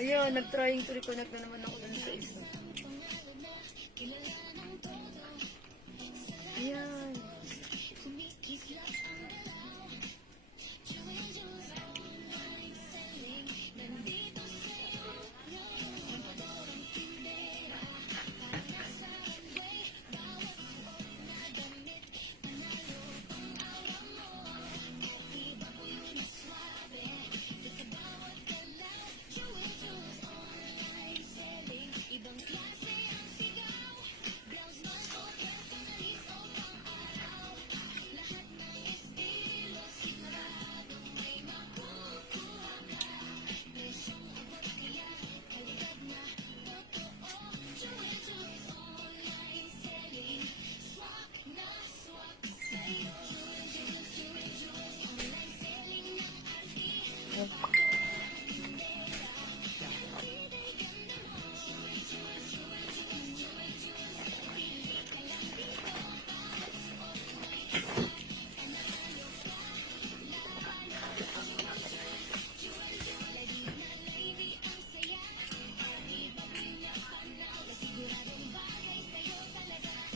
Ayun, nag-trying to reconnect na naman ako dun sa isa. Ayan.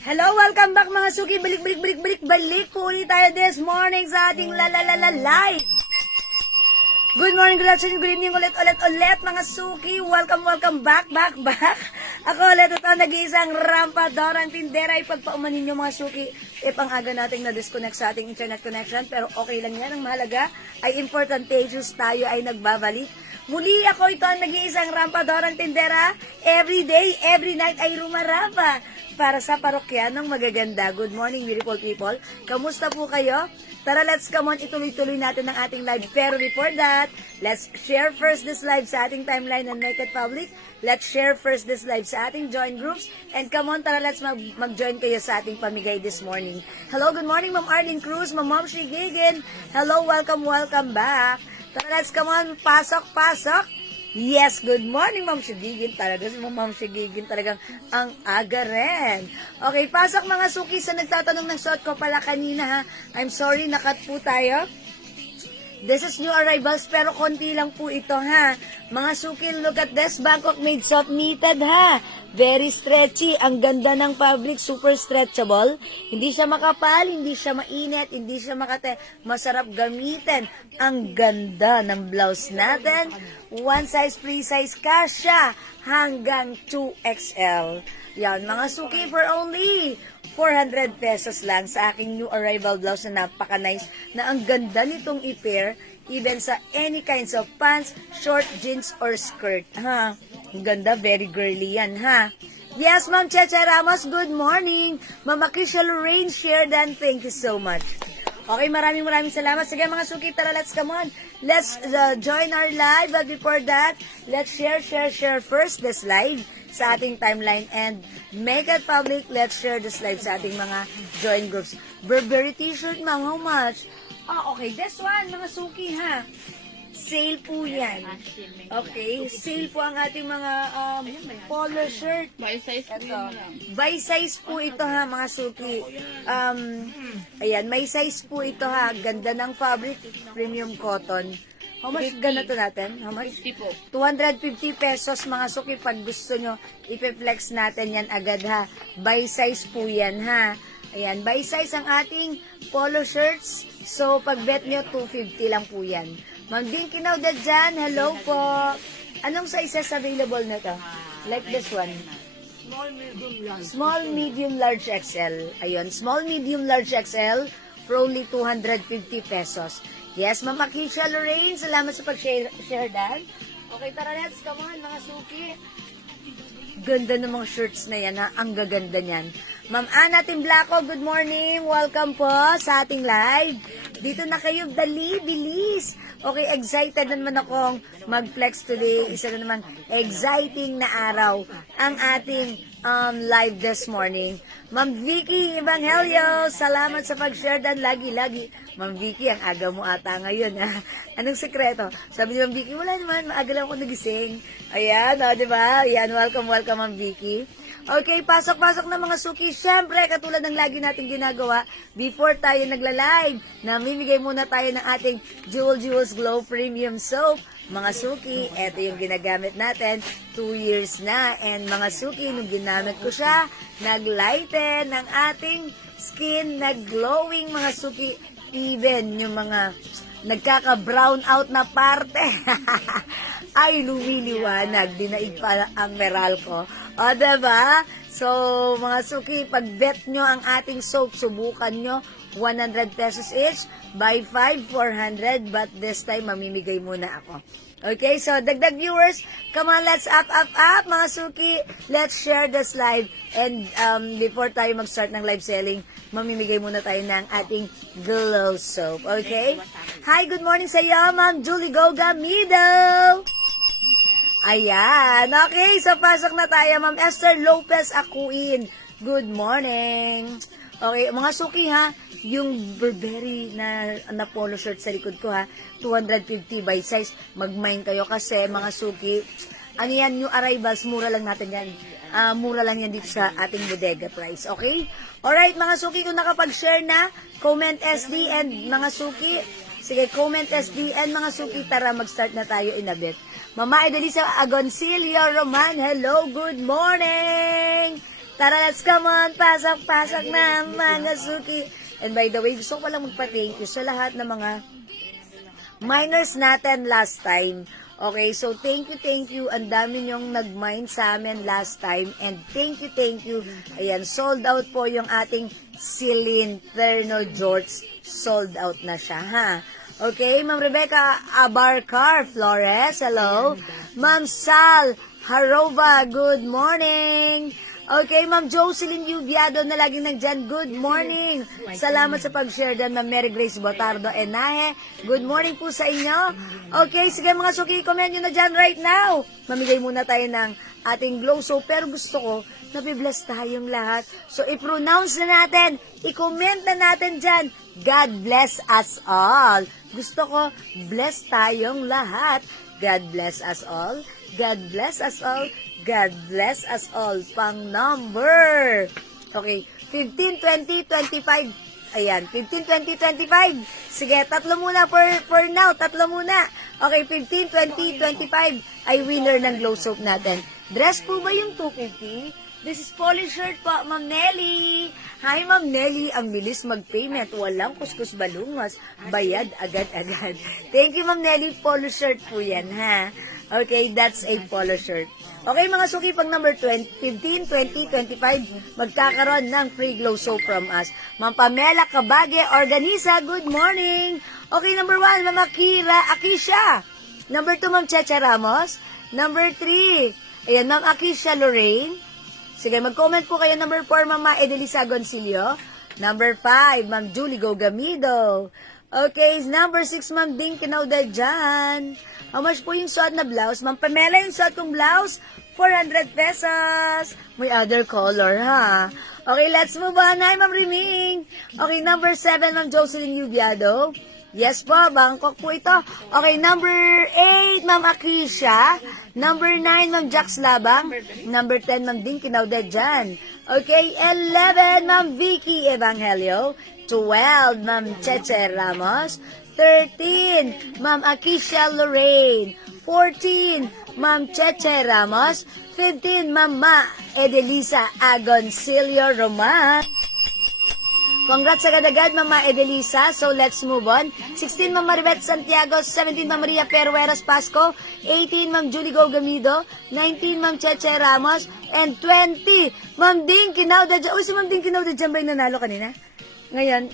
Hello, welcome back mga suki. Balik po ulit tayo this morning sa ating live. Good morning, good afternoon, good evening ulit mga suki. Welcome back. Ako ulit ito, nag-iisang rampadorang tindera. Ipagpaumanin nyo mga suki. Pang-aga nating na-disconnect sa ating internet connection. Pero okay lang yan. Ang mahalaga ay importantious tayo ay nagbabalik. Muli ako ito ang nag-iisang rampadorang tindera. Every day, every night ay rumarapa para sa parokyanong magaganda. Good morning, beautiful people. Kamusta po kayo? Tara, let's come on, ituloy-tuloy natin ang ating live. Pero before that, let's share first this live sa ating timeline and make it public. Let's share first this live sa ating join groups. And come on, tara, let's mag-join kayo sa ating pamigay this morning. Hello, good morning, Ma'am Arlene Cruz, Ma'am Shigigin. Hello, welcome back. Tara, let's come on, pasok. Yes, good morning, Ma'am Shigigin. Talaga si Ma'am Shigigin talagang ang aga rin. Okay, pasok mga suki sa nagtatanong ng suot ko pala kanina ha. I'm sorry, nakat po tayo. This is new arrivals pero konti lang po ito ha. Mga suki, look at this. Bangkok made soft knitted ha. Very stretchy. Ang ganda ng fabric. Super stretchable. Hindi siya makapal, hindi siya mainit, hindi siya makate. Masarap gamitin. Ang ganda ng blouse natin. One size, free size kasya hanggang 2XL. Yan, mga suki, for only 400 pesos lang sa aking new arrival blouse na napaka-nice, na ang ganda nitong i-pair even sa any kinds of pants, short, jeans, or skirt. Ha? Ang ganda, very girly yan, ha? Yes, Ma'am Cheche Ramos, good morning. Ma'am Akisha Lorraine Sheridan, thank you so much. Okay, maraming salamat. Sige mga suki, tara, let's come on. Let's join our live. But before that, let's share first this live sa ating timeline and make it public. Let's share this live sa ating mga join groups. Burberry t-shirt, ma'am, how much? Okay, this one, mga suki, ha? Sale po yan. Okay, sale po ang ating mga polo shirt. By size po yun lang. By size po ito ha, mga suki. Ayan, may size po ito ha. Ganda ng fabric, premium cotton. How much ganito natin? How much? 50 po. 250 pesos mga suki. Pag gusto nyo, ipiflex natin yan agad ha. By size po yan ha. Ayan, by size ang ating polo shirts. So, pag bet nyo, 250 lang po yan. Ma'am Dinky now dyan, hello po. Anong sizes available na to? Like this one. Small, medium, large XL. Ayun, small, medium, large XL for only 250 pesos. Yes, Ma'am Akisha Lorraine, salamat sa pag-share dan. Okay, tara, let's come on, mga suki. Ganda ng mga shirts na yan, ha? Ang gaganda niyan. Ma'am Ana Timblako, good morning. Welcome po sa ating live. Dito na kayo, dali, bilis. Okay, excited na naman akong mag-flex today. Isa na naman exciting na araw ang ating live this morning. Ma'am Vicky Evangelio, salamat sa pag-share dan lagi-lagi. Ma'am Vicky, ang aga mo ata ngayon, ha? Anong sekreto? Sabi ni Ma'am Vicky, wala naman, maaga lang ako nagising. Ayan, o, diba? Ayan, welcome, Ma'am Vicky. Okay, pasok na mga suki. Siyempre, katulad ng lagi natin ginagawa, before tayo nagla-live, namimigay muna tayo ng ating Jewels Glow Premium Soap Mga suki, eto yung ginagamit natin. 2 years na. And mga suki, nung ginamit ko siya, naglighten ng ating skin, nag-glowing mga suki. Even yung mga nagkaka-brown out na parte ay lumiliwanag. Dinaig pa ang Meralco. O, diba? So, mga suki, pag bet nyo ang ating soap, subukan nyo. 100 pesos each. Buy 5, 400. But this time, mamimigay muna ako. Okay, so dagdag viewers, come on, let's up, mga suki. Let's share this live. And before tayo mag-start ng live selling, mamimigay muna tayo ng ating glow soap. Okay? Hi, good morning sa iyo, Ma'am Julie Gogamido. Ayan. Okay, so pasok na tayo, Ma'am Esther Lopez Akuin. Good morning. Okay, mga suki ha, yung Burberry na polo shirt sa likod ko ha, 250 by size. Mag-mine kayo kasi mga suki, ano yan, new arrivals, mura lang natin yan. Mura lang yan dito sa ating bodega price, okay? Alright, mga suki, kung nakapag-share na, comment SD and mga suki, sige, comment SD and mga suki, tara mag-start na tayo in a bit. Mama Edelisa Agoncillo Roman, hello, good morning! Tara, let's come on, pasok na mga suki. And by the way, gusto ko palang magpa-thank you sa lahat ng mga miners natin last time. Okay, so thank you. Ang dami nyong nag-mine sa amin last time. And thank you. Ayan, sold out po yung ating Celine Terno George. Sold out na siya, ha? Okay, Ma'am Rebecca Abarcar Flores, hello. Ma'am Sal Harova, good morning. Okay, Ma'am Jocelyn Yubiado na laging nandyan, good morning. Salamat sa pag-share din, Ma'am Mary Grace Botardo Enahe. Good morning po sa inyo. Okay, sige mga suki, comment nyo na dyan right now. Mamigay muna tayo ng ating glow soap, pero gusto ko, nabibless tayong lahat. So, i-pronounce na natin, i-comment na natin dyan, God bless us all. Gusto ko, bless tayong lahat. God bless us all. God bless us all. God bless us all. Pang number. Okay, 15, 20, 25. Ayan, 15, 20, 25. Sige, tatlo muna for now. Tatlo muna. Okay, 15, 20, 25 ay winner ng glow soap natin. Dress po ba yung 250? This is polo shirt po, Ma'am Nelly. Hi, Ma'am Nelly. Ang bilis mag-payment. Walang kuskus balungos. Bayad agad-agad. Thank you, Ma'am Nelly. Polo shirt po yan, ha? Okay, that's a polo shirt. Okay, mga suki, pag number 20, 15, 20, 25, magkakaroon ng free glow soap from us. Ma'am Pamela Cabage Organiza, good morning. Okay, number 1, Ma'am Akisha. Number 2, Ma'am Checha Ramos. Number 3, ayan, Ma'am Akisha Lorraine. Sige, mag-comment po kayo. Number 4, Mama Edelisa Goncillo. Number 5, Ma'am Julie Gogamido. Okay, number 6, Ma'am Ding Kinauda dyan. How much po yung suot na blouse? Ma'am Pamela, yung suot kong blouse, 400 pesos. May other color, ha? Okay, let's move on. Hi, Ma'am Riming. Okay, number 7, Ma'am Jocelyn Yubiado. Yes po, Bangkok po ito. Okay, number 8, Ma'am Akisha. Number 9, Ma'am Jax Labang. Number 10, Ma'am Ding Kinauda dyan. Okay, 11, Ma'am Vicky Evangelio. 12, Ma'am Cheche Ramos. 13, Ma'am Akisha Lorraine. 14, Ma'am Cheche Ramos. 15, Ma'am Edelisa Agoncillo Roman. Congrats agad-agad, Mama Edelisa. So, let's move on. 16, Ma'am Maribeth Santiago. 17, Ma'am Maria Perueras Pasco. 18, Ma'am Julie Gogamido. 19, Ma'am Cheche Ramos. And 20, Ma'am Ding Kinauda. Si Ma'am Ding Kinauda dyan ba yung nanalo kanina? Ngayon,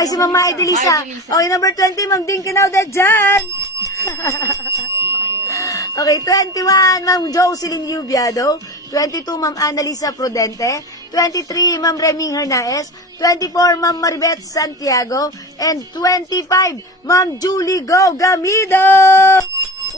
ay, si Mama Edelisa. Okay, number 20, Ma'am Ding Kinauda dyan. Okay, 21, Ma'am Jocelyn Yubiado. 22, Ma'am Annalisa Prudente. 23, Ma'am Reming Hernaez. 24, Ma'am Maribeth Santiago. And 25, Ma'am Julie Gogamido.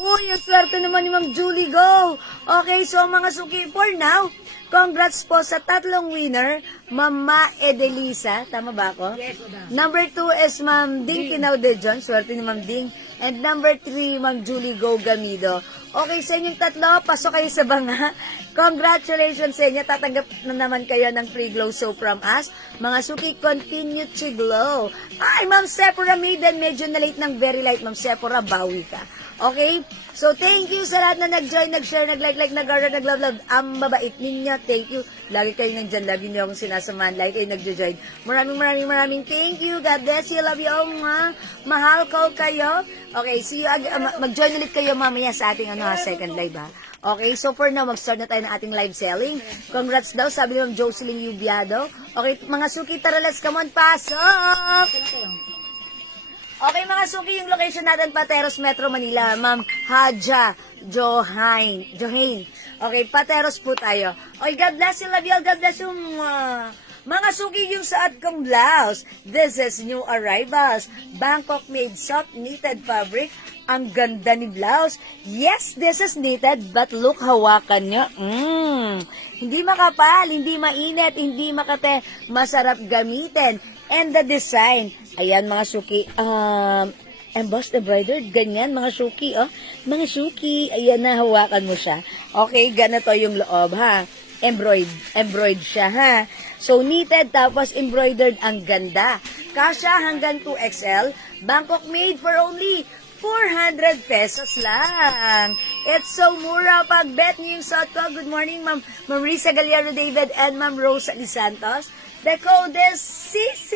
Uy, ang swerte naman ni Ma'am Julie Go. Okay, so mga suki, for now, congrats po sa tatlong winner, Mama Edelisa. Tama ba ako? Yes, number 2 is Ma'am Ding Kinaude John. Swerte ni Ma'am Ding. And number 3, Ma'am Julie Gogamido. Okay, sa inyong tatlo, pasok kayo sa banga. Congratulations sa inyo. Tatanggap na naman kayo ng free glow soap from us. Mga suki, continue to glow. Ay, Ma'am Sephora Maiden, medyo na late ng very light. Ma'am Sephora, bawi ka. Okay? So, thank you sa lahat na nag-join, nag-share, nag-like, nag-order, nag-love. Ang mabait ninyo. Thank you. Lagi kayo nandyan. Lagi niyo akong sinasamahan. Lagi kayo nag-join. Maraming thank you. God bless you. Love you all, ma. Mahal ko kayo. Okay, see you. Mag-join ulit kayo mamaya sa ating second live, ha. Okay, so for now, mag-start na tayo ng ating live selling. Congrats daw, sabi ni Ma'am Jocelyn Yubiado. Okay, mga suki, tara, let's come on, pasok! Okay, mga suki, yung location natin, Pateros, Metro Manila. Ma'am Haja Johain. Okay, Pateros po tayo. Okay, God bless you, love you all. God bless you. Mga suki, yung saad kong blouse. This is new arrivals. Bangkok made soft knitted fabric. Ang ganda ni blouse. Yes, this is knitted, but look, hawakan nyo. Hindi makapal, hindi mainit, hindi makate. Masarap gamitin. And the design, ayan mga suki, embossed embroidered, ganyan mga suki, oh. Mga suki, ayan na, hawakan mo siya. Okay, ganito yung loob, ha. Embroidered siya, ha. So, knitted, tapos embroidered, ang ganda. Kasya hanggang 2XL, Bangkok made for only 400 pesos lang. It's so mura. Pag bet niyo yung suot ko. Good morning, Ma'am Risa Gallardo David and Ma'am Rosa Santos. The code is CC.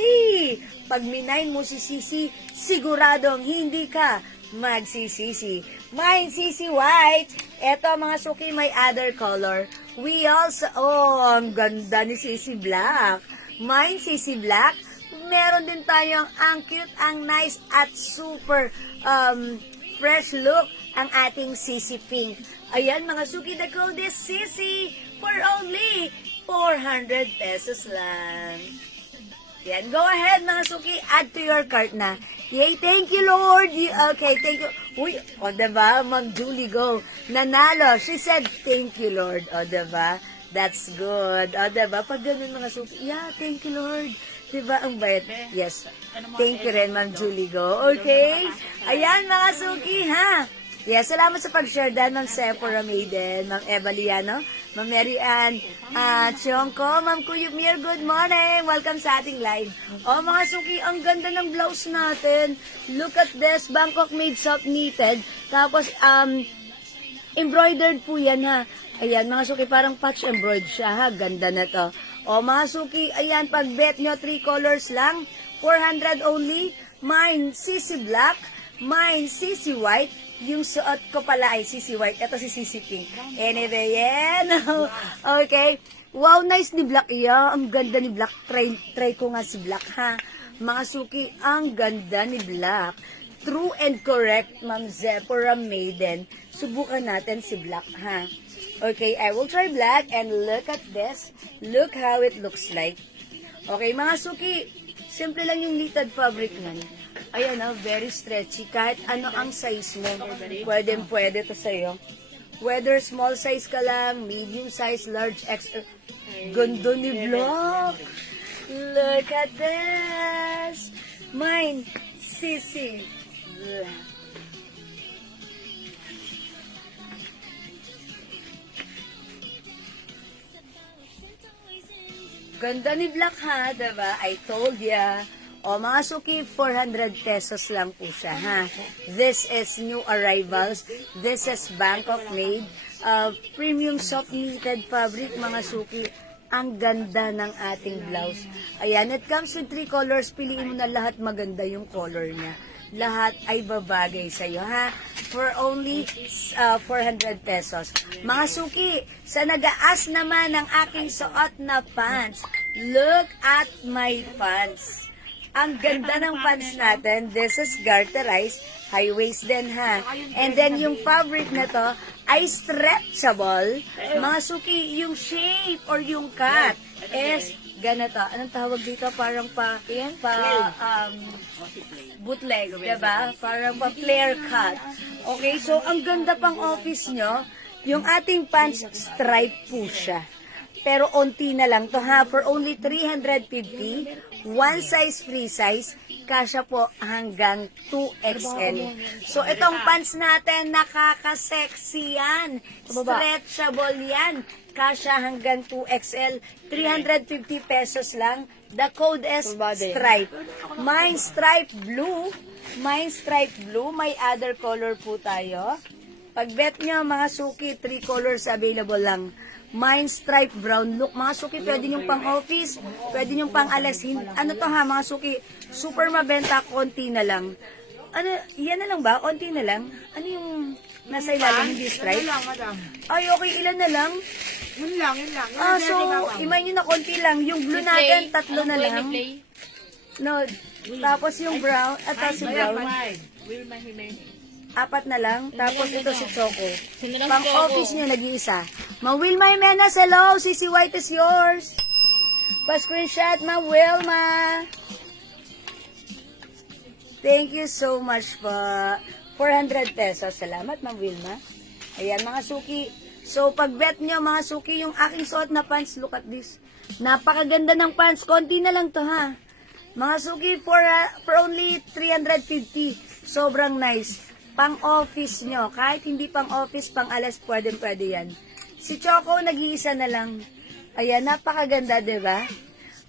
Pag minayin mo si CC, siguradong hindi ka magsisisi. Mine CC White. Eto mga suki, may other color. We also, ang ganda ni CC Black. Mine CC Black. Meron din tayong ang cute, ang nice, at super fresh look ang ating CC Pink. Ayan mga suki, the code is CC for only 400 pesos lang. Yan, go ahead mga suki, add to your cart na. Yay, thank you Lord. Okay, thank you. Uy, o diba, Ma'am Julie go. Nanalo. She said, thank you Lord. O diba, that's good. O diba, pag ganun mga suki, yeah, thank you Lord. Diba, ang bayad? Yes. Thank you rin, Ma'am Julie go. Okay? Ayan, mga suki, ha? Yes, salamat sa pag-share dan, Ma'am Sephora Maiden, Ma'am Eva Liano, Ma'am Mary Ann, Chionko, Ma'am Kuyup Mir, good morning! Welcome sa ating live. Oh, mga suki, ang ganda ng blouse natin. Look at this, Bangkok made soft knitted. Tapos, embroidered po yan, ha? Ayan, mga suki, parang patch embroidered siya, ha? Ganda na to. O mga suki, ayan, pag bet nyo, 3 colors lang, 400 only. Mine, CC Black. Mine, CC White. Yung suot ko pala ay CC White. Ito si CC Pink. Anyway, yan. Okay. Wow, nice ni Black. Yeah, ang ganda ni Black. Try ko nga si Black, ha. Mga suki, ang ganda ni Black. True and correct, Ma'am Sephora Maiden. Subukan natin si Black, ha. Okay, I will try black and look at this. Look how it looks like. Okay, mga suki, simple lang yung knitted fabric niyan. Ayan, very stretchy. Kahit ano ang size mo, pwede to sa'yo. Whether small size ka lang, medium size, large, extra. Ganda ni Block. Look at this. Mine, CC. Ganda ni Black, ha, diba? I told ya. O, mga suki, 400 pesos lang po siya, ha? This is new arrivals. This is Bangkok made. Premium soft knitted fabric, mga suki. Ang ganda ng ating blouse. Ayan, it comes with 3 colors. Piliin mo na lahat maganda yung color niya. Lahat ay babagay sa'yo, ha? For only 400 pesos. Mga suki, sa nag-aas naman ng aking suot na pants, look at my pants. Ang ganda ng pants natin. This is garterized, high waist din, ha? And then yung fabric na to ay stretchable. Mga suki, yung shape or yung cut is ganito. Anong tawag dito? Parang bootleg, diba? Parang flare cut. Okay, so ang ganda pang office nyo. Yung ating pants, stripe po siya. Pero onti na lang to, ha? For only 350, one size free size, kasya po hanggang 2XL. So itong pants natin, nakaka-sexy yan. Stretchable yan. kasha hanggang 2XL, 350 pesos lang. The code is stripe. Mine stripe blue. Mine stripe blue. May other color po tayo. Pag bet nyo, mga suki, 3 colors available lang. Mine stripe brown look. Mga suki, pwede nyo pang office, pwede nyo pang alas. Ano to ha, mga suki, super mabenta, konti na lang. Ano, yan na lang ba? Konti na lang? Ano yung nasa ilalim, hindi stripe? Yun lang, madam. Ay, okay, ilan na lang? Yun lang, yun lang. Ah, so, imay nyo na konti lang. Yung blue natin, 3 na lang. No, tapos yung brown, at tapos yung brown, 4 na lang. Tapos ito si Choco. Pang office niya, nag-iisa. Ma Wilma Jimenez, hello. CC White is yours. Pa-screenshot, Ma Wilma. Thank you so much po. 400 pesos. Salamat, Ma'am Wilma. Ayan, mga suki. So, pag bet nyo, mga suki, yung aking suot na pants, look at this. Napakaganda ng pants. Konti na lang to, ha. Mga suki, for only 350. Sobrang nice. Pang-office nyo. Kahit hindi pang-office, pang-alas, pwede yan. Si Choco, nag-iisa na lang. Ayan, napakaganda, diba?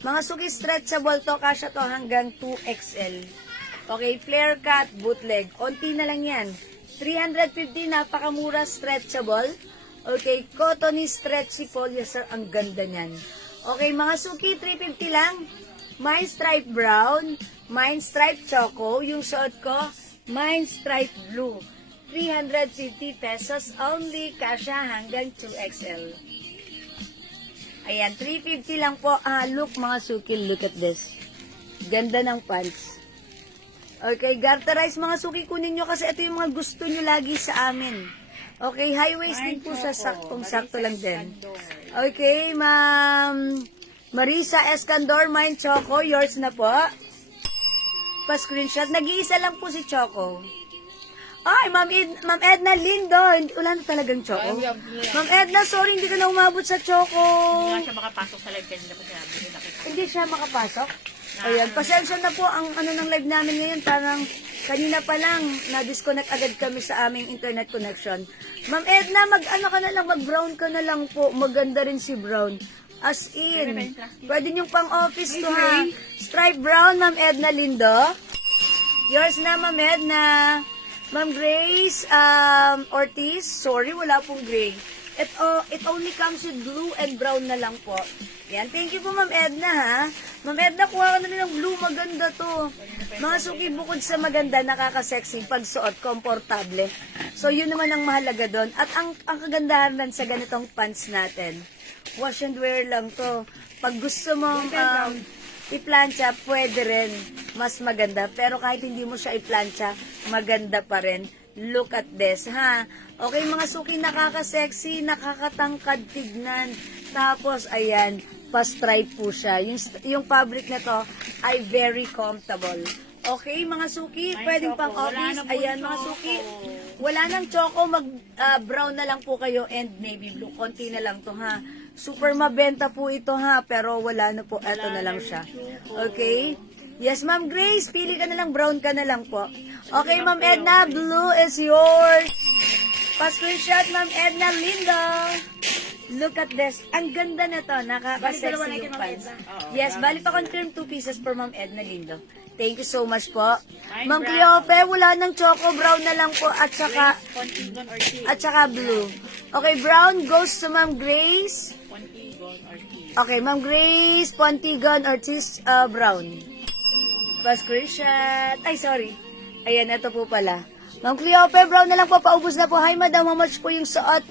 Mga suki, stretchable to. Kasya to hanggang 2XL. Okay, flare cut, bootleg. Konti na lang yan. 350, napakamura, stretchable. Okay, cottony, stretchy polyester. Ang ganda niyan. Okay, mga suki, 350 lang. Mine stripe brown, mine stripe choco. Yung suot ko, mine stripe blue. 350 pesos only, kasya hanggang 2XL. Ayan, 350 lang po. Look mga suki, look at this. Ganda ng pants. Okay, garterize mga suki, kunin nyo kasi ito yung mga gusto nyo lagi sa amin. Okay, high waist din po siya, saktong-sakto lang din. Okay, Ma'am Marisa Escandor, mine Choco, yours na po. Pa-screenshot, nag-iisa lang po si Choco. Ay, Ma'am Edna Lindo, wala na talagang Choco. Ma'am Edna, sorry, hindi ka na umabot sa Choco. Hindi siya makapasok sa live kanina pa siya. Hindi siya makapasok? Ayan, pasensya na po ang ano ng live namin ngayon, parang kanina pa lang na-disconnect agad kami sa aming internet connection. Ma'am Edna, mag-ano ka na lang, mag-brown ka na lang po. Maganda rin si brown. As in, pwede niyong pang-office to ha. Stripe brown, Ma'am Edna Lindo. Yours na, Ma'am Edna. Ma'am Grace Ortiz, sorry, wala pong gray. It only comes with blue and brown na lang po. Yan, thank you po Ma'am Edna ha. Ma'am Edna, kuha ka na rin ng blue, maganda to. Mga suki, bukod sa maganda, nakaka-sexy, pagsuot, komportable. So yun naman ang mahalaga doon. At ang kagandahan lang sa ganitong pants natin, wash and wear lang to. Pag gusto mong i-plancha, pwede rin. Mas maganda. Pero kahit hindi mo siya i-plancha, maganda pa rin. Look at this, ha? Okay, mga suki, nakaka-sexy, nakakatangkad tignan. Tapos, ayan, pa-stripe po siya. Yung fabric na to ay very comfortable. Okay, mga suki, pwedeng pang office. Ayan, mga suki, wala nang choco, mag-brown na lang po kayo and navy blue. Konti na lang to, ha? Super mabenta po ito, ha? Pero wala na po, eto na lang siya. Okay? Yes, Ma'am Grace, pili ka na lang, brown ka na lang po. Okay, Ma'am Edna, blue is yours. Pa-screenshot, Ma'am Edna Lindo. Look at this. Ang ganda na to. Nakaka-sexy yung pants. Yes, bali pa confirm 2 pieces per Ma'am Edna Lindo. Thank you so much po. Ma'am Cleope, wala ng choco, brown na lang po at saka blue. Okay, brown goes to Ma'am Grace. Okay, Ma'am Grace, Pontigon Ortiz, brown. Pa-screenshot. Ay, sorry. Ayan, ito po pala. Ma'am Cleope, brown na lang po. Paubos na po. Hi, madam. How much po yung suot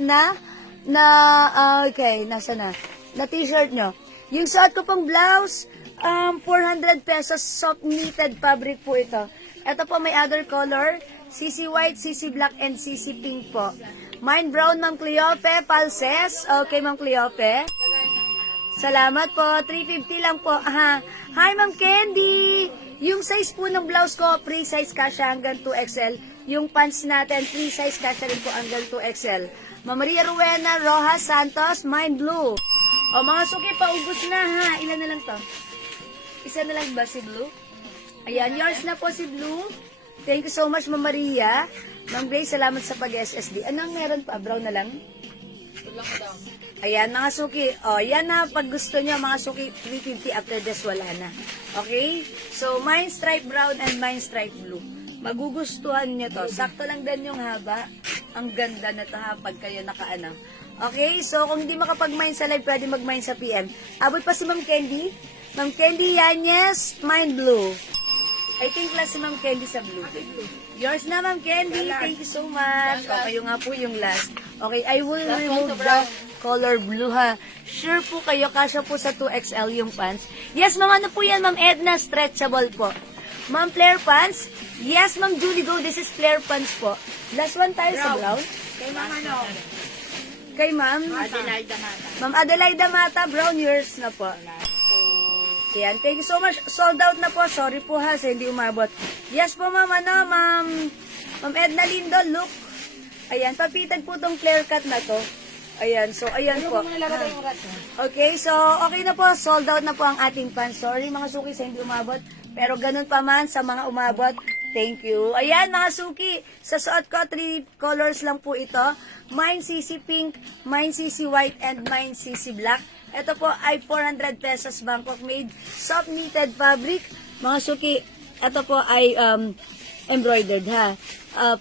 okay, nasa na t-shirt nyo? Yung suot ko pang blouse, 400 pesos. Soft knitted fabric po ito. Ito po may other color. CC white, CC black, and CC pink po. Mine brown, Ma'am Cleope. Pulses. Okay, Ma'am Cleope. Salamat po. 350 lang po. Aha. Hi, Ma'am Candy. Yung size po ng blouse ko, free size kasha hanggang 2XL. Yung pants natin, free size kasha rin po hanggang 2XL. Ma'am Maria Rowena Rojas Santos, mine blue. O mga suki, paubos na ha. Ilan na lang to? Isa na lang ba si blue? Ayan, yours na po si blue. Thank you so much, Ma'am Maria. Ma'am Grace, salamat sa pag-SSD. Anong meron pa? Brown na lang? Ayan, mga suki. O, yan na. Pag gusto nyo, mga suki, 350 after this, wala na. Okay? So, mine stripe brown and mine stripe blue. Magugustuhan nyo to. Sakto lang din yung haba. Ang ganda na to ha, pag kayo nakaano. Okay? So, kung hindi makapag-mine sa live, pwede mag-mine sa PM. Abot pa si Ma'am Candy. Ma'am Candy, yan, yes. Mine blue. I think last si Ma'am Candy sa blue. Yours na, Ma'am Candy. Thank you so much. O, kayo nga po yung last. Okay, I will remove the color blue, ha. Sure po kayo, kasya po sa 2XL yung pants. Yes, Ma'am, ano po yan, Ma'am Edna? Stretchable po. Ma'am, flare pants? Yes, Ma'am Julie Go, this is flare pants po. Last one tayo sa brown. Kay Mama no. Kay Ma'am. Adelaida Mata. Ma'am Adelaida Mata, brown yours na po. Yan, thank you so much. Sold out na po. Sorry po ha, sa hindi umabot. Yes po, Ma'am, ano, Ma'am Edna Lindo, look. Ayan, papitag po tong flare cut na to. Ayan, so ayan po. Okay, so okay na po. Sold out na po ang ating pants. Sorry mga suki sa hindi umabot. Pero ganun pa man sa mga umabot. Thank you. Ayan mga suki, sa suot ko, 3 colors lang po ito. Mine CC Pink, mine CC White, and mine CC Black. Ito po ay 400 pesos Bangkok made. Soft knitted fabric. Mga suki, ito po ay embroidered ha.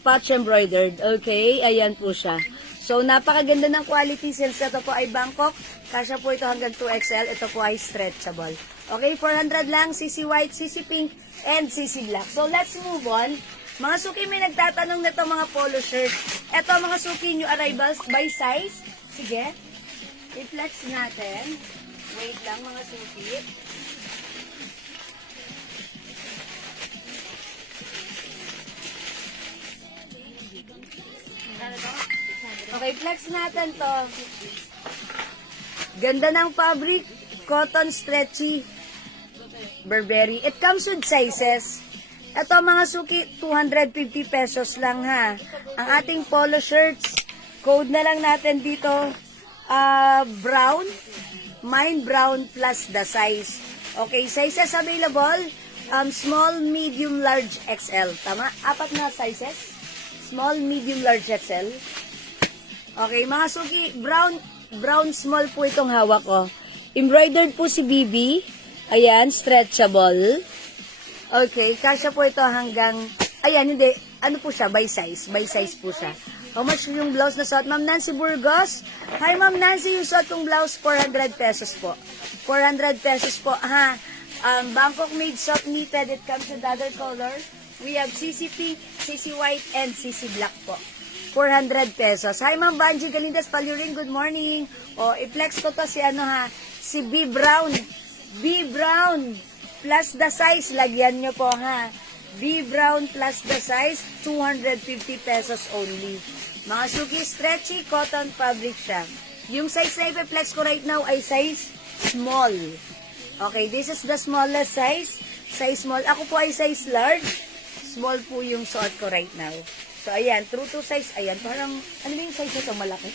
Patch embroidered. Okay, ayan po siya. So, napakaganda ng quality. Sales ito po ay Bangkok. Kasya po ito hanggang 2XL. Ito po ay stretchable. Okay, 400 lang. CC White, CC Pink, and CC Black. So, let's move on. Mga suki, may nagtatanong na ito mga polo shirt. Ito mga suki, new arrivals by size. Sige. I-flex natin. Wait lang mga suki. Okay, flex natin to. Ganda ng fabric. Cotton stretchy. Burberry. It comes with sizes. Ito mga suki, 250 pesos lang ha. Ang ating polo shirts, code na lang natin dito, brown, mine brown plus the size. Okay, sizes available, small, medium, large, XL. Tama? 4 na sizes. Small, medium, large, XL. Okay, mga suki, brown small po itong hawak ko. Embroidered po si BB. Ayan, stretchable. Okay, kasya po ito hanggang, ayan, hindi, ano po siya, by size. By size po siya. How much yung blouse na suot? Ma'am Nancy Burgos. Hi, Ma'am Nancy, yung suot kong blouse, 400 pesos po. 400 pesos po, ha. Bangkok made soft knitted. It comes with other color. We have CC Pink, CC White, and CC Black po. 400 pesos. Hi, Ma'am Banji Galindas Paluring. Good morning. O, i-flex ko to si ano ha, si B Brown. B Brown plus the size. Lagyan nyo po ha. B Brown plus the size. 250 pesos only. Mga suki, stretchy cotton fabric siya. Yung size na i-flex ko right now ay size small. Okay, this is the smallest size. Size small. Ako po ay size large. Small po yung suot ko right now. So, ayan, true to size. Ayan, parang, ano ba yung size nito? Malaki?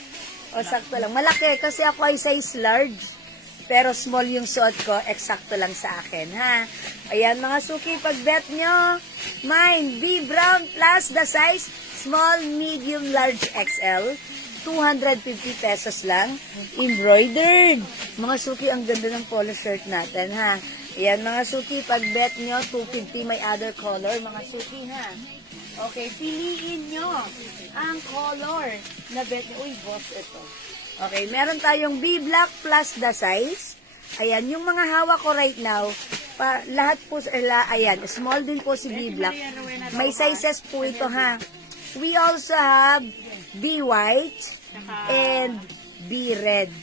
O, sakto lang. Malaki kasi ako ay size large. Pero small yung suot ko, eksakto lang sa akin, ha? Ayan, mga suki, pag bet nyo, mine, B Brown plus the size, small, medium, large, XL. 250 pesos lang. Embroidered. Mga suki, ang ganda ng polo shirt natin, ha? Ayan, mga suki, pag bet nyo, 250 may other color, mga suki, ha? Okay, piliin nyo ang color na bet nyo. Uy, boss, ito. Okay, meron tayong B Black plus the size. Ayan, yung mga hawak ko right now, lahat po, ayan, small din po si B Black. May sizes po ito, ha? We also have B White and B Red.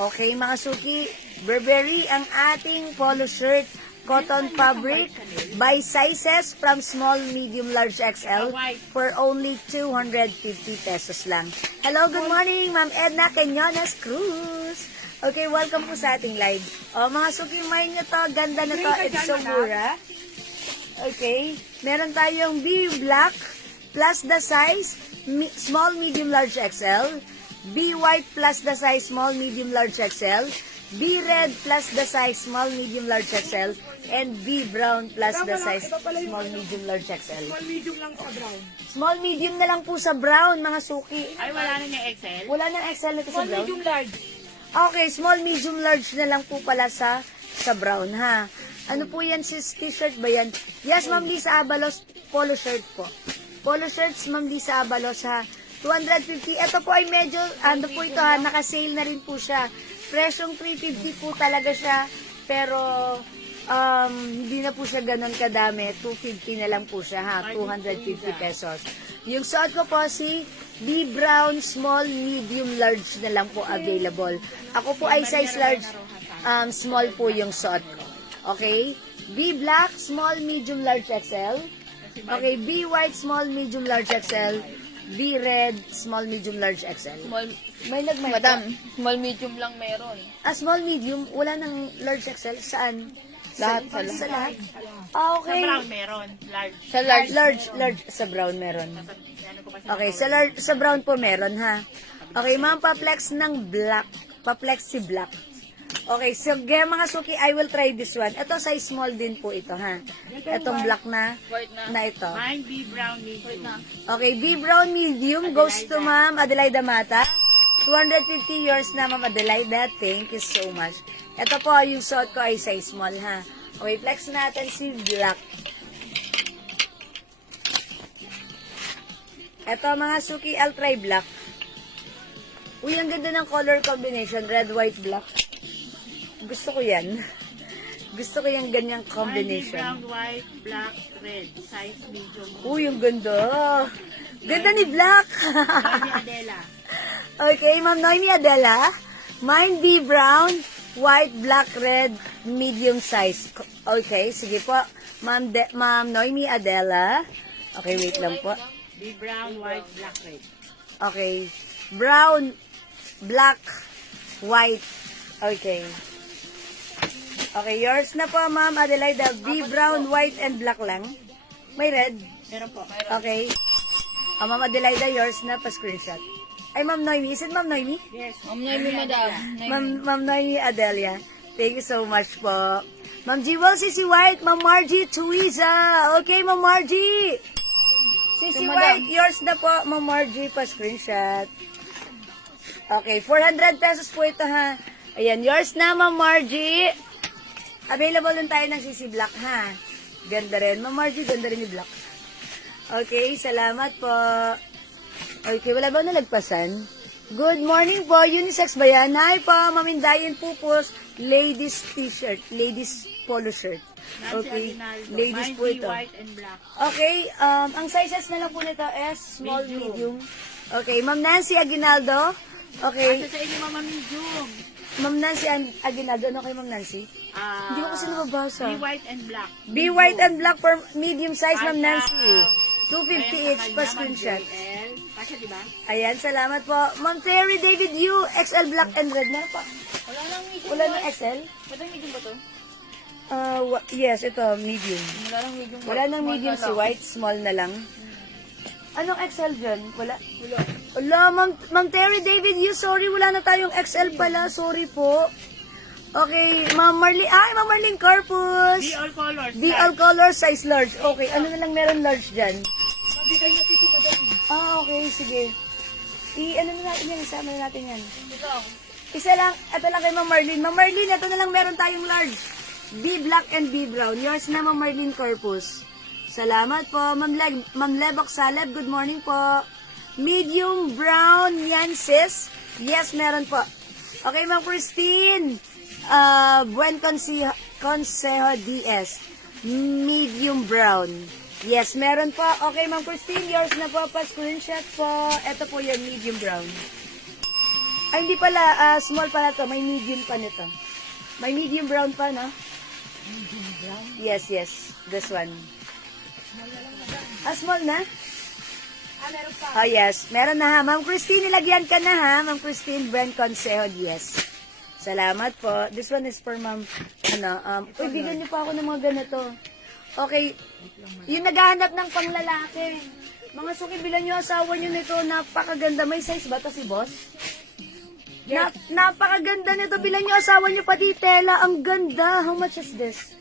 Okay, mga suki, Burberry ang ating polo shirt. Cotton fabric by sizes from small, medium, large, XL for only 250 pesos lang. Hello, good morning, Ma'am Edna Quinones Cruz. Okay, welcome po sa ating live. O, mga suki, may nyo to, ganda na to, it's so mura. Okay, meron tayong B Black plus the size, small, medium, large, XL. B White plus the size, small, medium, large, XL. B Red plus the size, small, medium, large, XL. And B Brown plus the size, small, medium, large, XL. Small medium lang sa brown. Small, medium na lang po sa brown, mga suki. Ay, wala na yung XL? Wala nang XL na to sa Small brown. medium large. Okay, small, medium, large na lang po pala sa brown, ha? Ano po yan, sis? T-shirt ba yan? Yes, Ma'am Lisa Abalos, polo shirt po. Polo shirts, Ma'am Lisa Abalos, ha? 250. Ito po ay medyo, ano po ito, ha? Naka-sale na rin po siya. Presyong 350 po talaga siya. Pero, hindi na po siya ganun kadami. 250 na lang po siya, ha? 250 pesos. Yung suot ko po si B brown, small, medium, large na lang po available. Ako po ay size large, small po yung suot ko. Okay? B black, small, medium, large XL. Okay, B white, small, medium, large XL. B red, small, medium, large XL. Small, May nagmay madam, small medium lang meron. Small, medium, wala ng large XL. Saan? Lahat Sa pala. lahat? Sa Okay. brown meron. Large. Sa large, Large, sa brown meron. Ano ko pa siya? Okay, sa brown po meron, ha? Okay, ma'am, pa-flex ng black. Pa-flex si black. Okay, so mga suki, I will try this one. Ito, size small din po ito, ha? Itong black na white na. ito. Mine B brown medium. Okay, B brown medium goes to ma'am Adelaida Mata. 250 yours na, ma'am Adelaida. Thank you so much. Ito po, yung suot ko ay size small, ha? Okay, flex natin si black. Ito, mga suki, I'll try black. Uy, ang ganda ng color combination. Red, white, black. Gusto ko yan. Gusto ko yung ganyang Mine B combination. brown, white, black, red. Size medium. Uy, ang ganda. Ganda ni black. Mine Adela. Okay, Ma'am Noemi Adela. Mine B brown, white, black, red, medium size. Okay, sige po. Ma'am Noemi Adela. Okay, wait lang po. B brown, white, black, red. Okay. Brown, black, white. Okay. Okay, yours na po, Ma'am Adelaida. B brown, white, and black lang. May red. Meron po. Okay. Ma'am Adelaida, yours na pa-screenshot. Ay, Ma'am Noemi. Is it Ma'am Noemi? Yes. Noemi, madam. Ma'am Noemi Adelia. Thank you so much po. Ma'am Jewel, Sisi White, Ma'am Margie Tuiza. Okay, Ma'am Margie. Sisi So, White, madam. yours na po, Ma'am Margie, pa-screenshot. Okay, 400 pesos po ito, ha. Ayan, yours na, Ma'am Margie. Available din tayo ng Sisi Black, ha. Ganda rin. Ma'am Margie, ganda rin yung black. Okay, salamat po. Okay, wala ba nalagpasan? Good morning po, unisex ba yan? Hi po, Mamindayan Pupos, ladies t-shirt, ladies polo shirt. Nancy Okay, Aguinaldo. ladies Mine po B ito. white and black. Okay, ang sizes na lang po nito is small, Medium. medium. Okay, Ma'am Nancy Aguinaldo. Okay, Kasi sa inyo mama medium. Ma'am Nancy Aguinaldo. Ano kay Ma'am Nancy? Hindi ko kasi nababasa. B white and black. Be white and black for medium size, Ma'am Pasha. Nancy. 250 each pa screenshot. Pasha, di ba? Ayan, salamat po. Ma'am Terry David Yu, XL black and red. Meron pa? Wala nang medium. Wala ng XL? Madam, medium ba to? Yes, ito, medium. Wala nang medium. Wala ng Small medium na si lang. white, small na lang. Anong XL dyan? Wala. Wala, Ma'am Terry David Yu, sorry, wala na tayong XL pala. Sorry po. Okay, Ma'am Marlene Corpus. Be all colors. Di all color, size large. Okay, ano na lang meron large dyan? Okay, sige. Ano na natin yan? Isama na natin yan. Ito. Isa lang, ito lang kay Ma'am Marlene. Ma'am Marlene, ito na lang meron tayong large. B black and B brown. Yours na, Ma'am Marlene Corpus. Salamat po. Ma'am Lebok Saleb, good morning po. Medium brown yan, sis. Yes, meron po. Okay, Ma'am Christine. Buen Consejo DS. Medium brown. Yes, meron po. Okay, Ma'am Christine, yours na po. Pa-screenshot po. Ito po yung medium brown. Ay, hindi pala. Small pala to. May medium pa nito. May medium brown pa, no? Medium brown? Yes. This one. Small na? Meron pa. Oh, yes. Meron na ha. Ma'am Christine, nilagyan ka na ha. Ma'am Christine Buen Consejo, yes. Salamat po. This one is for Ma'am, uy, bigyan niyo pa ako ng mga ganito. Okay. Yung naghahanap ng panglalaki. Mga suki, bilan niyo asawa niyo nito. Napakaganda. May size ba to si boss? Napakaganda nito. Bilan niyo asawa niyo pati tela. Ang ganda. How much is this?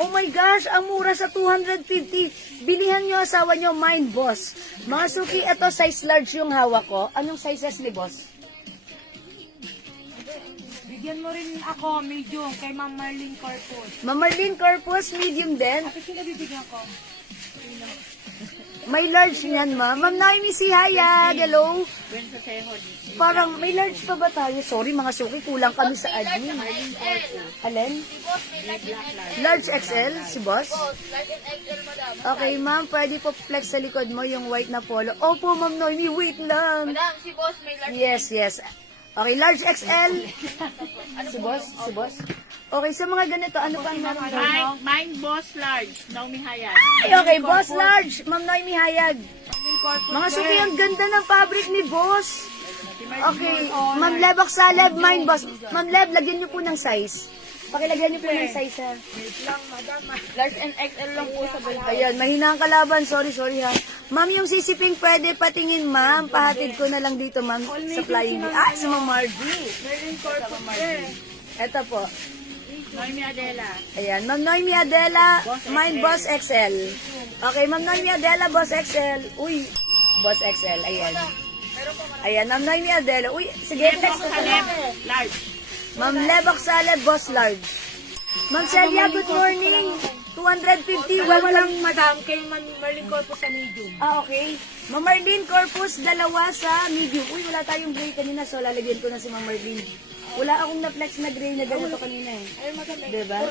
Oh my gosh, ang mura sa 250. Bilihan niyo asawa niyo, mine boss. Mga suki, ito size large yung hawak ko. Anong sizes ni boss? Bigyan mo rin ako, medium, kay Ma'am Marlene Corpus. Ma'am Marlene Corpus, medium din. Ate, sila bibigyan ko. May large niyan, ma'am. Ma'am Naomi si Hayag. Hello. Parang may large pa ba tayo? Sorry mga suki, kulang kami sa admin. Alin? Large XL, si boss? Large and XL, madam. Okay, ma'am, pwede po flex sa likod mo yung white na polo. Opo, ma'am Noemi, wait lang. Madam, si boss may large. Yes. Okay, large XL. Si boss? Okay, sa mga ganito, ano pa ang meron doon? Mine boss large, Naomi Hayag. Ay, okay, boss large. Ma'am Noemi Hayag. Mga suki, ang ganda ng fabric ni boss. Okay, Ma'am Leb Aksaleb, mine boss. Ma'am Leb, lagyan niyo po ng size. Pakilagyan niyo po ng size, ha. Large and XL lang po sa bulsa. Ayan, mahina ang kalaban. Sorry ha. Ma'am, yung sisiping pwede patingin, ma'am. Pahatid ko na lang dito, ma'am. Sa flying. Sa Ma'am Margie. Ito po. Naomi Adela. Ayan, Ma'am Noemi Adela, mine Boss XL. Okay, Ma'am Noemi Adela, Boss XL. Uy, Boss XL, ayan. Ayan, Ma'am Noemi Adela. Uy, sige, text ko sa Large. Ma'am Lebak Saleb, Boss Large. Ma'am Celia, good morning. 250, Walang madam, kay Ma'am Marlene Corpus sa medium. Okay. Ma'am Marlene Corpus, dalawa sa medium. Uy, wala tayong gray kanina, so lalagyan ko na si Ma'am Marlene. Wala akong na-flex na gray na ganito kanina eh. Ay, maganda. Diba?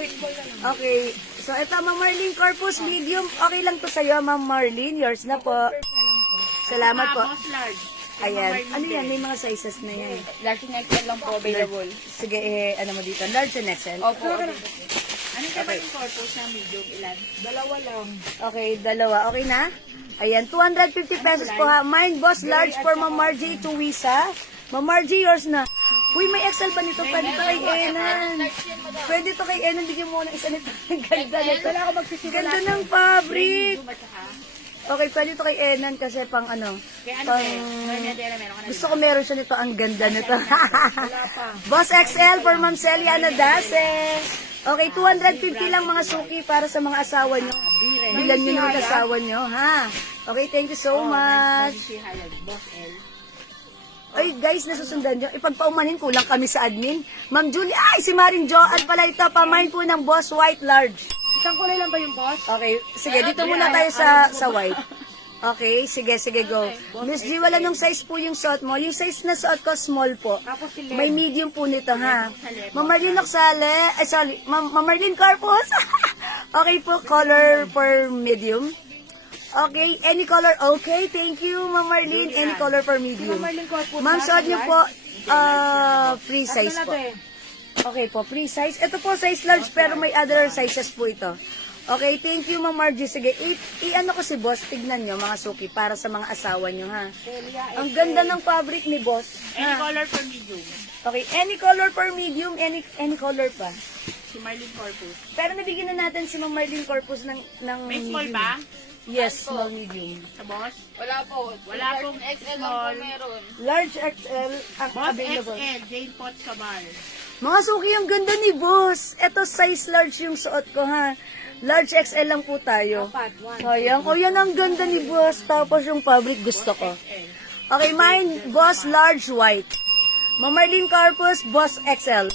Okay. So, ito, Ma'am Marlene Corpus, medium. Okay lang to sa'yo, Ma'am Marlene. Yours na po. Salamat po. Boss large. Ayan. Ano yan? May mga sizes na yan. Large and XL lang po available. Sige, ano mo dito? Large and XL? Opo. Anong kay Marlene Corpus na medium? Ilan? Dalawa lang. Okay, dalawa. Okay na? Ayan, 250 pesos po ha. Mine Boss Large for Ma'am Margie to Wisa. Ma'am Margie, yours na. Uy, may XL pa nito. Pwede to kay Enan. Pwede to kay Enan. Bigyan mo ng isa nito. Ganda nito. Wala ako magsisimula. Ganda ng fabric. Medium at saka. Okay, pwede to kay Enan kasi pang ano. Kaya ano Pang... eh? Naomi Adela, meron ka na. Gusto ko meron siya nito. Ang ganda nito. Boss XL for Ma'am Celia Nadase. Okay, 250 lang mga suki para sa mga asawa nyo. Bilan nyo ng asawa nyo, ha? Okay, thank you so much. Si Hayag, Boss L. Ay, guys, nasusundan nyo. Ipagpaumanin, kulang kami sa admin. Ma'am Julie, ay, si Maring Jo. At pala ito, pamain po ng Boss White Large. Isang kulay lang ba yung boss? Okay, sige, dito muna tayo sa white. Okay, sige, go. Miss G, wala nung size po yung suot mo. Yung size na suot ko, small po. Tapos si May medium po nito, ha? Ma'am Marlene Oxale, ay sorry, Ma'am Marlene Corpus. Okay po, color for medium. Okay, any color, okay, thank you, Ma'am Marlene. Any color for medium. Marlene Corpus. Ma'am, suot niyo po, free size po. Okay po, free size. Ito po, size large, pero may other sizes po ito. Okay, thank you, Ma'am Margie. Sige, i-ano ko si boss, tignan nyo, mga suki, para sa mga asawa nyo, ha? Ang ganda ng fabric ni boss. Any Ha? color for medium. Okay, any color for medium, any color pa. Si Marlene Corpus. Pero nabigyan na natin si Ma'am Marlene Corpus ng May small medium. ba? Yes, small medium. Sa boss? Wala po. Wala pong XL lang small. po meron. Large XL ang Boss available. XL, Jane Potts Kabar. Mga suki, ang ganda ni boss. Ito, size large yung suot ko, ha? Large XL lang po tayo. Sayang. O, yan ang ganda ni boss. Tapos yung fabric gusto ko. Okay, mine, boss large white. Ma'am Marlene Corpus, boss XL.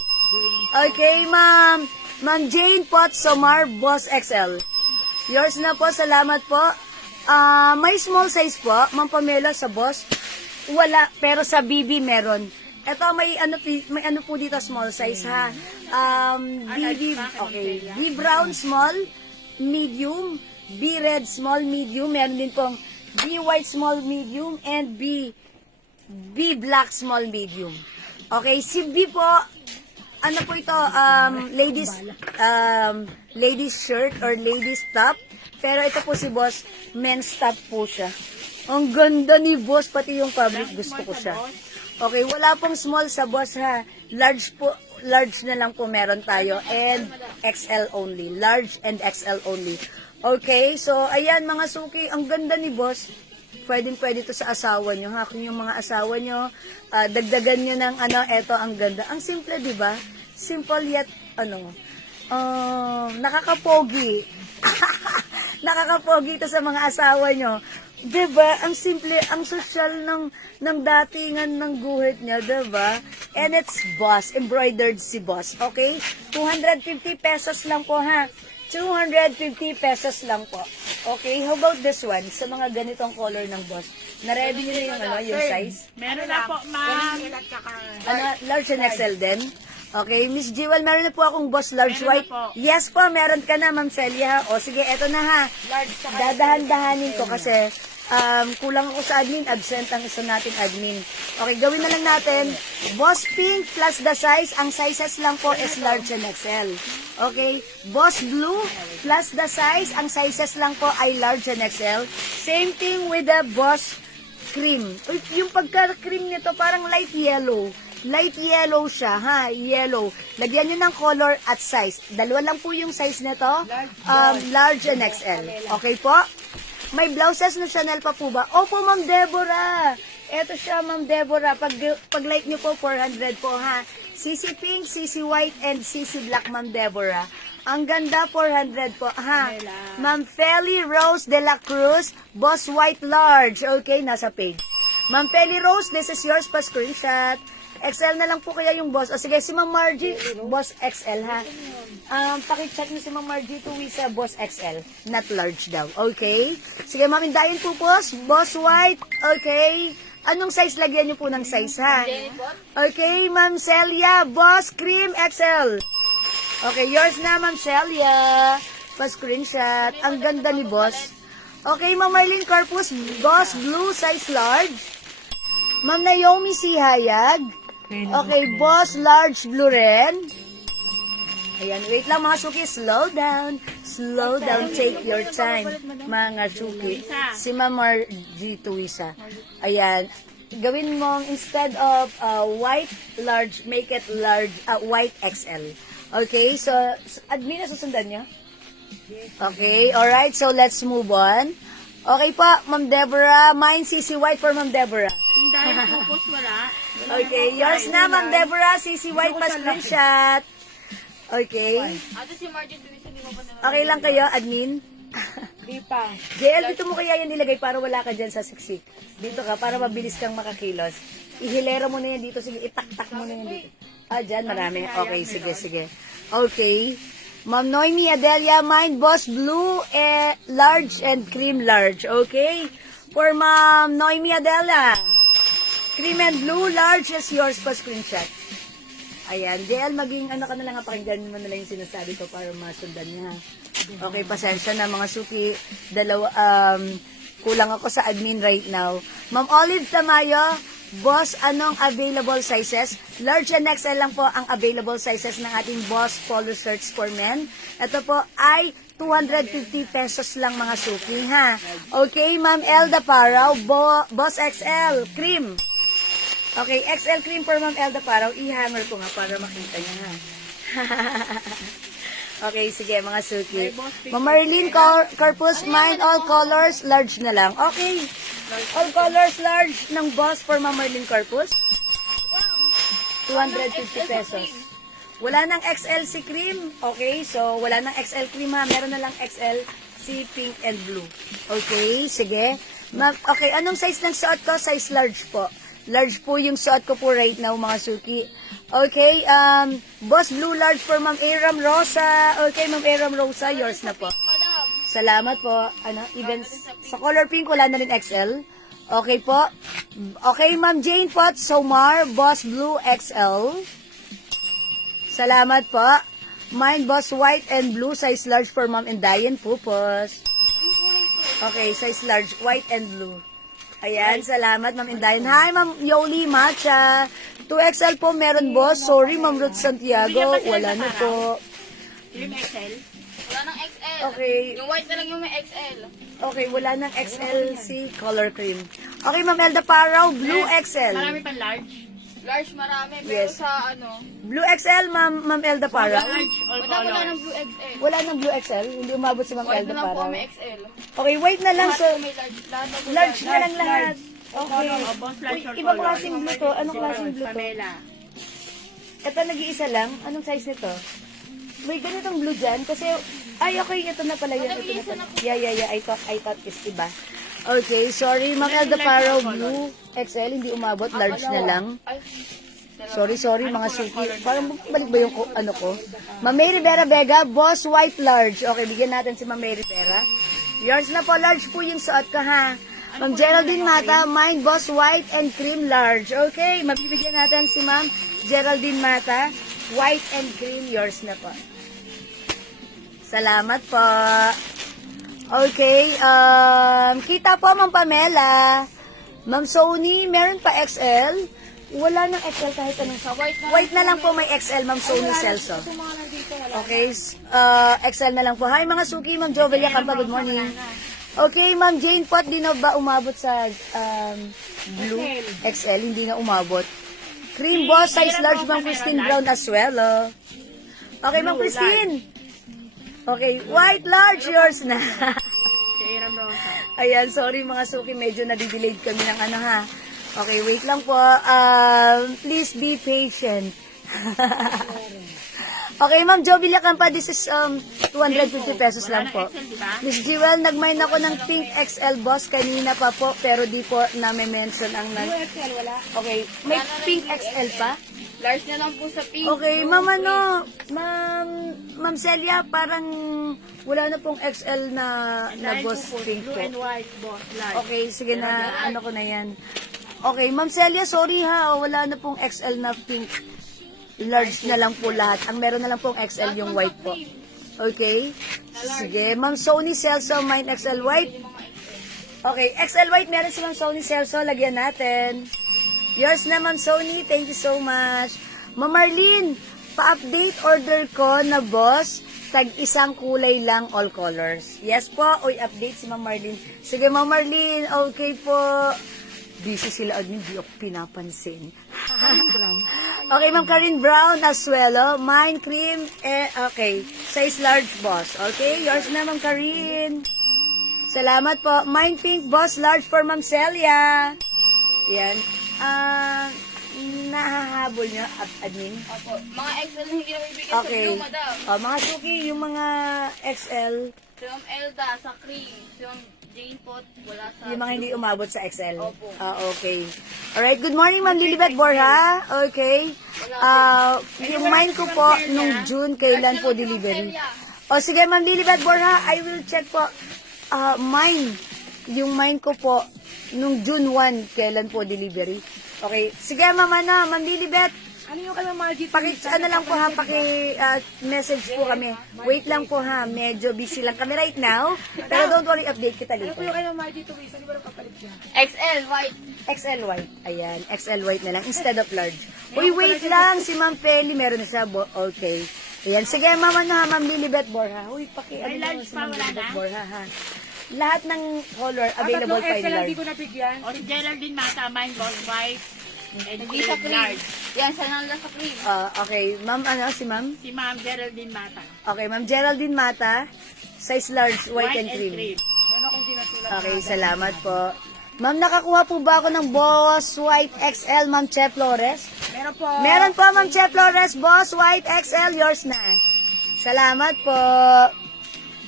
Okay, ma'am. Ma'am Jane Potts Somar, boss XL. Yours na po, salamat po. May small size po, Ma'am Pamela sa boss. Wala, pero sa BB meron. Ito may ano po dito small size ha. BB okay. B brown small, medium, B red small, medium, meron din pong B white small, medium and B black small, medium. Okay, si B po ano po ito, ladies shirt or ladies top. Pero ito po si boss, men's top po siya. Ang ganda ni boss, pati yung fabric gusto ko siya. Okay, wala pong small sa boss ha. Large po, large na lang po meron tayo and XL only. Large and XL only. Okay, so ayan mga suki, ang ganda ni boss. Pwede to sa asawa nyo ha. Kung yung mga asawa nyo, dagdagan nyo ng ano, eto ang ganda. Ang simple, di ba? Simple yet, nakakapogi. nakakapogi ito sa mga asawa nyo. Diba? Ang simple, ang social ng datingan ng guhit niya, diba? And it's Boss, embroidered si Boss, okay? 250 pesos lang po, ha? 250 pesos lang po. Okay, how about this one? Sa mga ganitong color ng Boss. Na-ready nyo na yung size? Meron na po, ma'am. Large and XL din? Okay, Miss Jewel, meron na po akong Boss Large Meron na White. po. Yes po, meron ka na, Ma'am Celia. O sige, eto na ha. Dadahan-dahanin ko kasi kulang ako sa admin, absent ang isa nating admin. Okay, gawin na lang natin. Boss Pink plus the size, ang sizes lang po is large and XL. Okay, Boss Blue plus the size, ang sizes lang po ay large and XL. Same thing with the Boss Cream. Uy, yung pagka-cream nito parang light yellow. Light yellow siya, ha? Yellow. Lagyan nyo ng color at size. Dalawa lang po yung size nito. Large and XL. Okay po? May blouses na Chanel pa po ba? Opo, Ma'am Deborah. Eto siya, Ma'am Deborah. Pag like nyo po, 400 po, ha? CC Pink, CC White, and CC Black, Ma'am Deborah. Ang ganda, 400 po, ha? Ma'am Feli Rose de la Cruz, Boss White Large. Okay, nasa page. Ma'am Feli Rose, this is yours pa screenshot. XL na lang po kaya yung boss. O sige, si Ma'am Margie, boss XL ha. Pakichat niyo si Ma'am Margie Tuwisa, boss XL. Not large daw. Okay? Sige, Ma'am Indayan po boss white. Okay? Anong size lagyan niyo po ng size ha? Okay, Ma'am Celia, boss cream XL. Okay, yours na Ma'am Celia. Pa-screenshot. Ang ganda ni boss. Okay, Ma'am Marlene Corpus, boss blue size large. Ma'am Naomi C. Hayag. Okay, boss large blue ren. Ayan, wait lang mga suki, slow down. Slow down, take your time. Mga suki. Si Ma'am Margie Tuwisa. Ayan, gawin mong instead of white large, make it large, white XL. Okay, so admin na susundan niyo? Okay, alright, so let's move on. Okay po, Ma'am Deborah. Mine, CC White for Ma'am Deborah. Tindahan po po wala. Okay, yours na, Ma'am Deborah. CC White pa screenshot. Okay. Ate si Margie, hindi mo pa naman. Okay lang kayo, admin? Di pa. JL, dito mo kaya yan nilagay para wala ka dyan sa siksik. Dito ka, para mabilis kang makakilos. Ihilera mo na yan dito. Sige, itaktak mo na yan dito. Dyan, marami. Okay, sige. Okay. Ma'am Noemi Adelia, mine, boss blue, large and cream large. Okay? For Ma'am Noemi Adelia, cream and blue, large is yours pa screenshot. Ayan. JL, maging ano ka na lang, pakinggan mo na lang yung sinasabi ko para masundan niya. Okay, pasensya na mga suki. Kulang ako sa admin right now. Ma'am Olive Tamayo, boss, anong available sizes? Large and XL lang po ang available sizes ng ating boss polo shirts for men. Ito po ay 250 pesos lang mga suki, ha? Okay, Ma'am Elda Paraw, boss XL, cream. Okay, XL cream for Ma'am Elda Paraw. I-hanger ko nga para makita niya, ha? Okay, sige, mga suki. Ma'am Marlene Corpus, mine, all colors, large na lang. Okay. All colors, large ng boss for Ma'am Marlene Corpus. 250 pesos. Wala nang XL si cream. Okay, so wala nang XL cream ha. Meron na lang XL si pink and blue. Okay, sige. Okay, anong size ng suot ko? Size large po. Large po yung suot ko po right now, mga suki. Okay, boss blue large for Ma'am Aram Rosa. Okay, Ma'am Aram Rosa, yours na po. Salamat po. Even sa color pink, wala na rin XL. Okay po. Okay, Ma'am Jane Pot, Somar, boss blue XL. Salamat po. Mine, boss white and blue, size large for Ma'am Indayan Pupos. Okay, size large, white and blue. Ayan, salamat Ma'am Indayan. Hi, Ma'am Yoli Macha. 2XL po meron, boss. Sorry, Ma'am Ruth Santiago. Wala na po. Cream XL. Wala nang XL. Okay. Yung white na lang yung may XL. Okay, wala nang XL si color cream. Okay, Ma'am Elda Paraw, blue XL. Marami pa large. Large marami, pero Yes. sa Blue XL, Ma'am Elda Paraw. Large, all wala colors. ng blue XL. Wala nang blue XL, hindi umabot si Ma'am White Elda na lang po Paraw. may XL. Okay, white na lang, so Lahat po may large. Lahat na po large na lang lahat. Okay. Oh, boss large, all Ibang colors. klaseng blue to. Anong klaseng blue to? Pamela. Ito, nag-iisa lang. Anong size nito? May ganitong blue dyan, kasi Ay, okay, ito na pala yun. Ito na pala. Yeah. I thought is iba. Okay, sorry, Ma'am Elda Paro Blue. XL, hindi umabot. Large na lang. Sorry, mga suki. Parang balik ba yung ano ko? Ma'am May Rivera Vega, Boss White Large. Okay, bigyan natin si Ma'am May Rivera. Yours na po, large po yung suot ko, ha? Ma'am Geraldine Mata, mine, Boss White and Cream Large. Okay, mabibigyan natin si Ma'am Geraldine Mata, White and Cream, yours na po. Salamat po. Okay, kita po, Ma'am Pamela. Ma'am Sony, meron pa XL? Wala nang XL kahit anong sa white na lang po, may XL, Ma'am Sony Celso. Okay, XL na lang po. Hi mga suki, Ma'am Jovelia Campa, good morning. Okay, Ma'am Jane Pot, di na ba umabot sa blue? XL, hindi nga umabot. Cream Boss, size large, Ma'am Christine Brown as well. Oh. Okay, Ma'am Christine. Okay, white large, yours na. Ayan, sorry mga suki, medyo nadidelayed kami ng ano ha. Okay, wait lang po. Please be patient. Okay, Ma'am Jovelia Campa, this is 250 pesos lang po. Miss Jewel, nag-mine ako ng pink XL boss kanina pa po, pero di po na-mention ang Okay, may pink XL pa? Large na lang po sa pink. Okay, Ma'am Ma'am Celia, parang wala na pong XL na boss pink po. Blue and white, boss. Large. Okay, sige na, ano ko na yan. Okay, Ma'am Celia, sorry ha, wala na pong XL na pink. Large na lang po lahat. Ang meron na lang pong XL yung white po. Okay? Sige, Ma'am Sony Celso, mine XL white. Okay, XL white, meron si Ma'am Sony Celso, lagyan natin. Yours na, Ma'am Sony, thank you so much. Ma'am Marlene, pa-update order ko na boss, tag isang kulay lang, all colors. Yes po, uy, update si Ma'am Marlene. Sige, Ma'am Marlene, okay po. Busy sila, admin, di ako pinapansin. Okay, Ma'am Karen Brown as well, oh. Mine cream, okay, size large boss. Okay, yours na, Ma'am Karen. Salamat po. Mine pink boss, large for Ma'am Celia. Yan. Nahahabol nyo, admin? Opo. Mga XL na hindi na bibigyan sa Okay. blue, madam. Mga suki, yung mga XL, Si Ma'am Elda, sa cream. Si Ma'am Jane Pot, wala sa yung mga hindi umabot sa XL. Opo. Okay. Alright, good morning, Ma'am Lilibet Borja. Okay. Yung mine ko po, nung June, kailan po delivery? O sige, Ma'am Lilibet Borja, I will check po. Mine, yung mine ko po, nung June 1, kailan po delivery? Okay. Sige, Ma'am Lilibet. Ano yung kay Ma'am Margie? Ano lang po ha, message po kami. Wait lang po ha, medyo busy lang kami right now. Pero don't worry, update kita Ano po yung later. kay Ma'am Margie Tuwisa? Di ba nagpapalit siya? XL, white. XL white. Ayan, XL white na lang instead of large. Uy, wait lang, si Ma'am Feli, meron na siya. Okay. Ayan, sige, Ma'am, Ma'am Lilibet Borja. Uy, ano naman si Ma'am Lilibet Borja ha. Lahat ng color available pa in Tatlong XL large. hindi ko nabigyan. O si Geraldine Mata, mine boss white. And Hindi sa cream cream. large. Yan, siya lang sa cream. Okay, Ma'am, si Ma'am? Si Ma'am Geraldine Mata. Okay, Ma'am Geraldine Mata, size large, white and cream. Meron akong dinasulat. Okay, salamat po. Ma'am, nakakuha po ba ako ng Boss White XL, Ma'am Che Flores? Meron po. Meron po, Ma'am Che Flores, Boss White XL, yours na. Salamat po.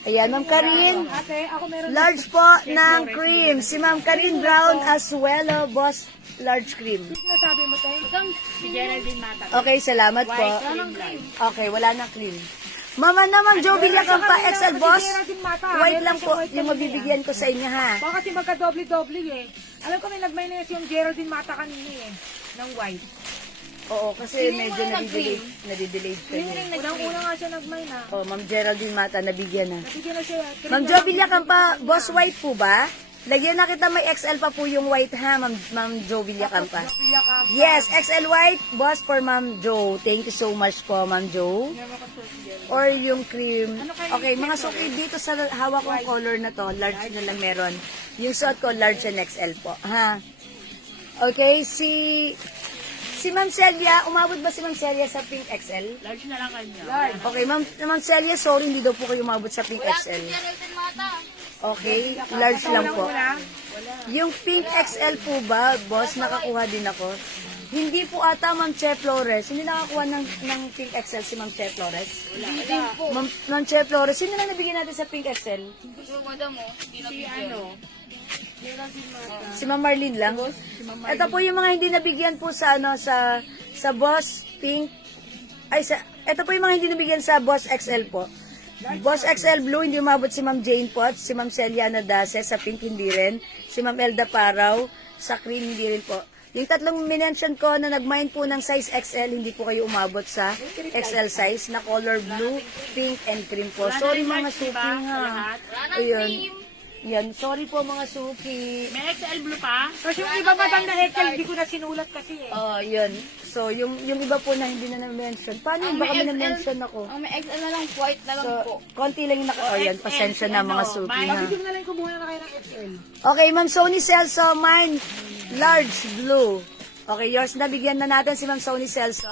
Ayan, Ma'am Karin. Ate, ako meron. Large po ng cream. Si Ma'am Karin Brown as well, oh, Boss large cream. Sinasabi mo tayo. Si Geraldine Mata. Okay, salamat po. White cream large. Okay, wala na cream. Mama naman, Jovelia Campa XL, Boss. White lang po yung mabibigyan ko sa inyo, ha? Baka kasi magka-doble-doble eh. Alam ko may nag-minus yung Geraldine Mata kanina eh. Ng white. Oo, kasi medyo nadidelayed kami. Unang-una nga siya nag-mine ah. Oh, Ma'am Geraldine Mata, nabigyan na. Nabigyan na siya. Ma'am Jovelia Campa, Boss White po ba? Lagyan na kita, may XL pa po yung white, ha, Ma'am Jovelia Campa. Jovelia Campa. Yes, XL white, Boss for Ma'am Jo. Thank you so much po, Ma'am Jo. Or yung cream. Okay, mga suki dito sa hawak kong color na to, large na lang meron. Yung suot ko, large and XL po, ha? Okay, si Ma'am Celia, umabot ba si Ma'am Celia sa pink XL? Large na lang kanya. Okay, Ma'am Celia, sorry, hindi daw po kayo umabot sa pink Wala XL. si Geraldine Mata. Okay, large lang po. Yung pink XL po ba, boss, nakakuha din ako. Hindi po ata Ma'am Che Flores. Hindi nakakuha ng Pink XL si Ma'am Che Flores. Hindi po. Ma'am Che Flores, sino na nabigyan natin sa Pink XL? Yung madam mo, hindi na Si bigyan. ano? Si Ma'am Marlene lang. Ito po yung mga hindi nabigyan po sa sa Boss Pink. Ito po yung mga hindi nabigyan sa Boss XL po. Boss XL Blue, hindi umabot si Ma'am Jane Potts, si Ma'am Celiana Dase, sa Pink hindi rin, si Ma'am Elda Paraw, sa Cream hindi rin po. Yung tatlong minention ko na nag-mine po ng size XL, hindi po kayo umabot sa XL size na color blue, pink, and cream po. Sorry mga suki ha. Ayun. Yan, sorry po mga suki. May XL blue pa? Tapos yung iba madam na Excel, hindi ko na sinulat kasi eh. Yun. So, yung iba po na hindi na na-mention. Paano yung baka may na-mention ako? Ang may XL na lang, white na lang So, po. konti lang yung Yan, pasensya na mga suki ha. Pag-ibig na lang kumuha na kayo ng Excel. Okay, Ma'am Sony Celso, mine, large blue. Okay, yours na, bigyan na natin si Ma'am Sony Celso.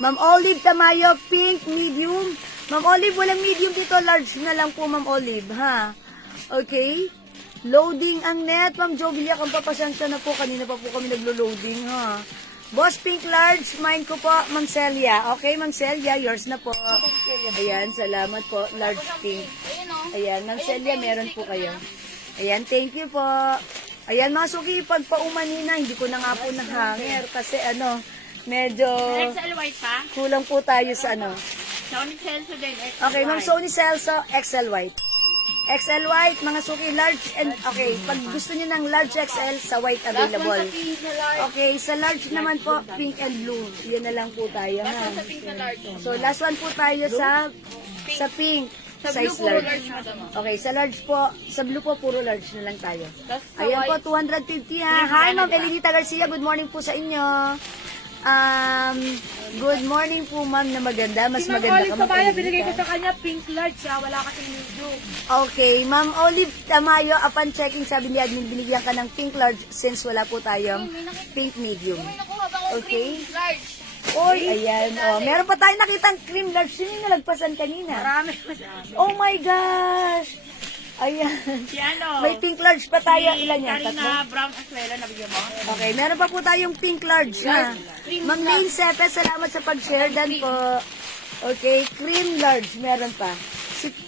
Ma'am Olive Tamayo, pink, medium. Ma'am Olive, walang medium dito, large na lang po, Ma'am Olive, ha? Okay? Loading ang net, Ma'am Jovilia, kung papasensya na po, kanina pa po kami naglo-loading, ha? Boss Pink Large, mine ko po, Ma'am Celia. Okay, Ma'am Celia, yours na po. Ayan, salamat po, large pink. Ayun o. Ayan, Ma'am Celia, meron po kayo. Ayan, thank you po. Ayan, mga suki, pagpaumani na, hindi ko na nga po nahanger kasi medyo XL white pa? kulang po tayo sa Sony Celso din, XL Okay, Ma'am white. Sony Celso, XL White. XL White, mga suki, large and, okay, pag gusto niyo ng large XL, sa white available. Last one sa pink na large. Okay, sa large naman po, pink and blue. Yan na lang po tayo, Last ha? one sa pink na large. So, last one po tayo sa pink, Sa blue, size puro large. large madam mo. Okay, sa large po, sa blue po, puro large na lang tayo. Tapos sa Ayan po, white, 250 ha. Hi, Ma'am Elinita Garcia. Good morning po sa inyo. Good morning po, Ma'am, na maganda. Mas Si Ma'am maganda Olive ka, Ma'am Tamayo, binigay ko Elinita. sa kanya pink large siya, wala kasing medium. Okay, Ma'am Olive Tamayo, upon checking, sabi ni admin, binigyan ka ng pink large since wala po tayong pink medium. may nakuha ba akong Okay. cream large? Oy, ayan. Meron pa tayong nakitang cream large. Sino yung nalagpasan kanina? Marami. Oh my gosh! Ayan. Si ano? May pink large pa tayo. Ilan yan? Tatlo? Karina Brown Asuelo, nabigyan mo? Okay, meron pa po tayong pink large ha. Ma'am Lane Sete, salamat sa pag-share dan po. Okay, cream large, meron pa.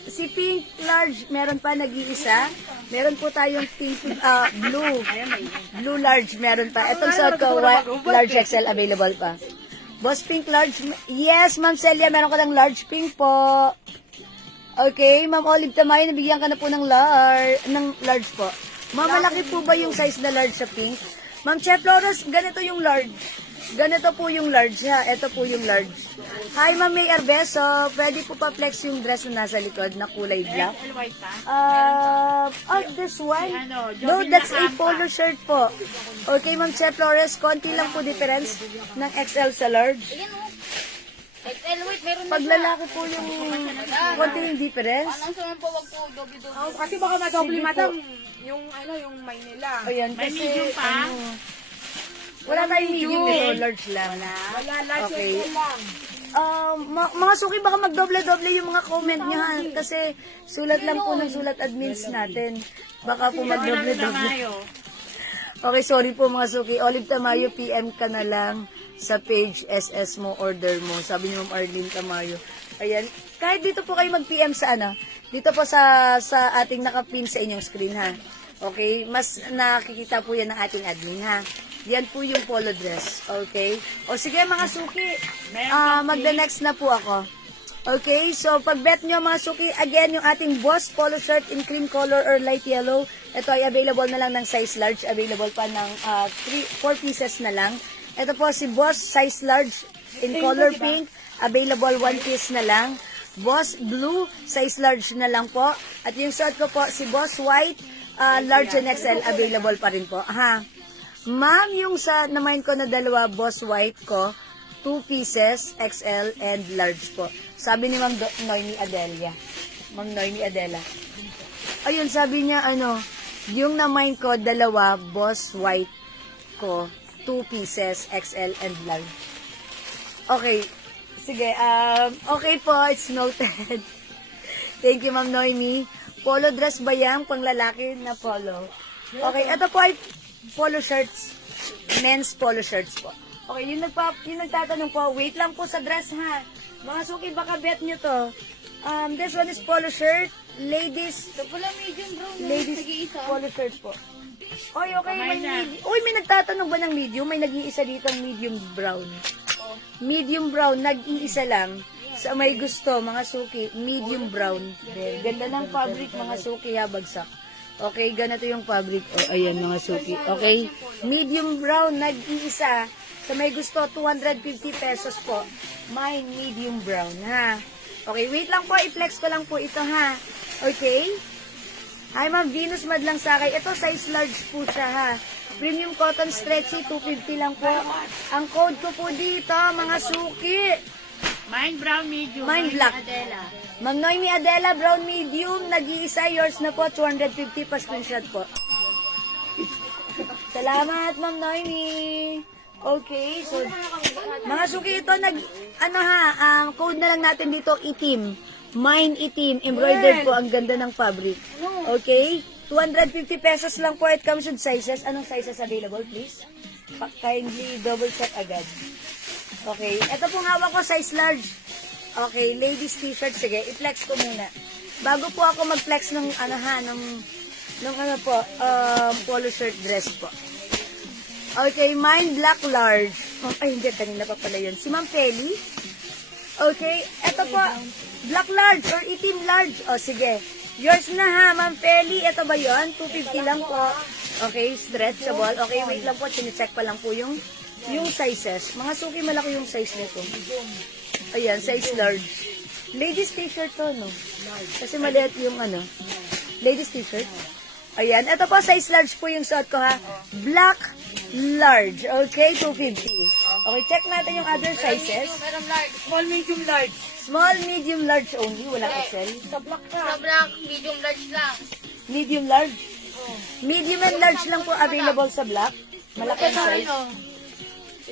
Si pink large, meron pa nag-iisa. Meron po tayong pink, blue. Blue large, meron pa. Itong suot ko, large XL available pa. Boss pink large, yes, Ma'am Celia, meron ka ng large pink po. Okay, Ma'am Olive Tamayo, nabigyan ka na po ng large po. Ma'am, malaki po ba yung size na large sa pink? Ma'am Che Flores, ganito yung large. Ganito po yung large ha. Ito po yung large. Hi, Ma'am May Arbeso. Pwede po pa-flex yung dress na nasa likod na kulay black. XL white pa? This one? Ano, No, Jovi that's a Lahampa. polo shirt po. Okay, Ma'am Che Flores, konti lang po difference ng XL sa large. Ayan o. XL white, meron na Pag siya. lalaki po yung konti yung difference. Anong sa po, wag po, dobi-dobi. Kasi baka madoble Sige po. madam, yung yung may nila. Ayan, May kasi, medium pa? wala tayong medium dito, large lang. Wala large Okay. XL lang. Mga suki, baka magdoble-doble yung mga comment nyo ha. Kasi sulat lang po ng sulat admins natin. Baka po magdoble-doble. Tamayo. Okay, sorry po mga suki. Olive Tamayo, PM ka na lang sa page SS mo, order mo. Sabi ni Ma'am Arlene Tamayo. Ayan. Kahit dito po kayo mag-PM sa dito po sa ating nakapin sa inyong screen ha. Okay? Mas nakikita po yan ng ating admin ha. Yan po yung polo dress. Okay? O sige mga suki. Magda-next na po ako. Okay, so pag bet nyo mga suki, again yung ating Boss polo shirt in cream color or light yellow, ito ay available na lang ng size large, available pa ng 4 pieces na lang. Ito po si Boss size large in color pink, available 1 piece na lang. Boss blue, size large na lang po. At yung suot ko po si Boss white, large and XL, available pa rin po. Ma'am, yung sa namain ko na dalawa, Boss white ko, 2 pieces, XL and large po. Sabi ni Ma'am Noemi Adelia. Ma'am Noemi Adela. Ayun, sabi niya, yung namain ko, dalawa, Boss white ko, 2 pieces, XL and large. Okay. Sige, okay po, it's noted. Thank you, Ma'am Noemi. Polo dress ba yan? Pang lalaki na polo. Okay, ito po ay polo shirts. Men's polo shirts po. Okay, yung nagtatanong po, wait lang po sa dress ha. Mga suki, baka bet nyo to. This one is polo shirt, ladies, Ito pala medium brown. ladies Nag-iisa. polo shirt po. Oy, okay, may Kamay na. medium. Uy, may nagtatanong ba ng medium? May nag-iisa dito medium brown. Medium brown, nag-iisa lang. Sa may gusto, mga suki, medium brown. Ganda ng fabric, mga suki, ha, bagsak. Okay, ganito yung fabric. Oh, ayan, mga suki. Okay, medium brown, nag-iisa. Sa may gusto, 250 pesos po. Mine, medium brown, ha. Okay, wait lang po, i-flex ko lang po ito, ha. Okay? Hi, Ma'am Venus Madlang Sakay. Ito, size large po siya, ha. Premium cotton stretchy, 250 lang po. Ang code ko po dito, mga suki. Mine brown medium. Mine black. Adela. Ma'am Noemi Adela, brown medium, nag-iisa, yours na po, 250 pa screenshot po. Salamat, Ma'am Noemi. Okay, so, mga suki, ito, code na lang natin dito, itim. Mine itim, embroidered po, ang ganda ng fabric. Okay, 250 pesos lang po, it comes with sizes. Anong sizes available, please? Kindly double check agad. Okay, ito pong hawak ko, size large. Okay, ladies t-shirt, sige, i-flex ko muna. Bago po ako mag-flex ng polo shirt dress po. Okay, mine black large. Oh, ay, hindi, kanina pa pala yun. Si Ma'am Feli. Okay, eto po, black large or itim large. O, sige. Yours na ha, Ma'am Feli. Ito ba yun? 250 lang po. Okay, stretchable. Okay, wait lang po, chinecheck pa lang po yung sizes. Mga suki, malaki yung size nito. Ayan, size large. Ladies t-shirt to, no? Kasi maliit yung ladies t-shirt. Ayan, ito po, size large po yung suot ko ha. Black large. Okay, 250. Okay, check natin yung other sizes. Meron large. Small, medium, large. Small, medium, large only. Walang XL. Sa black ka. Sa black, medium large lang. Medium, large. Medium and large lang po available sa black. Malaki ang size.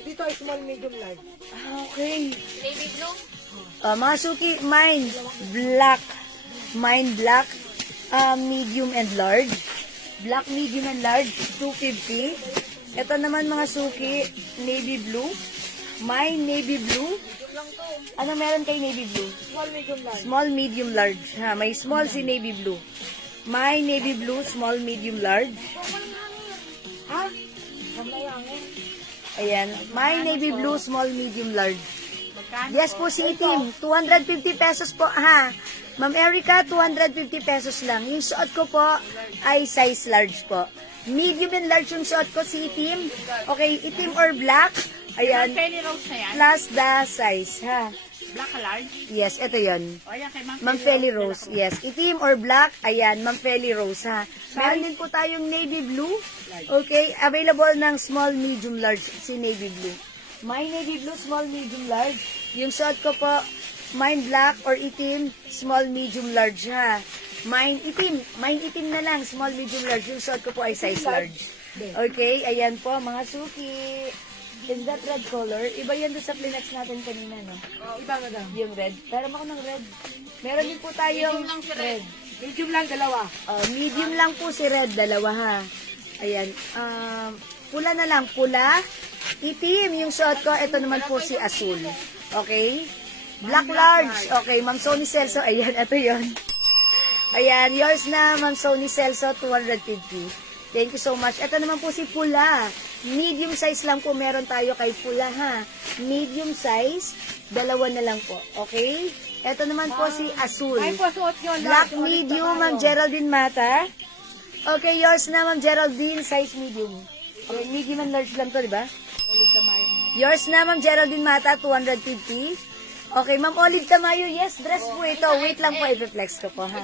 Dito ay small, medium, large. Okay. Navy blue. Mga suki, mine black. Mine black. Medium and large. Black, medium, and large. 250. Ito naman mga suki, navy blue. Mine navy blue. Ano meron kay navy blue? Small, medium, large. Small, medium, large. Ha, may small si navy blue. My navy blue, small, medium, large. Ha? Mamlayangin. Ayan. My navy blue, small, medium, large. Magkano? Yes po si itim. 250 pesos po ha. Ma'am Erica, 250 pesos lang. Yung suot ko po ay size large po. Medium and large yung suot ko si itim. Okay, itim or black. Ayan. Penny rose na yan. Plus the size ha. Black large. Yes, ito yon. O yan kay Ma'am Feli Rose, yes. Itim or black, ayan, Ma'am Feli Rose, ha. Meron din po tayong navy blue. Okay, available ng small, medium, large, si navy blue. My navy blue, small, medium, large. Yung suot ko po, mine black or itim, small, medium, large, ha. Mine itim na lang, small, medium, large. Yung suot ko po ay size large. Okay, ayan po, mga suki. Is that red color? Iba yan doon sa Kleenex natin kanina, no? Oh, iba na daw. Yung red. Pero ako ng red. Meron din po tayong Medium lang si red. Medium lang, dalawa. medium lang po si red, dalawa ha. Ayan. Pula na lang. Pula. Itim yung suot ko. Ito naman po si asul. Okay? Black large. Okay, Ma'am Sony Celso. Ayan, ito yon. Ayan, yours na, Ma'am Sony Celso, 250. Thank you so much. Ito naman po si pula. Medium size lang po meron tayo kay pula ha. Medium size, dalawa na lang po. Okay? Ito naman po si asul. Ay po, suot nyo. Black large, ulit medium, tayo. Ma'am Geraldine Mata. Okay, yours na, Ma'am Geraldine, size medium. Okay, medium and large lang to, di ba? Yours na, Ma'am Geraldine Mata, 250. Okay, Ma'am Olive Tamayo, yes, dress po ito. Wait lang po, i-flex ko po, ha?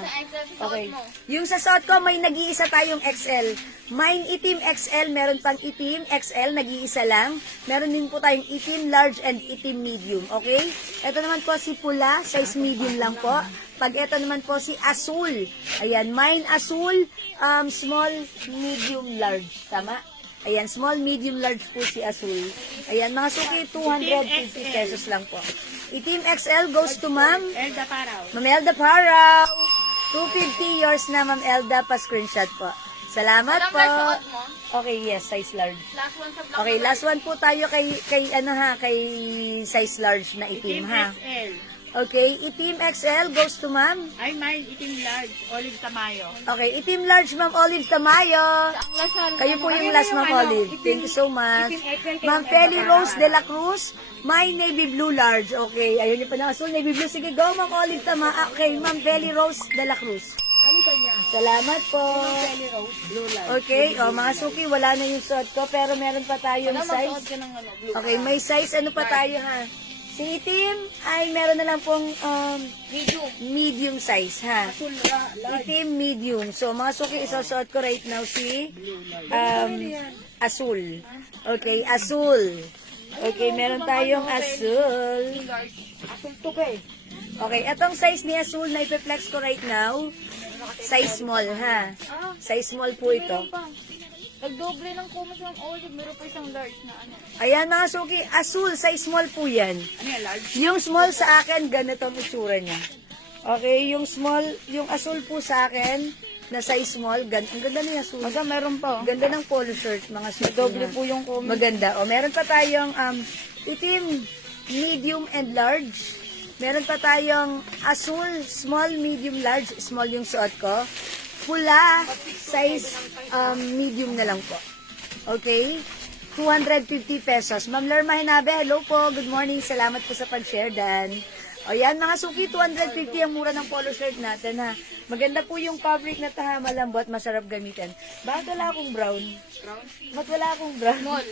Okay. Yung sa suot ko, may nag-iisa tayong XL. Mine itim XL, meron pang itim XL, nag-iisa lang. Meron din po tayong itim large and itim medium, okay? Ito naman po si pula, size medium lang po. Pag ito naman po si asul. Ayan, mine asul, small, medium, large. Tama? Ayan, small, medium, large po si asul. Ayan, mga suki, 250 pesos lang po. Itim XL goes to Ma'am Elda Paraw. Ma'am Elda Paraw. 250 yours na, Ma'am Elda, pa screenshot po. Salamat Walang po. large suot mo? Okay, yes, size large. Last one sa black. Okay, last one po tayo kay size large na itim, Itim ha. XL. Okay, itim XL goes to ma'am. Ay, mine, itim large. Olive Tamayo. Okay, itim large ma'am Olive Tamayo. Ang lasal. Kayo po yung Kanina last yung ma'am ano, Olive. itim- Thank you so much. itim XL kayo Ma'am ng Feli Emma Rose Para. de la Cruz. My navy blue large. Okay, ayun yung pa ng asul. Navy blue. Sige, go ma'am Olive Tama. Okay, ma'am Feli Rose de la Cruz. Ano kanya? Salamat po. Kelly Rose, blue light. Okay, mga suki, wala na yung suot ko, pero meron pa tayong Ano, magsuot size. ka ng ano, blue. Okay, may size, ano pa tayo ha? Si itim ay meron na lang pong Medium. medium size ha. Full large. Itim, medium. So, mga suki, isusuot ko right now si asul. Okay, asul. Okay, meron tayong asul. Asul to ka eh. Okay, etong size ni asul na ipeflex ko right now, size small ha. Size small po ito. Nagdoble ng comments ng Olive. Meron pa isang large na ano. Ayan mga suki, asul, size small po yan. Ano yan, large? Yung small sa akin, ganito ang itsura niya. Okay, yung small, yung asul po sa akin, na size small, ang ganda niya asul. Meron pa. Ganda ng polo shirt, mga suki. Doble na. po yung comment. Maganda. O, meron pa tayong itim, medium, and large. Meron pa tayong asul, small, medium, large. Small yung suot ko. Pula, size medium na lang po. Okay? 250 pesos. Ma'am Lerma Hinabe, hello po. Good morning. Salamat po sa pag-share, Dan. O yan, mga suki, 250 ang mura ng polo shirt natin, ha. Maganda po yung fabric na taha, malambot, masarap gamitin. Bakit wala akong brown? Bakit wala akong brown? Small.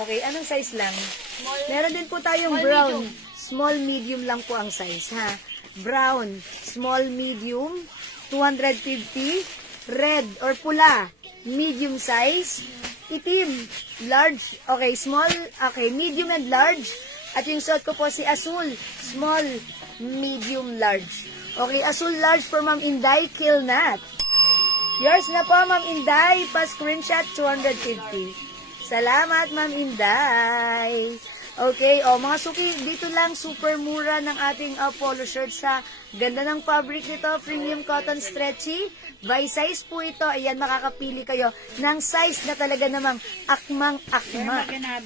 Okay, anong size lang? Small. Meron din po tayong Small, brown. medium. Small, medium lang po ang size, ha. Brown, small, medium, 250. Red or pula, medium size. Itim, large. Okay, small, okay, medium and large. At yung suot ko po si asul, small, medium, large. Okay, asul large for Ma'am Inday Kilnat. Yours na po, Ma'am Inday. Pa-screenshot, 250. Salamat, Ma'am Inday. Okay, mga suki, dito lang super mura ng ating polo shirt sa ganda ng fabric nito, premium cotton stretchy. By size po ito, ayan, makakapili kayo ng size na talaga namang akmang-akma.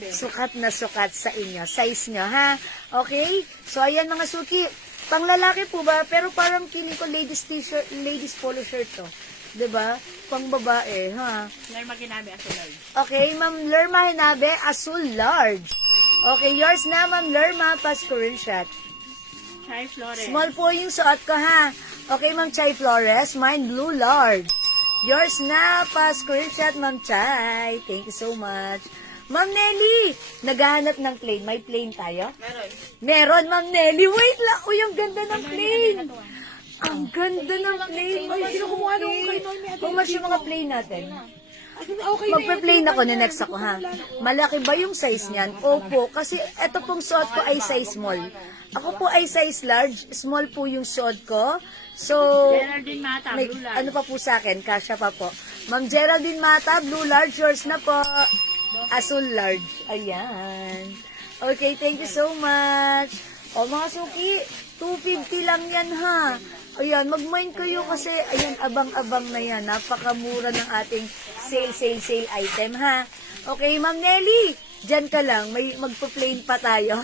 Sukat na sukat sa inyo, size nyo, ha? Okay? So, ayan mga suki, pang lalaki po ba? Pero parang feeling ko ladies t-shirt, ladies polo shirt to. 'Di ba? Pang babae, ha? Lerma Ginabe, aso large. Okay, Ma'am Lerma Hinabe, asul large. Okay, yours na, Ma'am Lerma, pa-screenshot. Chai Flores. Small po yung suot ko, ha? Okay, Ma'am Chai Flores, mine blue large. Yours na, pa-screenshot, Ma'am Chai. Thank you so much. Ma'am Nelly, naghahanap ng plain. May plain tayo? Meron. Meron, Ma'am Nelly. Wait lang. Uy, ang ganda ng plain. Ang ganda ng plain. Ay, sino kumuha nung kay Noemi? How much yung mga plain natin? Okay Magpe-plain ako na next ako, ha? Malaki ba yung size niyan? Opo, kasi ito pong suot ko ay size small. Ako po ay size large, small po yung suot ko. So, Geraldine Mata, may, blue large. ano pa po sa akin? Kasya pa po. Ma'am Geraldine Mata, blue large, yours na po. Asul large. Ayan. Okay, thank you so much. O mga suki, 250 lang yan, ha? Ayan, mag-mind kayo kasi, ayan, abang-abang na yan. Napakamura ng ating sale item, ha? Okay, Ma'am Nelly, dyan ka lang. May magpa-plain pa tayo.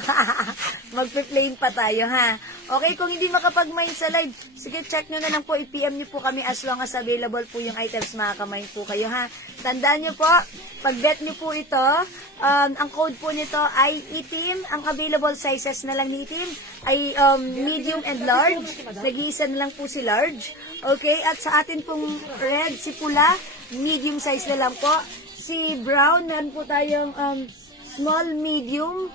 Magpa-plain pa tayo, ha? Okay, kung hindi makapag-mind sa live, sige, check nyo na lang po. I-PM nyo po kami as long as available po yung items. Makaka-mind po kayo, ha? Tandaan nyo po, pag-bet nyo po ito, ang code po nito ay itim. Ang available sizes na lang ni itim ay medium and large. Nag-iisa na lang po si large. Okay, at sa atin pong red, si pula, medium size na lang po. Si brown, meron po tayong small, medium.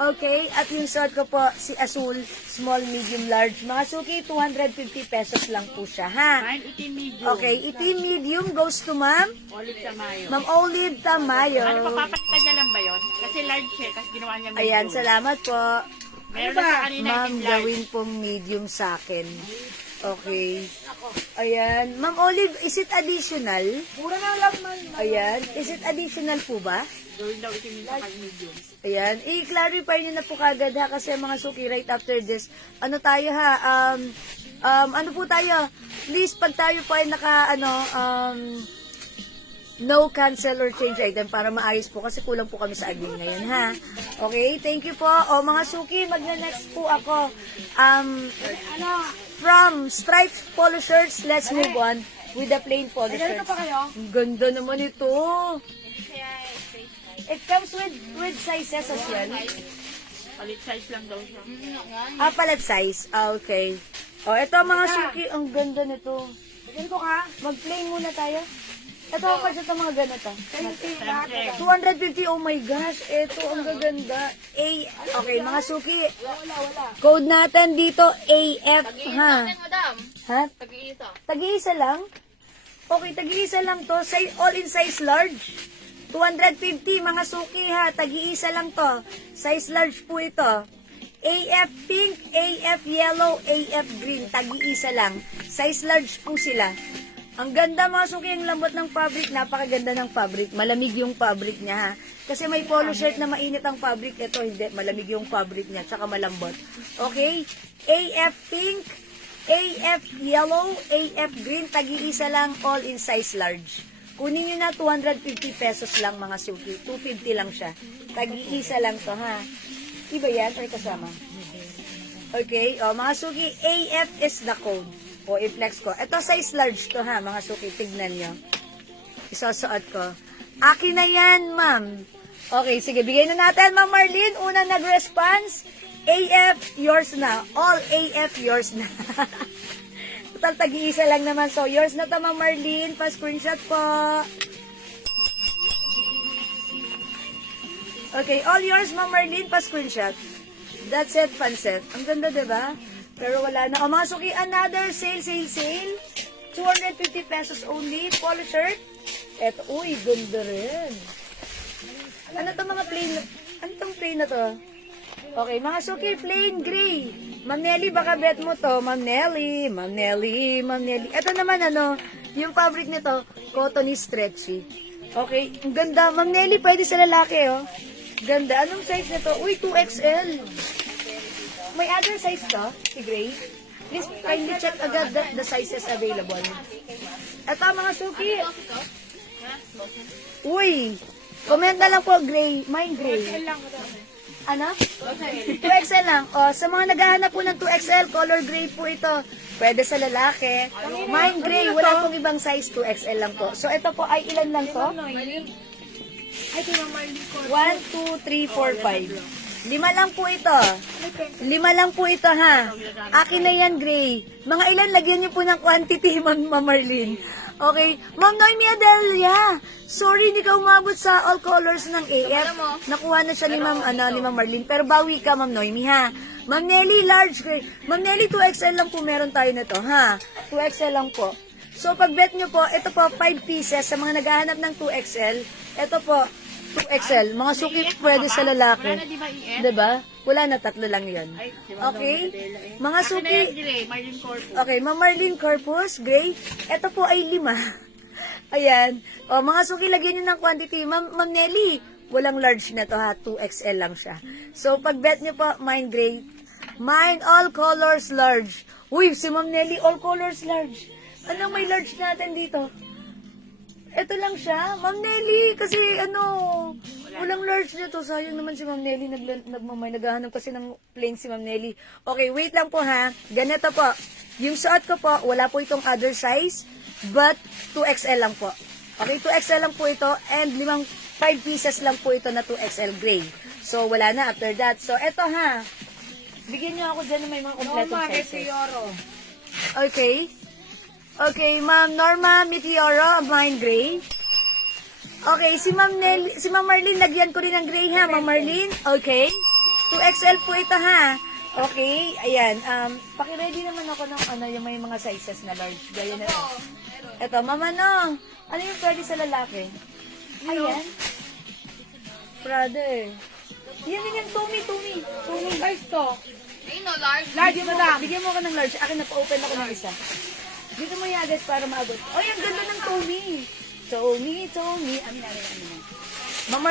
Okay, at yung suot ko po, si asul, small, medium, large. Mga suki, 250 pesos lang po siya, ha? Mine, itim medium. Okay, itim medium goes to Ma'am Olive Tamayo. Ma'am Olive Tamayo. Ano, papapalitan niya lang ba yun? Kasi large siya, kasi ginawa niya medium. Ayan, salamat po. Meron na sa kanina Ma'am, itim large. gawin pong medium sa akin. Okay. Ayan. Ma'am Olive, is it additional? Mura na lang man. Ayan. Is it additional po ba? Gawin daw itim sa medium. Ayan. I-clarify nyo na po kagad, ha, kasi mga suki, right after this, ano tayo, ha, ano po tayo, please, pag tayo po ay no cancel or change item para maayos po kasi kulang po kami sa admin ngayon, ha? Okay, thank you po. O, mga suki, magna-next po ako. From striped polo shirts, let's move on with the plain polo Ganito shirts. pa kayo? Ang ganda naman ito. Kaya space size. It comes with sizes as well. Palit size lang daw siya. Palit size. Okay. O, ito mga suki, ang ganda nito. Ganito ka? Mag-plain muna tayo. Ito ang budget ng mga ganito. Lahat. 250, oh my gosh, ito ang gaganda. Okay, mga suki, Wala. code natin dito, AF, ha? Tag-iisa madam. Ha? Tag-iisa. Tag-iisa lang? Okay, tag-iisa lang to. All in size large. 250, mga suki, ha? Tag-iisa lang to. Size large po ito. AF pink, AF yellow, AF green. Tag-iisa lang. Size large po sila. Ang ganda mga suki, ang lambot ng fabric. Napakaganda ng fabric. Malamig yung fabric niya, ha? Kasi may polo shirt na mainit ang fabric. Ito hindi. Malamig yung fabric niya. Tsaka malambot. Okay? AF pink, AF yellow, AF green. Tag-iisa lang. All in size large. Kunin nyo na 250 pesos lang mga suki. 250 lang siya. Tag-iisa lang to, ha? Iba yan or kasama? Okay. O, mga suki, AF is the code. O, i-flex ko. Ito size large to, ha, mga suki. Tignan nyo. Isusuot ko. Akin na yan, ma'am. Okay, sige. Bigay na natin, Ma'am Marlene. Una nag-response. AF, yours na. All AF, yours na. Total, tag-iisa lang naman. So, yours na to, Ma'am Marlene. Pa-screenshot po. Okay, all yours, Ma'am Marlene. Pa-screenshot. That's it, panset. Ang ganda, diba? Pero wala na. O, mga suki, another sale. 250 pesos only. Polo shirt. Eto, uy, ganda rin. Ano to mga plain? Ano tong plain na to? Okay, mga suki, plain gray. Ma'am Nelly, baka bet mo to. Ma'am Nelly. Ito naman, yung fabric nito, cottony stretchy. Okay, ang ganda. Ma'am Nelly, pwede sa lalaki, oh. Ganda. Anong size nito? Uy, 2XL. May other size to, si Gray? Please kindly check agad the sizes available. Ito mga suki. Uy, comment na lang po Gray. Mine Gray. Ano? 2XL lang. O, sa mga naghahanap po ng 2XL, color gray po ito. Pwede sa lalaki. Mine Gray, wala pong ibang size, 2XL lang po. So, ito po ay ilan lang to? Ay, tinamali ko. 1, 2, 3, 4, 5. 5 lang po ito. 5 lang po ito, ha? Akin na yan, Gray. Mga ilan, lagyan niyo po ng quantity, Ma'am Marlene. Okay. Ma'am Noemi Adelia. Sorry, hindi ka umabot sa all colors ng AF. Nakuha na siya ni Ma'am Marlene. Pero bawi ka, Ma'am Noemi, ha? Ma'am Nelly, large Gray. Ma'am Nelly, 2XL lang po meron tayo na to, ha? 2XL lang po. So, pag bet nyo po, ito po, 5 pieces. Sa mga naghahanap ng 2XL, ito po, 2XL. Mga suki pwede sa lalaki. Wala na di ba EF? Diba? Wala na, 3 lang yun. Ay, Okay? Mga Akin na suki. yan, Gray. Marlene Corpus. Okay, Ma'am Marlene Corpus, gray. Ito po ay 5. Ayan. O, mga suki, lagyan nyo ng quantity. Ma'am Nelly, walang large na to, ha? 2XL lang siya. So, pag bet nyo po, mine gray. Mine all colors large. Uy, si Ma'am Nelly, all colors large. Anong may large natin dito? Ito lang siya. Ma'am Nelly, kasi walang large nito. Sayang naman si Ma'am Nelly. Naghahanap kasi ng plain si Ma'am Nelly. Okay, wait lang po, ha. Ganito po. Yung suot ko po, wala po itong other size, but 2XL lang po. Okay, 2XL lang po ito, and 5 pieces lang po ito na 2XL gray. So, wala na after that. So, eto, ha. Bigyan niyo ako dyan na may mga kompletong sizes. Okay. Okay, Ma'am Norma Meteoro, mine gray. Okay, si Ma'am Marlene, lagyan ko rin ng gray, ha, Ma'am Marlene. Okay. 2XL po ito, ha. Okay, ayan. Paki-ready naman ako ng yung may mga sizes na large. Gaya na ito. Ito, Ma'am, ano yung pwede sa lalaki? Ayan. Brother. Yan, Tommy. Size to. Ayun o, large. Large mo lang. Bigyan mo ako ng large. Akin na pa-open ako ng isa. Dito mo yagas para maabot. Oh, ang ganda ng Tommy. Tommy. Ma'am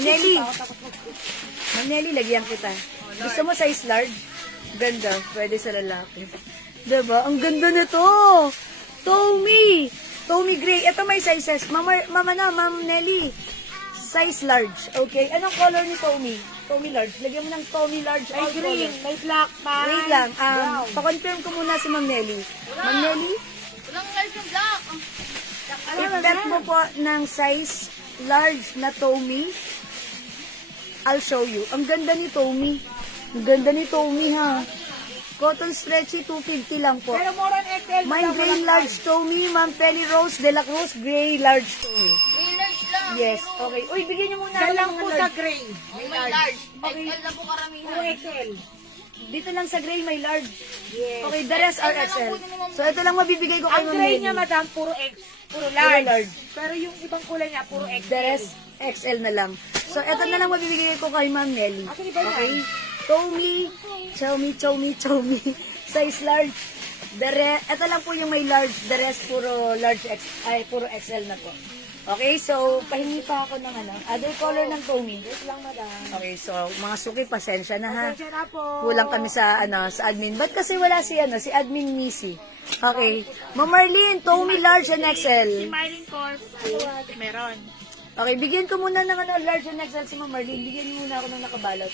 Nelly. Ma'am Nelly, lagyan kita. Gusto mo size large? Ganda. Pwede sa lalaki. Diba? Ang ganda nito. Tommy. Tommy Gray. Ito may sizes. Ma'am Nelly. Size large. Okay. Anong color ni Tommy? Tommy large. Lagyan mo ng Tommy large. May all green, color. may black, may Wait lang. brown. Pa-confirm ko muna si Ma'am Nelly. Ma'am Nelly, Walang large yung black. i-bet mo po ng size large na Tommy. I'll show you. Ang ganda ni Tommy. Ang ganda ni Tommy, ha. Cotton stretchy, 250 lang po. Pero more on XL. Mine gray large Tommy, Ma'am Penny Rose de la Cruz, gray large Tommy. May large lang. Yes, pero okay. Uy, bigyan niyo muna Dahil ako lang ng po large. sa gray. May large. Okay. XL na po karamihan. Puro XL. Dito lang sa gray may large. Yes. Okay, the rest are XL na lang XL. po ni Ma'am. So, ito lang mabibigay ko kay Ang Ma'am gray Nelly. niya, madam, puro puro Puro large. large. Pero yung ibang kulay niya, puro XL. The rest, XL na lang. So, ito na lang mabibigay ko kay Ma'am Nelly. Actually, ba yan? Okay? Chomi. Size large. Ito lang po yung may large. The rest, puro puro XL na po. Okay, so, pahingi pa ako ng other color ng Tommy. Yes lang, madam. Okay, so, mga suki, pasensya na ha. Pasensya na po. Kulang kami sa sa admin. Ba't kasi wala si admin Missy? Okay. Ma'am Marlene, Tommy large and Si XL. Marlene Corp, meron. Okay, bigyan ko muna ng large and XL si Ma'am Marlene. Bigyan niyo muna ako ng nakabalot.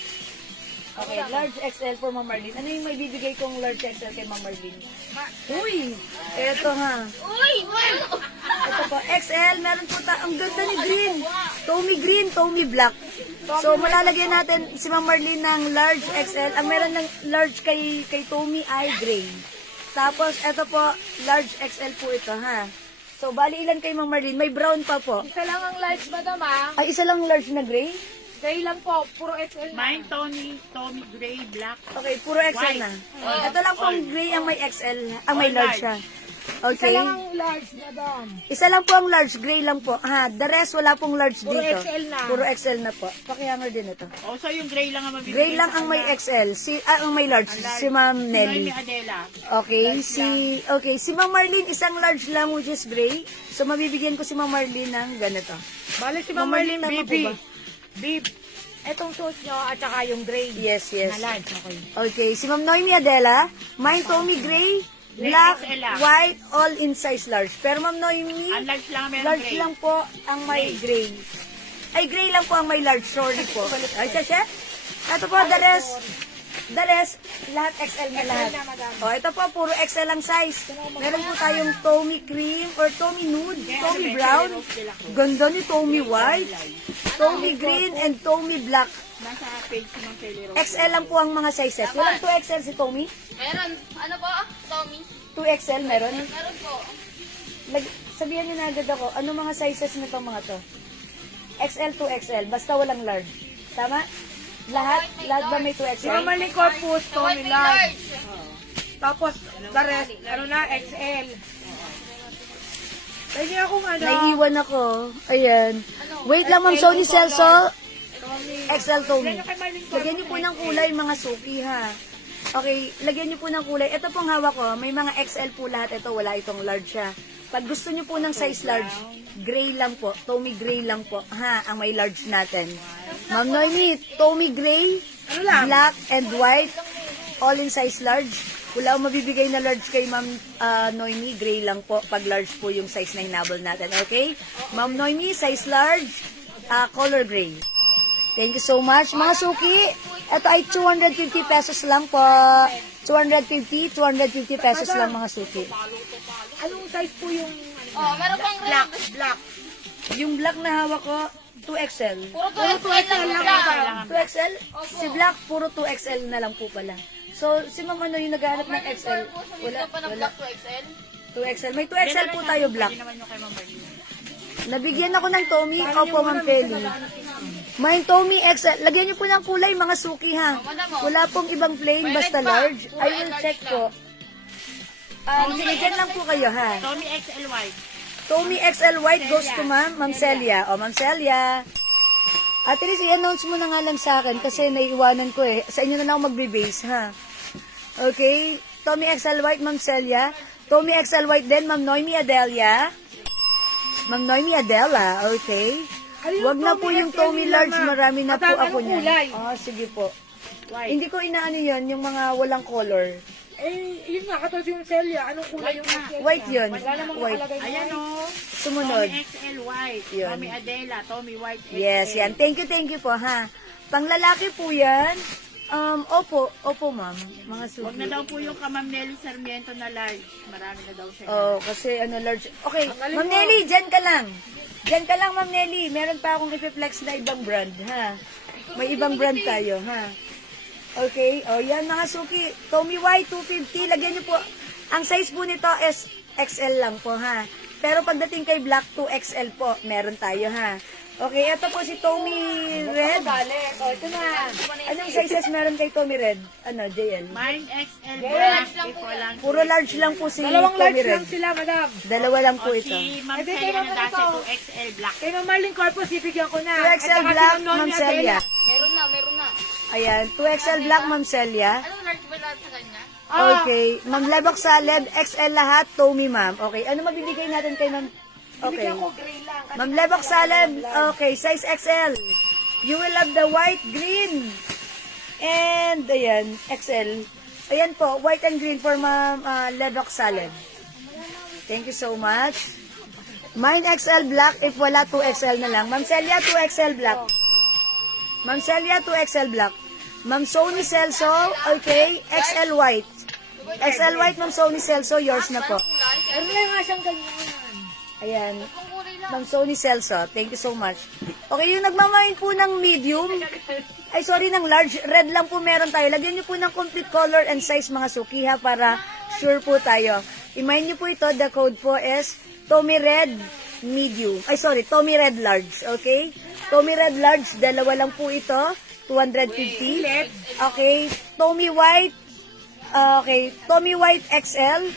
Okay, large XL for Ma'am Marlene. Ano yung may bibigay kong large XL kay Ma'am Marlene? Uy! Eto ha. Uy! Ito po, XL. Meron po ang ganda ni green. Tommy black. So, malalagyan natin si Ma'am Marlene ng large XL. Ang meron ng large kay Tommy ay gray. Tapos, ito po, large XL po ito, ha. So, bali ilan kay Ma'am Marlene? May brown pa po. Isa lang ang large, madam, ah. Ay, isa lang large na gray? Gray lang po, puro XL na. Mine, Tommy Gray, Black. Okay, puro XL White. na. Ito lang pong gray ang may XL, ang may large siya. Isa Okay. lang ang large, madam. Isa lang po ang large, gray lang po. Ha, the rest wala pong large Puro dito. XL na. Puro XL na po. Pakihammer din ito. Oh, so yung gray lang ang mabibigay. Gray lang ang may XL. Ang may large, si Ma'am Nelly. Si Adela. Okay, si Ma'am Marlene isang large lang which is gray. So mabibigyan ko si Ma'am Marlene ng ganito. Bale si Ma'am Ma'am Marlene, Marlene, tama po baby. ba? Babe, etong suit nyo at saka yung gray. Yes. Na large, okay. Okay, si Ma'am Noemi Adela, mine Tommy gray, black, XL lang. white, all in size large. Pero Ma'am Noemi, Ang large lang meron large gray. lang po ang may gray. Ay, gray lang po ang may large, sorry po. Ay, siya. Ito po, the rest, lahat XL na lahat. na, madam. O, ito po, puro XL ang size. Meron po tayong Tommy cream or Tommy nude, Tommy brown. Ganda ni Tommy white, Tommy green, and Tommy black. Nasa page si Ma'am Kelly Rose. XL lang po ang mga sizes. Walang 2XL si Tommy? Meron. Ano po? Tommy? 2XL meron? Meron po. Sabihan niyo na agad ako, ano mga sizes nito mga to? XL to XL, basta walang large. Tama? Lahat ba may Si 2XL? Ma'am Marlene Corpus, White Tommy may large. large. Tapos, the rest, XL. Pwede akong Naiiwan ako. Ayan. Wait lang, Ma'am Sony Celso. XL Tommy. Lagyan niyo po ng kulay mga suki ha. Okay, lagyan niyo po ng kulay. Ito pong hawak ko, may mga XL po lahat. Ito, wala itong large siya. Pag gusto niyo po ng size large, gray lang po. Tommy gray lang po. Ha, ang may large natin. Ma'am Noemi, Tommy gray, black and white, all in size large. Wala akong mabibigay na large kay Ma'am Noemi, gray lang po. Pag large po yung size na hinabol natin. Okay? Ma'am Noemi, size large, color gray. Thank you so much. Mga suki, ito ay 250 pesos lang po. 250 pesos lang mga suki. Anong size po yung Oh, meron pang black. black? Yung black na hawak ko, 2XL. Puro 2XL lang black. 2XL? Si black, puro 2XL na lang po pala. So, si Ma'am ano yung naghahanap ng XL? Wala pa ng black 2XL. 2XL. May 2XL po tayo black. Hindi naman yung kay Ma'am Marlene. Nabigyan ako ng Tommy. Opo, Ma'am Kelly. May Tommy XL. Lagyan niyo po ng kulay, mga suki ha. Wala pong ibang plain, basta large. I will check po. Sige, dyan lang po kayo ha. Tommy XL White. Tommy XL White goes to Ma'am Celia. O, Ma'am Celia. Ate Liz, i-announce mo na nga lang sa akin kasi naiiwanan ko eh. Sa inyo na lang ako magbe-base, ha? Okay. Tommy XL White, Ma'am Celia. Tommy XL White din, Ma'am Noemi Adelia. Ma'am Noemi Adela, okay. Wag na po yung Tommy large, marami na po ako niyan. Sige po. Hindi ko inaano yon yung mga walang color. Eh, yun nga, katulad yung Celia. Anong kulay yung Celia? White yun. Wala namang White. nakalagay na Ayan white. o. Sumunod. Tommy XL White. Yun. Tommy Adela. Tommy White XL. Yes, yan. Thank you po, ha. Panglalaki po yan. Opo, ma'am. Mga suki. Huwag na daw po yung Ma'am Nelly Sarmiento na large. Marami na daw siya. Oh, kasi large. Okay, Ang galing Ma'am mo. Nelly, dyan ka lang. Dyan ka lang, Ma'am Nelly. Meron pa akong ipiplex na ibang brand, ha. May ibang brand tayo, ha. Okay, yan mga suki. Tommy White 250. Lagyan niyo po. Ang size po nito is XL lang po, ha. Pero pagdating kay Black 2XL po, meron tayo, ha. Okay, ito po si Tommy Red. Balik. O, ito na. Anong sizes meron kay Tommy Red? JL? Mine XL Black. If walang Puro large lang po si Dalawang Tommy large Red. lang sila, madam. Dalawa lang po O ito. si Ma'am Eh, di, Celia kailangan na dasi ito. 2XL Black. Kay Ma'am Marlene Corpus, ibigyan ko na. 2XL At saka Black, si Nonya Ma'am Celia. Meron na. Ayan, 2XL Black, Ma'am Celia. Anong large ba lahat sa kanya? Okay, Ma'am Lebok Saleb, XL lahat, Tommy, ma'am. Okay, ano mabibigay natin kay Ma'am? Okay. Bigyan ko gray lang. Kasi Ma'am Lebok Saleb, okay, size XL. You will love the white, green, and ayan, XL. Ayan po, white and green for Ma'am Lebok Saleb. Thank you so much. Mine XL black, if wala 2XL na lang. Ma'am Celia, 2XL black. Ma'am Celia, 2XL black. Ma'am Sony Celso, okay, XL white. XL white, Ma'am Sony Celso, yours na po. Ano na nga siyang ganyan? Ayan. Ma'am Sony Celso, thank you so much. Okay, yung nagmamain po ng medium, ng large, red lang po meron tayo. Lagyan niyo po ng complete color and size mga suki ha, para sure po tayo. I-mind niyo po ito, the code po is Tommy Red medium. Tommy Red large, okay? Tommy Red large, dalawa lang po ito, 250. Okay, Tommy White, Tommy White XL,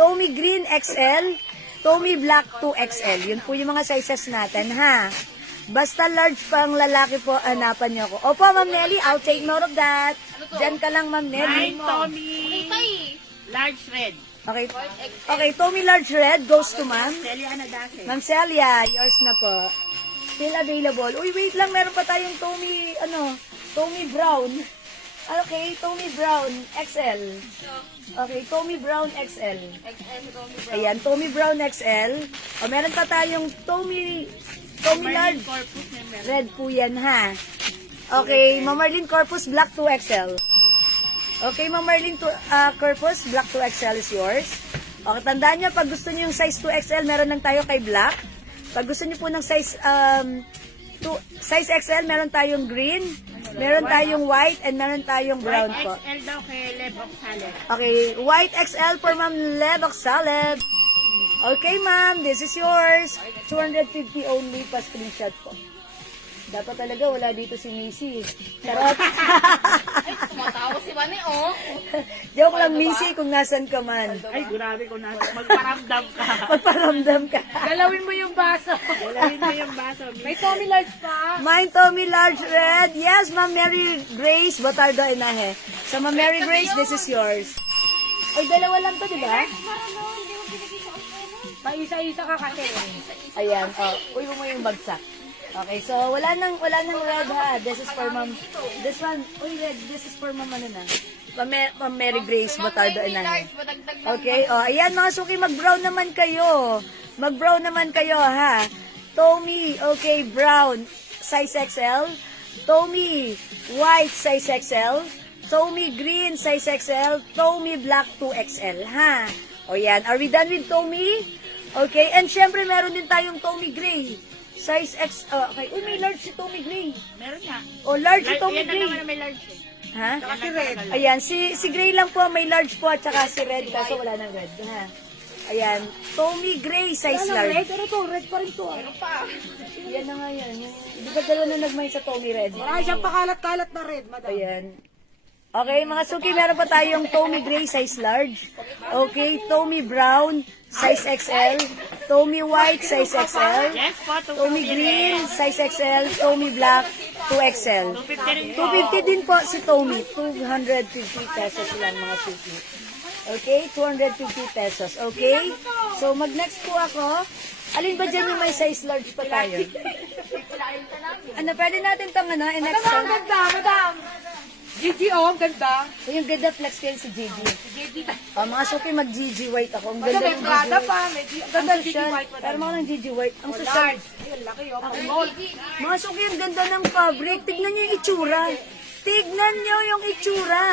Tommy Green XL, Tommy Black 2XL. Yun po yung mga sizes natin, ha? Basta large pang lalaki po, hanapan niyo ako. Opo, Ma'am Nelly, I'll take note of that. Diyan ka lang, Ma'am Nelly. Mine Tommy large red. Okay, okay, Tommy large red goes to Ma'am. Celia na dasi. Ma'am Celia, yours na po. Still available. Uy, wait lang, meron pa tayong Tommy Brown. Okay, Tommy Brown XL. Okay, Tommy Brown XL. Ayan, Tommy Brown XL. O, meron pa tayong Tommy Large. Corpus na meron. Red po yan, ha? Okay, Ma'am Marlene Corpus, Black 2XL. Okay, Ma'am Marlene Corpus, Black 2XL is yours. Okay, tandaan nyo, pag gusto nyo yung size 2XL, meron lang tayo kay Black. Pag gusto nyo po ng size XL, meron tayong green, meron tayong white, and meron tayong brown White po. XL daw kay Lebok Salad. Okay, white XL for Ma'am Lebok Saleb. Okay, ma'am, this is yours. 250 only pa screenshot po. Dapat talaga wala dito si Missy. Charot. Tumatawa si Bani, oh. Joke lang, Missy, kung nasan ka man. Ay, grabe ko na. Magparamdam ka. Magparamdam ka. Galawin mo yung baso. Galawin mo yung baso. May Tommy large pa. Mine, Tommy Large Red. Yes, Ma'am Mary Grace Botardo Inahe. So, Ma'am Mary Grace, this is yours. Ay, dalawa lang to, di ba? Paisa-isa ka kasi. Ayan, uy mo yung bagsak. Okay, so wala nang red ha. This is for Ma'am. This one, red, this is for Ma'am na. Ma'am Mary Grace Botardo Inahe. Okay, ayan mga suki, mag-brown naman kayo. Mag-brown naman kayo, ha. Tommy, okay, brown, size XL. Tommy, white, size XL. Tommy, green, size XL. Tommy, black, 2XL, ha. O yan, are we done with Tommy? Okay, and syempre meron din tayong Tommy Gray. Size X, okay. Uy, may large si Tommy Gray. Meron nga. O, large si Tommy Yan na Gray. naman na may large eh. Ha? Kasi red. Ayan, si Gray lang po, may large po, at saka si Red, kaso wala nang red. Ha? Ayan, Tommy Gray, size Ano, red? large. Ano to? Red pa rin to. Yan na nga yan. Di ba dalawa na nagmay sa Tommy Red? Marami siyang pakalat-kalat na red, madam. Ayan. Okay, mga suki, meron pa tayong Tommy Gray, size large. Okay, Tommy Brown, size XL. Tommy White, size XL. Yes po, Tommy Green, size XL. Tommy Black, 2XL. 250 rin po. 250 din po si Tommy. 250 pesos lang mga suki. Okay, 250 pesos. Okay? So, mag-next po ako. Alin ba dyan yung may size large pa tayo? Ano, pwede natin itong Madam, ang in-next. ganda, madam. Gigi, oh, ang ganda. Yung ganda flex ko yun si Gigi. Gigi. Mga suki, mag-Gigi white ako. Ang Ganda, ganda may ng Prada Gigi pa. white. May Ang ganda Gigi siya. white pa Pero mga ng Gigi white. Ang Oh, social. large. Ay, laki, oh. Pang mall. Mga suki, ang ganda ng fabric. Tignan niyo yung itsura. Tignan niyo yung itsura.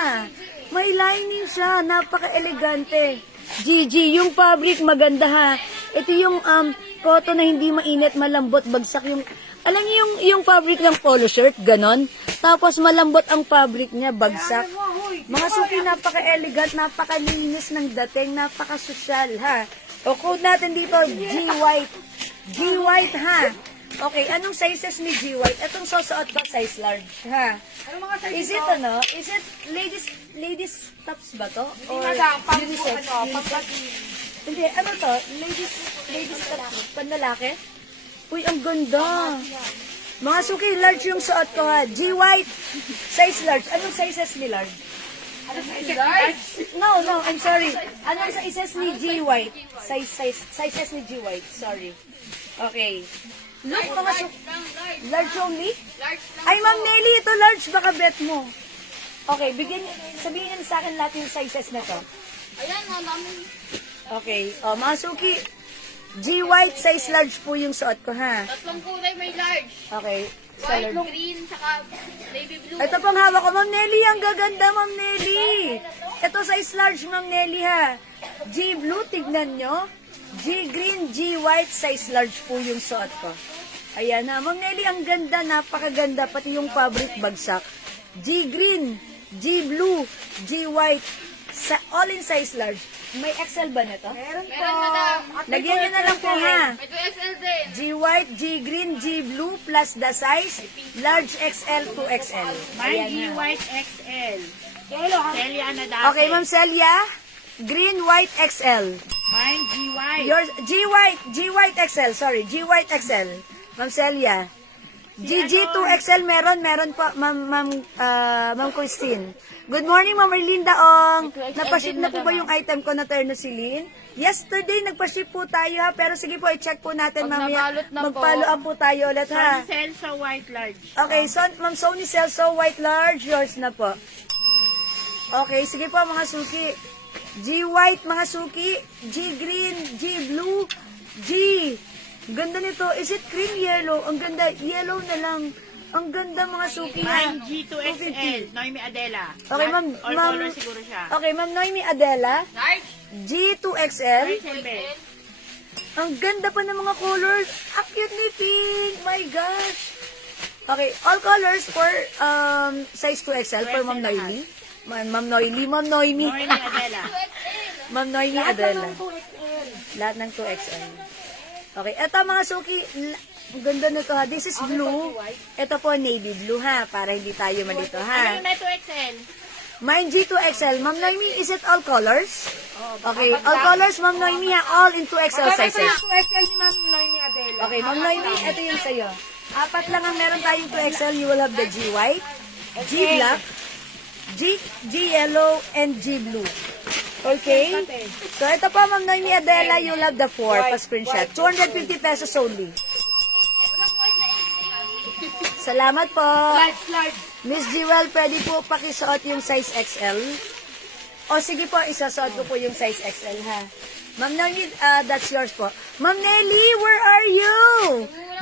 May lining siya. Napaka-elegante. Gigi, yung fabric maganda ha. Ito yung cotton na hindi mainit, malambot, bagsak yung... Alam niyo yung fabric ng polo shirt, ganon. Tapos malambot ang fabric niya, bagsak. Mga suki, napaka-elegant, napakalinis ng dating, napaka-sosyal ha. O code natin dito, G-White. G-White ha. Okay, anong sizes ni G-White? Itong susuot ko, size large ha. Ano mga size Is it Is it ladies tops ba to? Or madam, pang unisex? ano, Unisex? Hindi, ano to? Ladies tops, panlalaki? Uy, ang ganda. Mga suki, large yung suot ko ha. G-White, size large. Anong sizes ni large? No, I'm sorry. Anong sizes ni G-White? Sizes ni G-White, sorry. Okay. Look, mga suki. Large only? Ay, Ma'am Nelly, ito large. Baka bet mo. Okay, sabihin niyo sa akin lahat yung sizes na to. Ayan, mami. Okay. O, mga suki, G-White, size large po yung suot ko, ha? Tatlong kulay may large. Okay. Sa White, large. green, saka baby blue. Ito pang hawak ko, Ma'am Nelly. Ang gaganda, Ma'am Nelly. Ito size large, Ma'am Nelly, ha? G-blue, tignan nyo. G-green, G-white, size large po yung suot ko. Ayan ha. Ma'am Nelly, ang ganda, napakaganda. Pati yung fabric bagsak. G-green, G-blue, G-white, all in size large. May XL ba nito? Meron po. Meron, madam. Lagyan nyo na lang po ha. May 2XL din. G-white, G-green, G-blue, plus the size, large XL to XL. Mine Ayan G ha. White XL. Yellow, ha? Celia na dati. Okay, Ma'am Celia, green, white, XL. Mine G White. Your G-white XL, sorry, G-white XL. Ma'am Celia. GG2XL meron po, Ma'am Christine. Good morning, Ma'am Erlinda Ong. Napaship na po ba yung item ko na Ternosilin? Yesterday, nagpa-ship po tayo ha, pero sige po, i-check po natin Pag mamaya. nabalot na po. Mag-follow up po tayo ulit ha. Sony Celso White Large. Okay, so, Ma'am Sony Celso, white large, yours na po. Okay, sige po mga suki. G-white mga suki, G-green, G-blue, G. Ganda nito. Is it cream yellow? Ang ganda. Yellow na lang. Ang ganda mga suki ha. Mine G2XL. Noemi Adela. Okay, ma'am. All Ma'am. color siguro siya. Okay, Ma'am Noemi Adela. Large. G2XL. Rachel Bell. Ang ganda pa ng mga colors. Ang cute ni Pink. My gosh. Okay, all colors for size 2XL for Ma'am Noemi. Ma'am Noemi. Noemi Adela. Ma'am Noemi Adela. Lahat ng 2XL. Okay, eto mga suki, ang ganda nito ha. This is blue. Ito po navy blue ha, para hindi tayo malito Ano ha. yung na 2XL? Mine G2XL. Ma'am Noemi, is it all colors? Okay, all colors, Ma'am Noemi ha, all in 2XL Ito sizes. yung 2XL ni Ma'am Noemi Adela. Okay, Ma'am Noemi, ito yung sa'yo. Apat lang ang meron tayong 2XL. You will have the G white, G black, G yellow, and G blue. Okay? So, ito po, Ma'am Noemi Adela, you'll have the 4 pa-screenshot. 250 pesos only. Salamat po. Large. Miss Jewel, pwede po pakisuot yung size XL? O sige po, isasuot ko po yung size XL ha. Ma'am Nelly, that's yours po. Ma'am Nelly, where are you?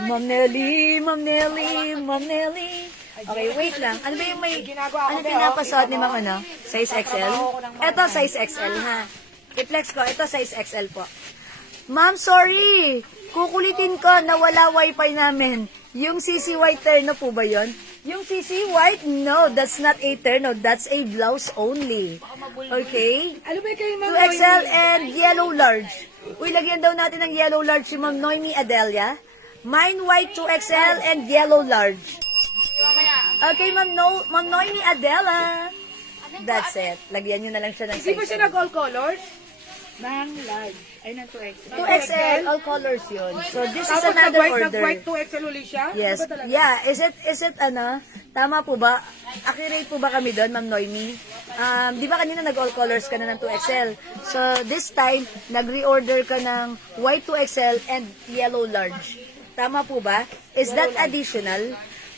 Ma'am Nelly, Ma'am Nelly, Ma'am Nelly. Okay, wait lang. Ano ba yung may... Ano pinapasuot ni Ma'am ano? Size XL? Ito, size XL ha. I-flex ko, ito size XL po. Ma'am, sorry. Kukulitin ko na wala wifi namin. Yung CC White terno po ba yon? Yung CC White, no, that's not a terno. That's a blouse only. Okay? Ano ba kayo Ma'am 2XL and yellow large. Uy, lagyan daw natin ng yellow large si Ma'am Noemi Adelia. Mine white 2XL and yellow large. Okay, Ma'am Noemi Adela. That's it. Lagyan nyo na lang siya ng Hindi ba size. siya nag-all colors? Ng large. Ay, ng 2XL. 2XL, all colors yun. So, this is Tapos another order. nag-white 2XL ulit siya? Yes. Ano ba talaga? Yeah. Is it ano? Tama po ba? Accurate po ba kami doon, Ma'am Noemi? Di ba kanina nag-all colors ka na ng 2XL? So, this time, nag-reorder ka ng white 2XL and yellow large. Tama po ba? Is that additional?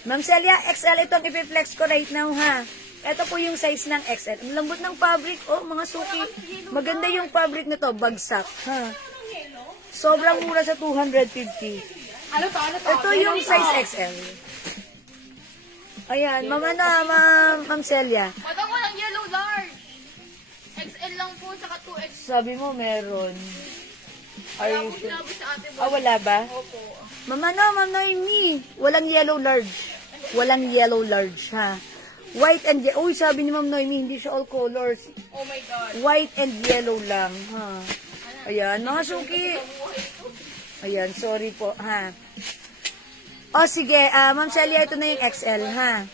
Ma'am Celia, XL itong ipiflex ko right now ha. Ito po yung size ng XL. Ang lambot ng fabric. Oh, mga suki. Maganda yung fabric nito. Bagsak. Ha? Sobrang mura sa 250. Ano to? Ito yung size XL. Ayan, Ma'am Celia. Madam, walang yellow large. XL lang po, saka 2X. Sabi mo meron. Are Wala you po sure? sinabi sa ate mo. Wala ba? Opo. Ma'am Noemi. Walang yellow large. Walang yellow large, ha? White and yellow. Uy, sabi ni Ma'am Noemi, hindi siya all colors. Oh my God. White and yellow lang, ha? Ayan, mga suki. Ayan, sorry po, ha? O, sige, Ma'am Celia, ito na yung XL, ha?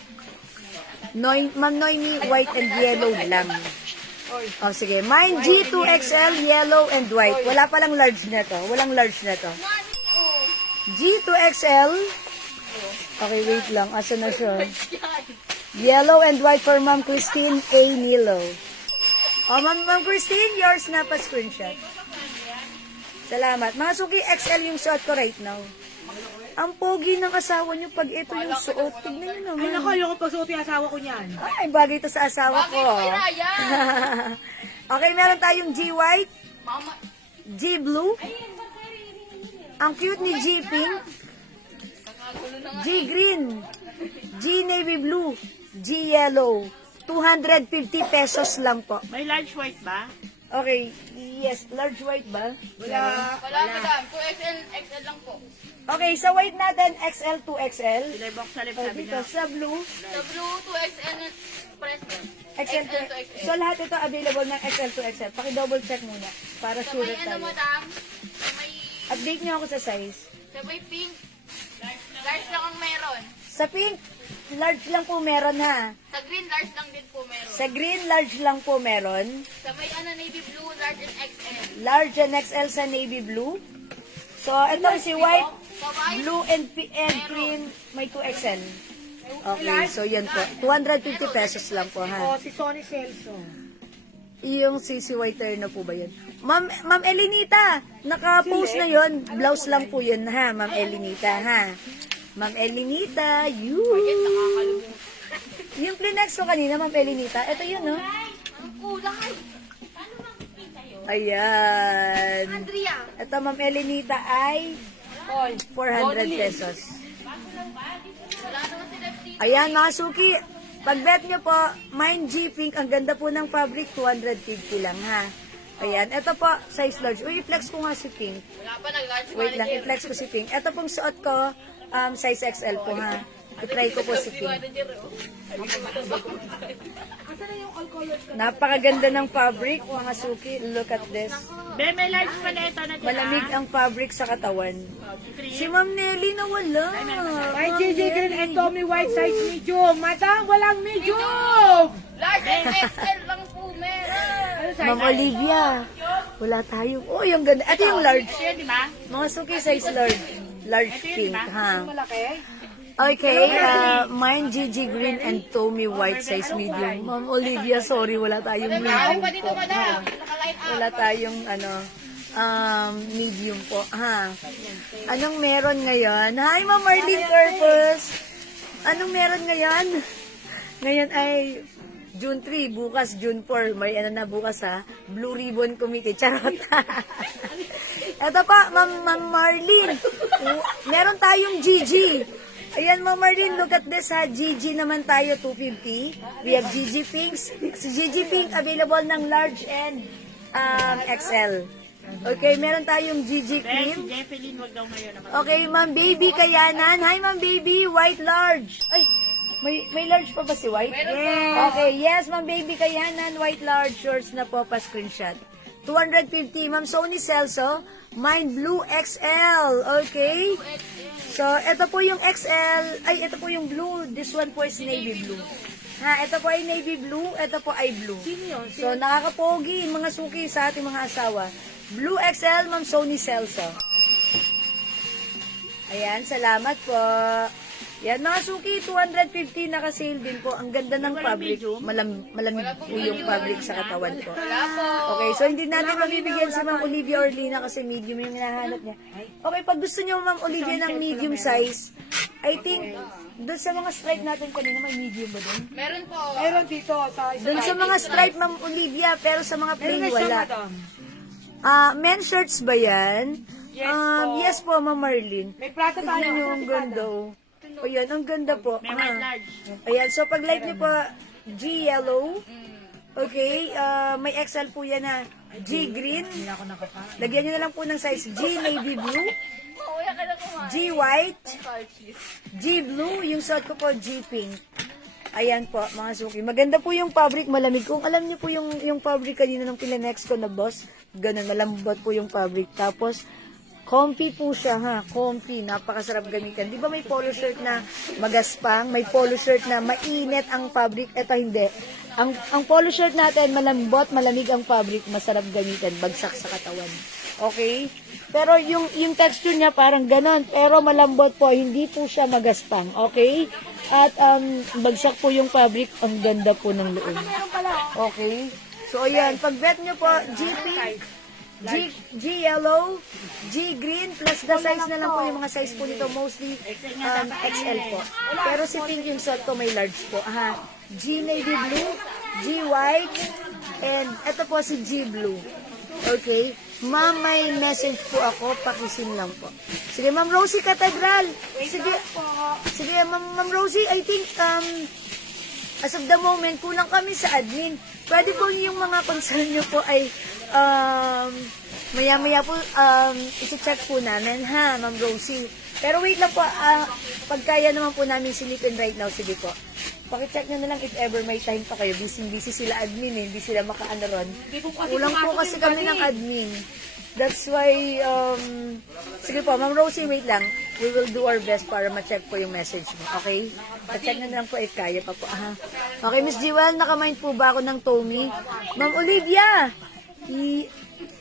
Ma'am Noemi, white and yellow lang. O, sige. Mine, G2XL, yellow and white. Wala palang large na to. Walang large na to. Mami, oh. G2XL. Okay, wait lang. Asa na siya? Yan. Yellow and white for Ma'am Christine A. Nilo. O, Ma'am Christine, yours na pa screenshot. Salamat. Mga suki, XL yung suot ko right now. Ang pogi ng asawa nyo pag ito yung suot. Tignan nyo Ay, naman. nako, yung pagsuot yung asawa ko niyan. Ay, bagay ito sa asawa ko. Bakit kay Ryan? Okay, meron tayong G white, Mama, G blue. Ang cute ni G pink, kakagulo na nga. G green, G navy blue, G yellow. 250 pesos lang po. May large white ba? Okay, yes, large white ba? Wala. Wala, madam. 2XL, XL lang po. Okay, sa white natin, XL to XL. Silay box sa lip O, sabi dito, na. sa blue, Sa blue, 2XL press mo. XL to to XL. So, lahat ito available ng XL to XL. Paki-double check muna para Sa sure may ano, tayo. madam, sa may, Update niyo ako sa size. sa may pink, large lang ang meron. Sa pink, large lang po meron ha. Sa green, large lang din po meron. Sa green, large lang po meron. Sa may ano, navy blue, large and XL. Large and XL sa navy blue. So, ito si white, Sa white, blue and green, may 2XL. Okay, so yan po. 250 pesos lang po ha. O, si Sonny Celso. Yung si white na po ba yun? Ma'am Elinita, naka-post na yun. Blouse lang po yun ha, Ma'am Elinita ha. Ma'am Elinita, you. Yung Kleenex ko kanina, Ma'am Elinita, ito yun no? ang kulay. Ayan. Andrea. Ito, Ma'am Elinita ay 400 pesos. Wala naman sila dito. Ayan, mga suki. Pag-bet nyo po, Mine G Pink, ang ganda po ng fabric, 250 lang ha. Ayan, ito po, size large. Uy, i-flex ko nga si Pink. Wala pa, nag-large Wait lang, i-flex ko si Pink. Ito pong suot ko, size XL po ha. I-try ko po si Pink. Asa na yung all colors ka? Napakaganda ng fabric, mga suki. Look at this. Be, may large pa na ito na tira. Malamig ang fabric sa katawan. Si Ma'am Nelly nawala. May Ma'am JJ Green Nelly. and Tommy White size medium. Madam, walang medium! Large and XL lang po meron. Ano size? Ma'am Olivia. Wala tayong. Oh, yung ganda. Ito yung large. Ito yun, di ba? Mga suki size large. Large pink, ha? Malaki? Okay, mine Gigi Green and Tommy White size medium. Ma'am Olivia, sorry, wala tayong Meron pa medium dito, po. madam. Naka-line up. Wala tayong, medium po, ha? Anong meron ngayon? Hi, Ma'am Marlene Corpus! Anong meron ngayon? Ngayon ay June 3, bukas June 4. May ano na bukas, ha? Blue Ribbon Committee. Charot. Ito pa, Ma'am Marlene. Meron tayong Gigi. Ayan, Ma'am Marlene, look at this ha. Gigi naman tayo, 250. We have Gigi Pinks. Si Gigi Pink, available ng large and XL. Okay, meron tayong Gigi Be, si Cream. Jeffelyn, wag daw ngayon naman. Okay, Ma'am Baby Kayanan. Hi, Ma'am Baby. White large. Ay, may large pa ba si White? Okay, yes, Ma'am Baby Kayanan. White large shorts na po pa screenshot. 250. Ma'am Sony Celso. Mine Blue XL. Okay. So, ito po yung XL. Ay, ito po yung blue. This one po is navy blue. Ha, ito po ay navy blue. Ito po ay blue. So, nakakapogi mga suki sa ating mga asawa. Blue XL, Ma'am Sony Celso. Ayan, salamat po. Yan, mga suki, 250 naka-sale din po. Ang ganda ng fabric. Malamig po yung fabric sa katawan po. Okay, so hindi natin mabibigyan si Ma'am Olivia Orlina kasi medium yung hinahanap niya. Okay, pag gusto niyo Ma'am Olivia ng medium size, I think, doon sa mga stripe natin kanina, may medium ba doon? Meron po. Meron dito sa Doon sa mga stripe, Ma'am Olivia, pero sa mga Meron plain na siya, wala. madam. Men shirts ba yan? Yes po. Yes po, Ma'am Marlene. May plata tayo. Tignan nyo, ang ganda. Oh. O yan, ang ganda po. May white large. Ayan, so pag like niyo po, G yellow. Okay, may XL po yan na G green. Hindi ako nakapara. Lagyan nyo na lang po ng size G navy blue, Mauya ka na kumain. G white, Parchies. G blue, yung suot ko po G pink. Ayan po, mga suki. Maganda po yung fabric, malamig. Kung alam niyo po yung fabric kanina ng Pilanex ko na boss, ganun, malambot po yung fabric. Tapos, comfy po siya ha, comfy, napakasarap gamitan. Di ba may polo shirt na magaspang, may polo shirt na mainit ang fabric, eto hindi. Ang polo shirt natin, malambot, malamig ang fabric, masarap gamitan, bagsak sa katawan. Okay? Pero yung texture niya parang ganon, pero malambot po, hindi po siya magaspang. Okay? At bagsak po yung fabric, ang ganda po ng loob. Okay? So ayan, pag bet nyo po, G pink, G yellow, G green, plus the size na lang po yung mga size po nito, mostly XL po. Pero si pink yung suot ko may large po. Aha. G navy blue, G white, and ito po si G blue. Okay? Ma'am, may message po ako, pakisin lang po. Sige, Ma'am Rosie Catedral. Sige, Ma'am Rosie, I think, as of the moment, kulang kami sa admin. Pwede po yung mga concern nyo po ay maya-maya po isi-check po namin, ha, Ma'am Rosie. Pero wait lang po, pag kaya naman po namin silipin right now, sige po. Pakicheck nyo na lang if ever may time pa kayo. Busy sila admin hindi sila makaano ron. Kulang po kasi kami ng admin. That's why, sige po, Ma'am Rosie, wait lang. We will do our best para ma-check po yung message mo, okay? Pa-check na lang po if kaya pa po. Aha. Okay, Miss Jewel, nakamind po ba ako ng Tommy? Ma'am Olivia,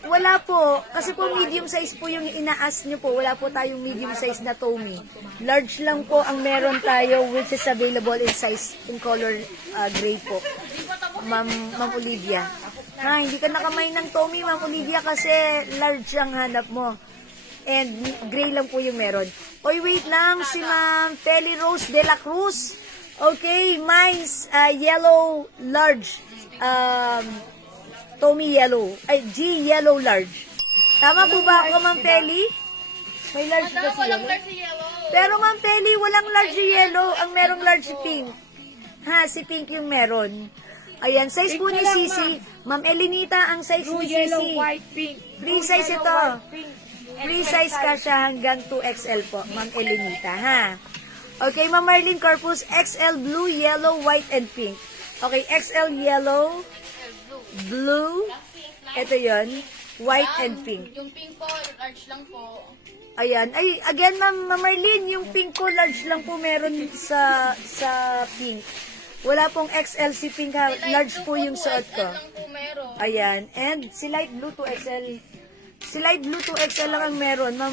wala po. Kasi po medium size po yung ina-ask nyo po. Wala po tayong medium size na Tommy. Large lang po ang meron tayo which is available in size, in color gray po. Ma'am Olivia. Ha, hindi ka nakamay ng Tommy, Ma'am Olivia, kasi large ang hanap mo. And gray lang po yung meron. Oy, wait lang, si Ma'am Feli Rose de la Cruz. Okay, mine's yellow large. Tommy yellow. Ay, G yellow large. Tama po ba ako, Ma'am Feli? May large ba Madam, si walang yellow? large si yellow. Pero Ma'am Feli, walang large yellow. Ang merong large pink. Ha, si pink yung meron. Ayan, size po ni Sisi. Ma'am Elinita, ang size Blue, ni yellow, Sisi. white, pink. Free Blue, size yellow, ito. white, pink. Free size ka siya hanggang 2XL po, Ma'am Elenita, ha? Okay, Ma'am Marlene Corpus, XL blue, yellow, white, and pink. Okay, XL yellow, blue, ito yon, white and pink. Yung pink po, large lang po. Ayan. Ay, again, Ma'am Marlene, yung pink ko, large lang po meron sa pink. Wala pong XL si pink, ha? Large po yung suot ko. XL lang po meron. Ayan. And si light blue to XL. Si light blue to XL lang ang meron, Ma'am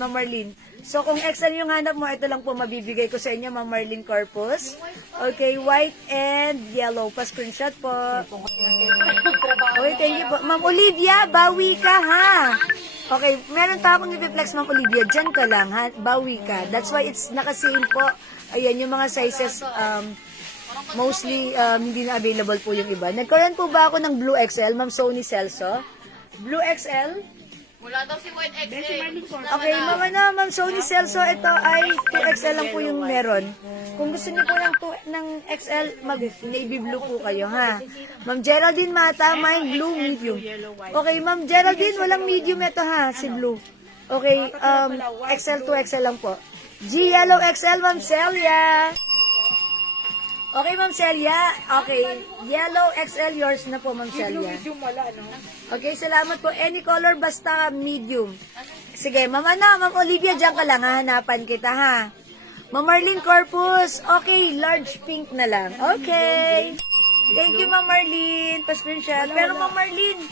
Marlene. So, kung XL yung hanap mo, ito lang po mabibigay ko sa inyo, Ma'am Marlene Corpus. Okay, white and yellow. Pa-screenshot po. Okay, thank you po. Ma'am Olivia, bawi ka, ha? Okay, meron pa akong i-flex, Ma'am Olivia. Diyan ka lang, ha? Bawi ka. That's why it's naka-sale po. Ayan, yung mga sizes, mostly, hindi na available po yung iba. Nagkaroon po ba ako ng Blue XL, Ma'am Sony Celso? Blue XL? Wala daw si white XL. Okay, Ma'am Sony Celso, ito ay 2XL lang po yung meron. Kung gusto niyo po ng XL, mag-navy blue po kayo, ha? Ma'am Geraldine Mata, mine blue, medium. Okay, Ma'am Geraldine, walang medium ito, ha? Si blue. Okay, XL, 2XL lang po. G Yellow XL, Ma'am Celia. Okay, Ma'am Celia. Okay, Yellow XL, yours na po, Ma'am Celia. Medium wala, no? Okay, salamat po. Any color, basta medium. Sige, Ma'am Olivia, dyan ka lang, hahanapan kita, ha? Ma'am Marlene Corpus, okay, large pink na lang. Okay. Thank you, Ma'am Marlene. Pa-screenshot. Pero, Ma'am Marlene,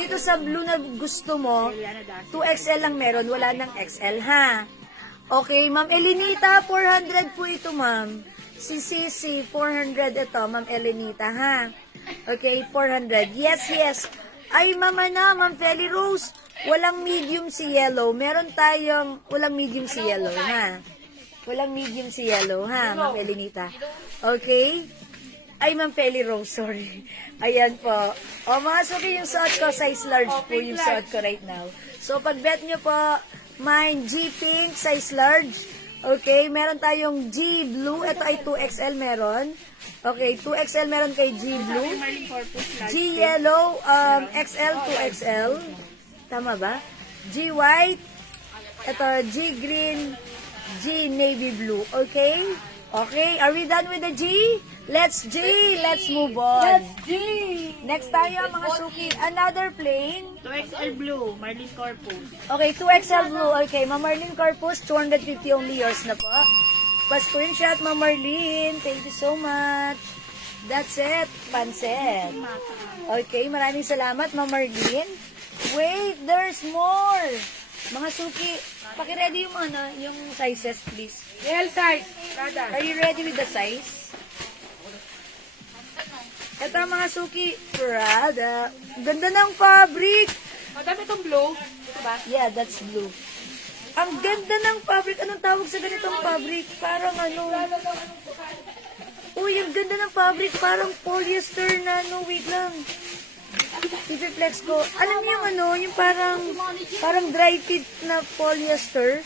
dito sa blue na gusto mo, 2XL lang meron, wala nang XL, ha? Okay, Ma'am Elenita, 400 po ito, Ma'am. Si Sisi, 400 ito, Ma'am Elenita, ha? Okay, 400. Yes. Ay, Ma'am Feli Rose, walang medium si yellow. Meron tayong, walang medium si yellow, ha? Walang medium si yellow, ha, Ma'am Elenita? Okay? Ay, Ma'am Feli Rose, sorry. Ayan po. O, mga suki, yung suot ko, size large po yung suot ko right now. So, pag bet nyo po, mine G pink, size large. Okay, meron tayong G blue. Ito ay 2XL meron. Okay, 2XL meron kay G blue. Marlin Corpus large. G yellow, XL, 2XL. Tama ba? G white. Ito, G green, G navy blue. Okay? Okay, are we done with the G? Let's move on. Let's G! Next tayo, mga suki. Another plain. 2XL blue, Marlin Corpus. Okay, 2XL blue. Okay, Ma'am Marlene Corpus, 250 only yours na po. Pa-screenshot, Ma'am Marlene. Thank you so much. That's it. Pansit. Okay, maraming salamat, Ma'am Marlene. Wait, there's more. Mga suki, pakiready yung yung sizes, please. L size. Kada. Are you ready with the size? Ito mga suki, Prada. Ganda ng fabric. Madami itong blue. Ito ba? Yeah, that's blue. Ang ganda ng fabric. Anong tawag sa ganitong fabric? Parang ano. Uy, ang ganda ng fabric. Parang polyester na ano. Wait lang. Ipiplex ko. Alam niyo yung ano, yung parang dry fit na polyester.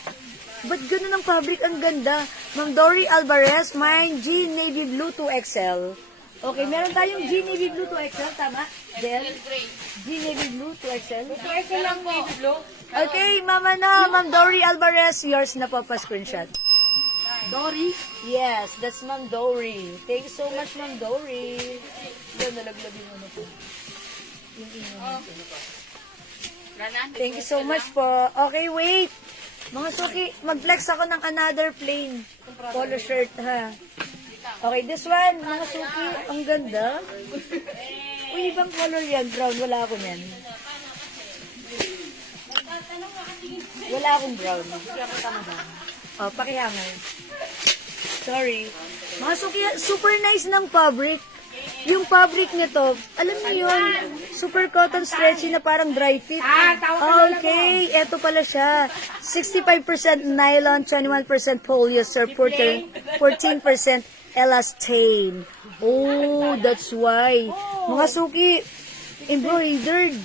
Ba't gano'n ang fabric? Ang ganda. Ma'am Dory Alvarez, mine G Navy Blue 2XL. Okay, meron tayong G Navy Blue 2XL, tama? Del? G Navy Blue 2XL. Ito lang po. Blue. Okay, Ma'am Dory Alvarez, yours na po pa-screenshot. Dory. Yes, that's Ma'am Dory. Thank you so much, Ma'am Dory. Yan, nalaglag yung ano po. Yung ino. Thank you so much po. Okay, wait. Mga suki, mag-flex ako ng another plain polo shirt, ha. Okay, this one, mga suki, ang ganda. Uy, ibang color yan, brown. Wala ako yan. Wala akong brown. Oh, pakihanger. Sorry. Mga suki, super nice ng fabric. Yung fabric nito, alam niyo yun, super cotton stretchy na parang dry fit. Okay, eto pala siya. 65% nylon, 21% polyester, 14% elastane. Oh, that's why. Mga suki, embroidered.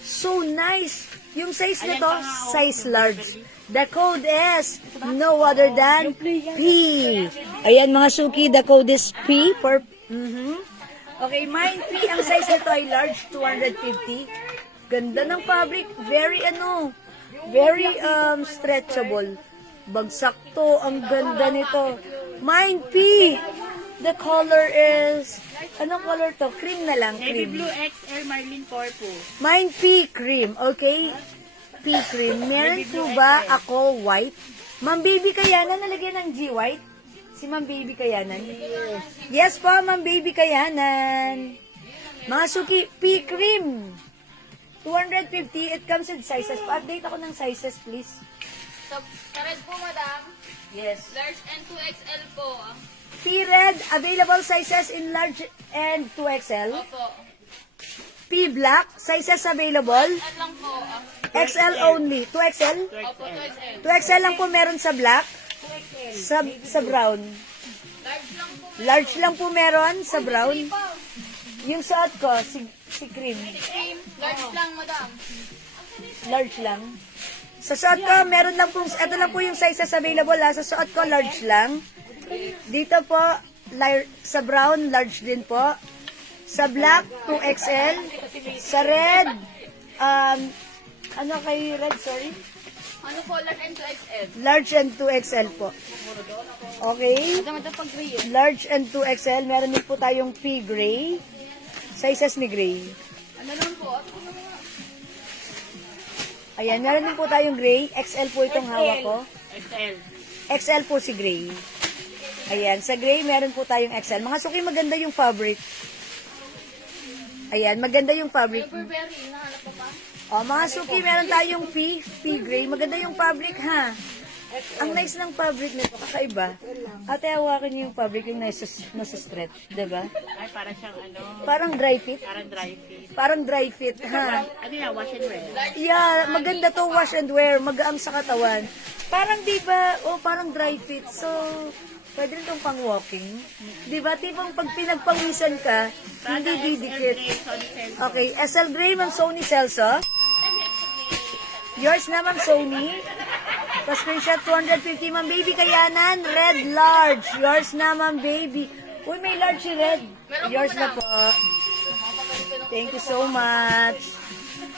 So nice. Yung size nito, size large. The code is no other than P. Ayan mga suki, the code is P for... Okay, mine P. Ang size nito ay large, 250. Ganda ng fabric. Very stretchable. Bagsak to. Ang ganda nito. Mine P. The color is... Anong color to? Cream na lang. Navy Cream. blue XL Marlin Corpus. Mine P. Cream. Okay? P. Cream. Meron po ba ako white? Ma'am Baby Kayanan, nalagyan ng G white? Si Ma'am Baby Kayanan? Yes po, Ma'am Baby Kayanan. Mga suki, P cream. 250. It comes with sizes. Pa-update ako ng sizes, please. Sa red po, madam. Yes. Large and 2XL po. P red, available sizes in large and 2XL. Opo. P black, sizes available. At lang po. XL only. 2XL? Opo, 2XL. 2XL lang po meron sa black. Sa brown. Large lang po. Large lang po meron sa brown. Hindi po. Yung suot ko, si cream. Cream. Large lang, madam. Large lang. Sa suot ko, meron lang po, ito lang po yung sizes available ha. Sa suot ko, large lang. Dito po, sa brown, large din po. Sa black, 2XL. Sa red, ano kay red, sorry? Ano po, large and 2XL. Large and 2XL po. Okay. Madam, ito pag gray yun. Large and 2XL. Meron din po tayong P gray. Sizes ni gray. Ano lang po? Ayan, meron din po tayong gray. XL po itong hawak ko. XL. XL po si gray. Ayan, sa gray meron po tayong XL. Mga suki, maganda yung fabric. Ayan, maganda yung fabric. Burberry, nahanap po pa? O, mga suki, meron tayong P gray. Maganda yung fabric, ha? Ang nice ng fabric nito, kakaiba. Ate, hawakan niyo yung fabric yung nasa stretch, diba? Ay, para siyang ano, Parang dry fit. parang dry fit. Parang dry fit, ha? Ano yan, wash and wear. Yeah, maganda to wash and wear, magaang sa katawan. Parang diba, parang dry fit. So, pwede rin itong pang walking. Diba, tipong pag pinagpawisan ka, hindi didikit. Okay, SL Gray, Ma'am Sony Celso. Yours na, Ma'am Sony. Pa-screenshot 250, Ma'am Baby Kayanan. Red large. Yours na, Ma'am Baby. Uy, may large si Red. Yours na po. Thank you so much.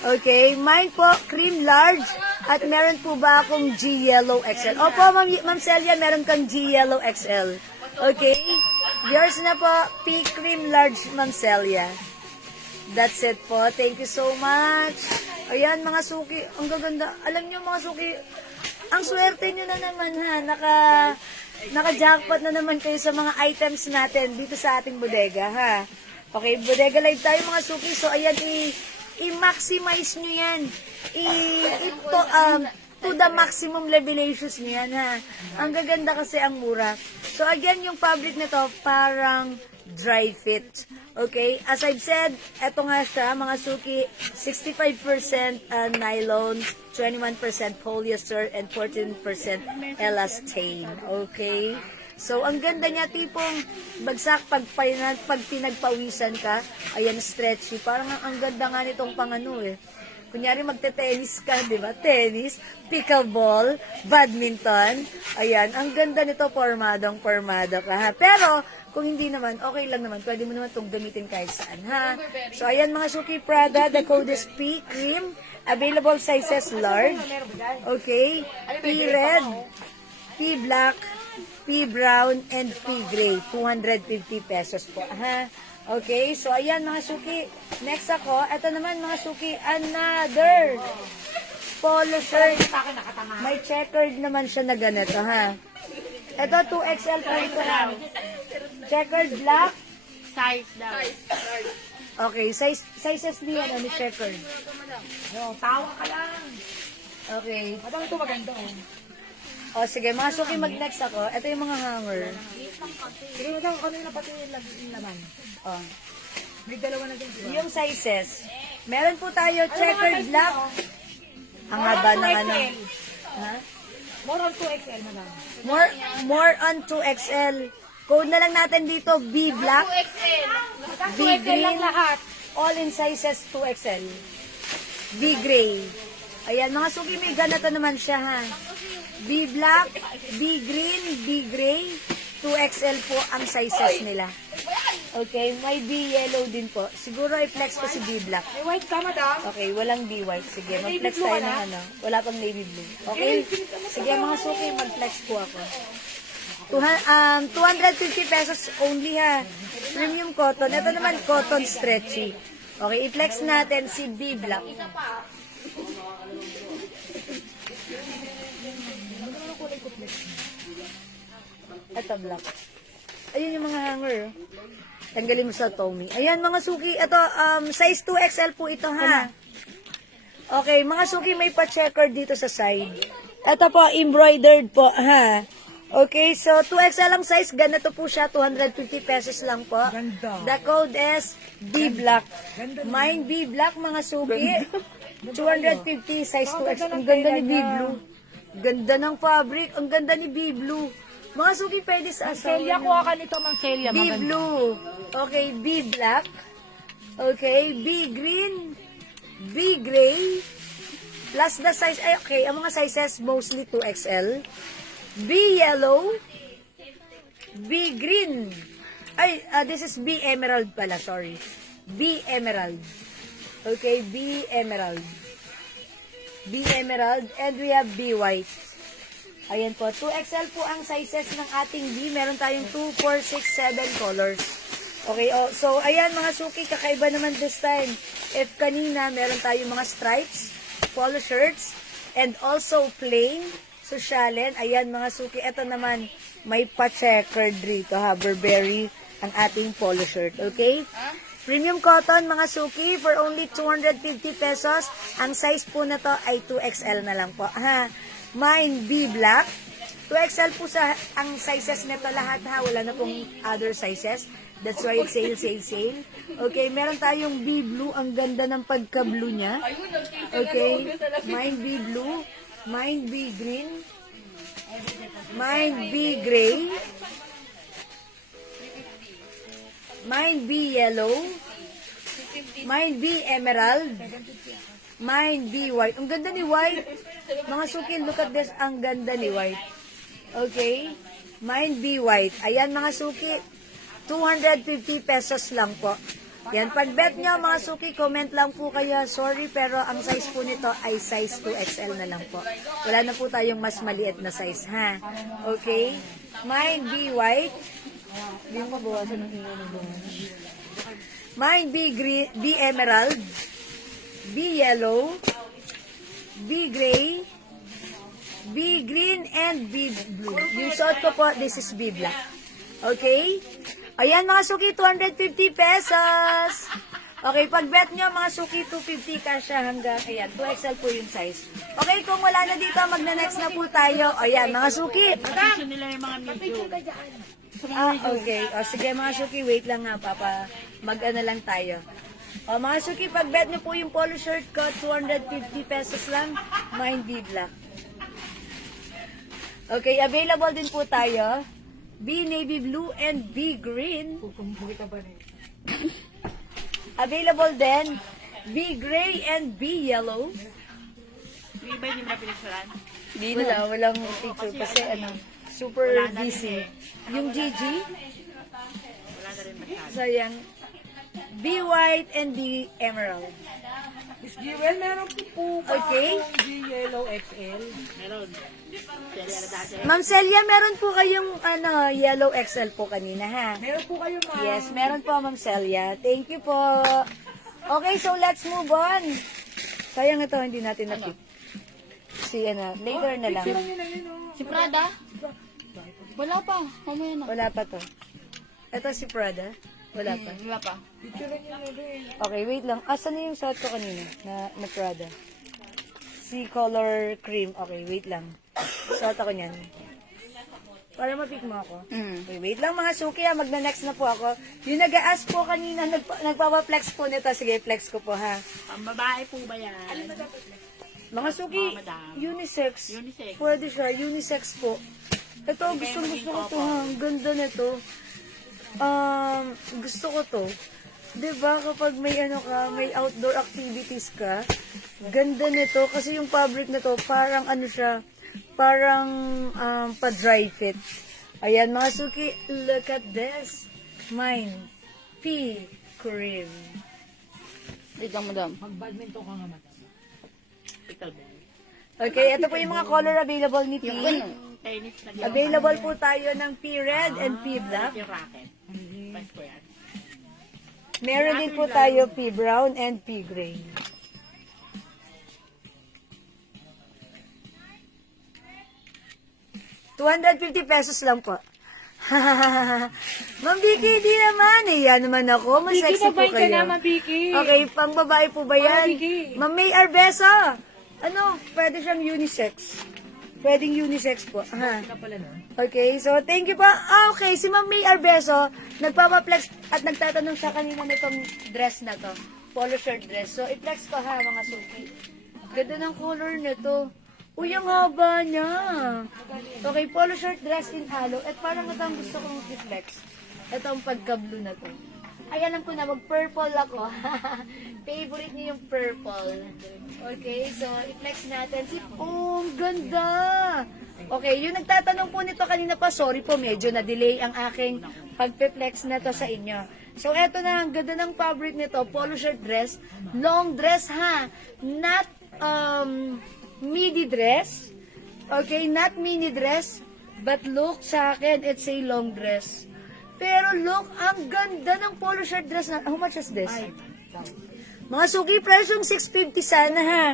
Okay, mine po, cream large. At meron po ba akong G Yellow XL? Opo, Ma'am Celia, meron kang G Yellow XL. Okay? Yours na po, P cream large, Ma'am Celia. That's it po. Thank you so much. Ayan, mga suki. Ang gaganda. Alam niyo, mga suki, ang swerte niyo na naman, ha. Naka-jackpot na naman kayo sa mga items natin dito sa ating bodega, ha. Okay, bodega live tayo, mga suki. So, ayan, i-maximize nyo yan. To the maximum levelations nyo yan, ha. Ang gaganda kasi ang mura. So, again, yung fabric nito, parang dry fit. Okay? As I've said, eto nga siya, mga suki, 65% nylon, 21% polyester, and 14% elastane. Okay? So, ang ganda niya, tipong bagsak pag pinagpawisan ka, ayan, stretchy. Parang ang ganda nga nitong pangano eh. Kunyari magte-tennis ka, di ba? Tennis, pickleball, badminton. Ayan, ang ganda nito, pormado ka, ha? Pero, kung hindi naman, okay lang naman. Pwede mo naman itong gamitin kahit saan, ha? So, ayan mga Suki Prada. The code is P Cream. Available sizes large. Okay? P Red, P Black, P Brown, and P Gray. 250 pesos po, ha? Okay? So, ayan mga Suki. Next ako. Ito naman mga Suki. Another polo shirt. May checkered naman siya na ganito, ha? Ito, 2XL po ito, ha? Checkered black. Size daw. Okay, sizes niya ni checkered. Tawa ka lang. Okay. Madam, ito maganda, oh. O, sige, mga Suki, mag-next ako. Ito yung mga hanger. Sige, madam, kanina pati yung laman. O. May dalawa na din, di ba? Yung sizes. Meron po tayo checkered black. Ang haba ng ano. Ha? More on 2XL, madam. More on 2XL. Code na lang natin dito, B black, B 2XL lang green, lahat. all in sizes 2XL. B gray. Ayan, mga Suki, may ganito naman siya, ha. B black, B green, B gray, 2XL po ang sizes nila. Okay, may B yellow din po. Siguro i-flex ko si B black. May white ka, madam. Okay, walang B white. Sige, mag-flex tayo ng ano. Wala pang navy blue. Okay? Sige, mga Suki, mag-flex po ako. 250 pesos only, ha. Premium cotton. Ito naman cotton stretchy. Okay, i-flex natin si B black. Ito black. Ayun yung mga hanger. Tanggalin mo sa Tommy. Ayan mga Suki. Ito, size 2XL po ito, ha. Okay, mga Suki, may pa-checker dito sa side. Ito po, embroidered po, ha. Okay, so 2XL ang size. Ganito po siya, 250 pesos lang po. Ganda. The code is B Black. Mine B Black, mga Suki. 250, size 2XL. Ang ganda ni B Blue. Ganda ng fabric. Ang ganda ni B Blue. Mga Suki, pwede sa Celia, kuha ka nito, Ma'am Celia. B Maganda. Blue. Okay, B Black. Okay, B Green. B Gray. Plus the size, ay okay, ang mga sizes mostly 2XL. B Yellow. B Green. Ay, this is B Emerald pala, sorry. B Emerald. Okay, B Emerald. B Emerald. And we have B White. Ayan po, 2XL po ang sizes ng ating B. Meron tayong 2, 4, 6, 7 colors. Okay, so ayan mga Suki, kakaiba naman this time. If kanina, meron tayong mga stripes, polo shirts, and also plain, sosyalen. Ayan mga Suki, eto naman, may pa-checkered rito ha, Burberry, ang ating polo shirt. Okay? Premium cotton mga Suki for only 250 pesos. Ang size po na to ay 2XL na lang po. Ha? Mine B black. 2XL po sa ang sizes nito lahat ha. Wala na pong other sizes. That's why it's sale, sale, sale. Okay, meron tayong B blue. Ang ganda ng pagka-blue niya. Okay, mine B blue. Mine B green. Mine B gray. Mine B yellow. Mine B emerald. Mine B white. Ang ganda ni white. Mga suki, look at this. Ang ganda ni white. Okay? Mine B white. Ayan mga suki. 250 pesos lang po. Yan. Pag bet nyo mga suki, comment lang po kayo. Sorry, pero ang size po nito ay size 2XL na lang po. Wala na po tayong mas maliit na size, ha? Okay? Mine B white. Hindi mo mabawasan ng ingay ng bunga. Mine B green, B emerald. B yellow. B gray. B green and B blue. Yung suot ko po, this is B black. Okay? Ayan mga suki, 250 pesos. Okay, pag bet nyo mga suki, 250 kasya hanggang, ayan, 2XL po yung size. Okay, kung wala na dito, magna-next na po tayo. Ayan, mga suki. Gusto nila yung mga medium. Okay. O, sige mga suki, wait lang nga, papa. Mag-ano lang tayo. O, mga suki, pag bet nyo po yung polo shirt ko, 250 pesos lang. Mine B black. Okay, available din po tayo. B navy blue and B green. Available din. B gray and B yellow. Yung iba hindi mo na pinagsuran. Walang picture kasi ano, super Wala na busy. rin Yung GG, Wala na rin masyado. so yan. B white and B emerald. Miss Jewel, meron po Okay. G yellow XL. Meron. Seri na dati. Ma'am Celia, meron po kayong ano, yellow XL po kanina ha? Meron po kayo ma'am. Yes, meron po Ma'am Celia. Thank you po. Okay, so let's move on. Sayang ito, hindi natin na-keep. Si ano, later na lang. Picture nyo na yun, oh. Si Prada? Wala pa. Mamaya na. Wala pa to. Ito si Prada. Wala pa. Wala pa. Picture nyo na rin. Okay, wait lang. Asan na yung suot ko kanina na Prada? Si color cream. Okay, wait lang. Suot ako niyan. Para ma-pick mo ako. Okay, wait lang mga suki ha. Magna-next na po ako. Yung nag-a-ask po kanina, nagpapa-flex po nito. Sige, flex ko po ha. Ang babae po ba yan? Mga suki, Mga madam. unisex. Unisex. Pwede siya, unisex po. Ito, gusto ko to ha. Ang ganda nito. Gusto ko to. 'Di ba kapag may ano ka, may outdoor activities ka, ganda nito kasi yung fabric nito parang ano siya, parang pa-dry fit. Ayan mga suki, look at this. Mine P cream. Wait lang, madam. Mag-badminton ka nga, madam. Pickleball. Okay, ito po yung mga color available ni P. Tennis na Available po tayo ng P red and P black. yung racket. Pasko yan. Meron din po tayo P brown and P gray. ₱250 lang po. Ma'am Vicky, di naman. Yan naman ako. Mas Vicky, sexy po mabait ka kayo. naman, Vicky. Okay, pang babae po ba yan? Vicky. Ma'am May Arbesa. Ano, pwede siyang unisex. Pwedeng unisex po. Ha? Ka pala, no? Okay, so thank you po. Okay, si Ma'am May Arbeso, nagpapaplex at nagtatanong siya kanina nitong dress na to. Polo shirt dress. So, i-flex ko ha, mga suki. Ganda ng color nito. Uy, ang haba niya. Okay, polo shirt dress in halo. At parang ito ang gusto kong i-flex. Ito ang pagka-blue na to. Ay, alam ko na, mag-purple ako. Favorite niyo yung purple. Okay, so i-flex natin. Oh, ang ganda! Okay, yung nagtatanong po nito kanina pa, sorry po, medyo na-delay ang aking pagpe-flex na to sa inyo. So, eto na, ang ganda ng fabric nito, polo shirt dress, long dress ha, not midi dress, okay, not mini dress, but look sa akin, it's a long dress. Pero look, ang ganda ng polo shirt dress na, how much is this? Mga suki, presyong 650 sana ha.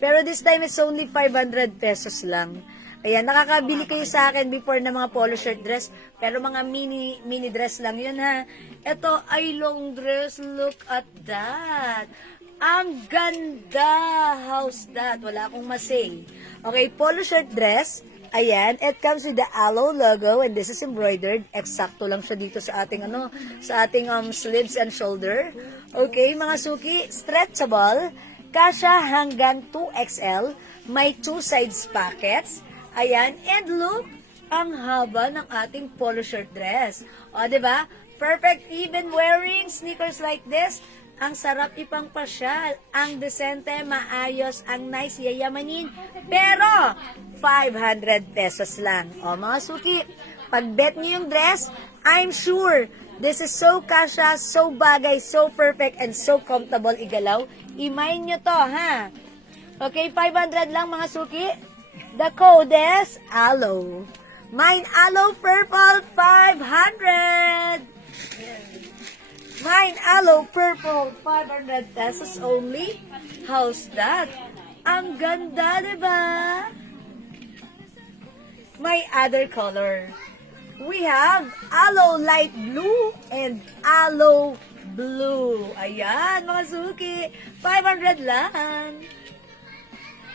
Pero this time, it's only 500 pesos lang. Ayan, nakakabili kayo sa akin before na mga polo shirt dress, pero mga mini dress lang yun ha. Ito ay long dress, look at that. Ang ganda! How's that? Wala akong masay. Okay, polo shirt dress. Ayan, it comes with the Aloe logo and this is embroidered. Eksakto lang siya dito sa ating sa ating sleeves and shoulder. Okay, mga suki, stretchable. Kasya hanggang 2XL. May 2 sides pockets. Ayan, and look, ang haba ng ating polo shirt dress. O, diba? Perfect even wearing sneakers like this. Ang sarap ipangpasyal, ang desente, maayos, ang nice, yayamanin. Pero, 500 pesos lang. O mga suki, pag bet nyo yung dress, I'm sure this is so kasha, so bagay, so perfect, and so comfortable igalaw. Imayin nyo to, ha? Okay, 500 lang mga suki. The code is ALOE. Mine ALOE Purple 500. Mine Aloe Purple, 500 pesos only. How's that? Ang ganda, diba? My other color. We have Aloe Light Blue and Aloe Blue. Ayan, mga suki. 500 lang.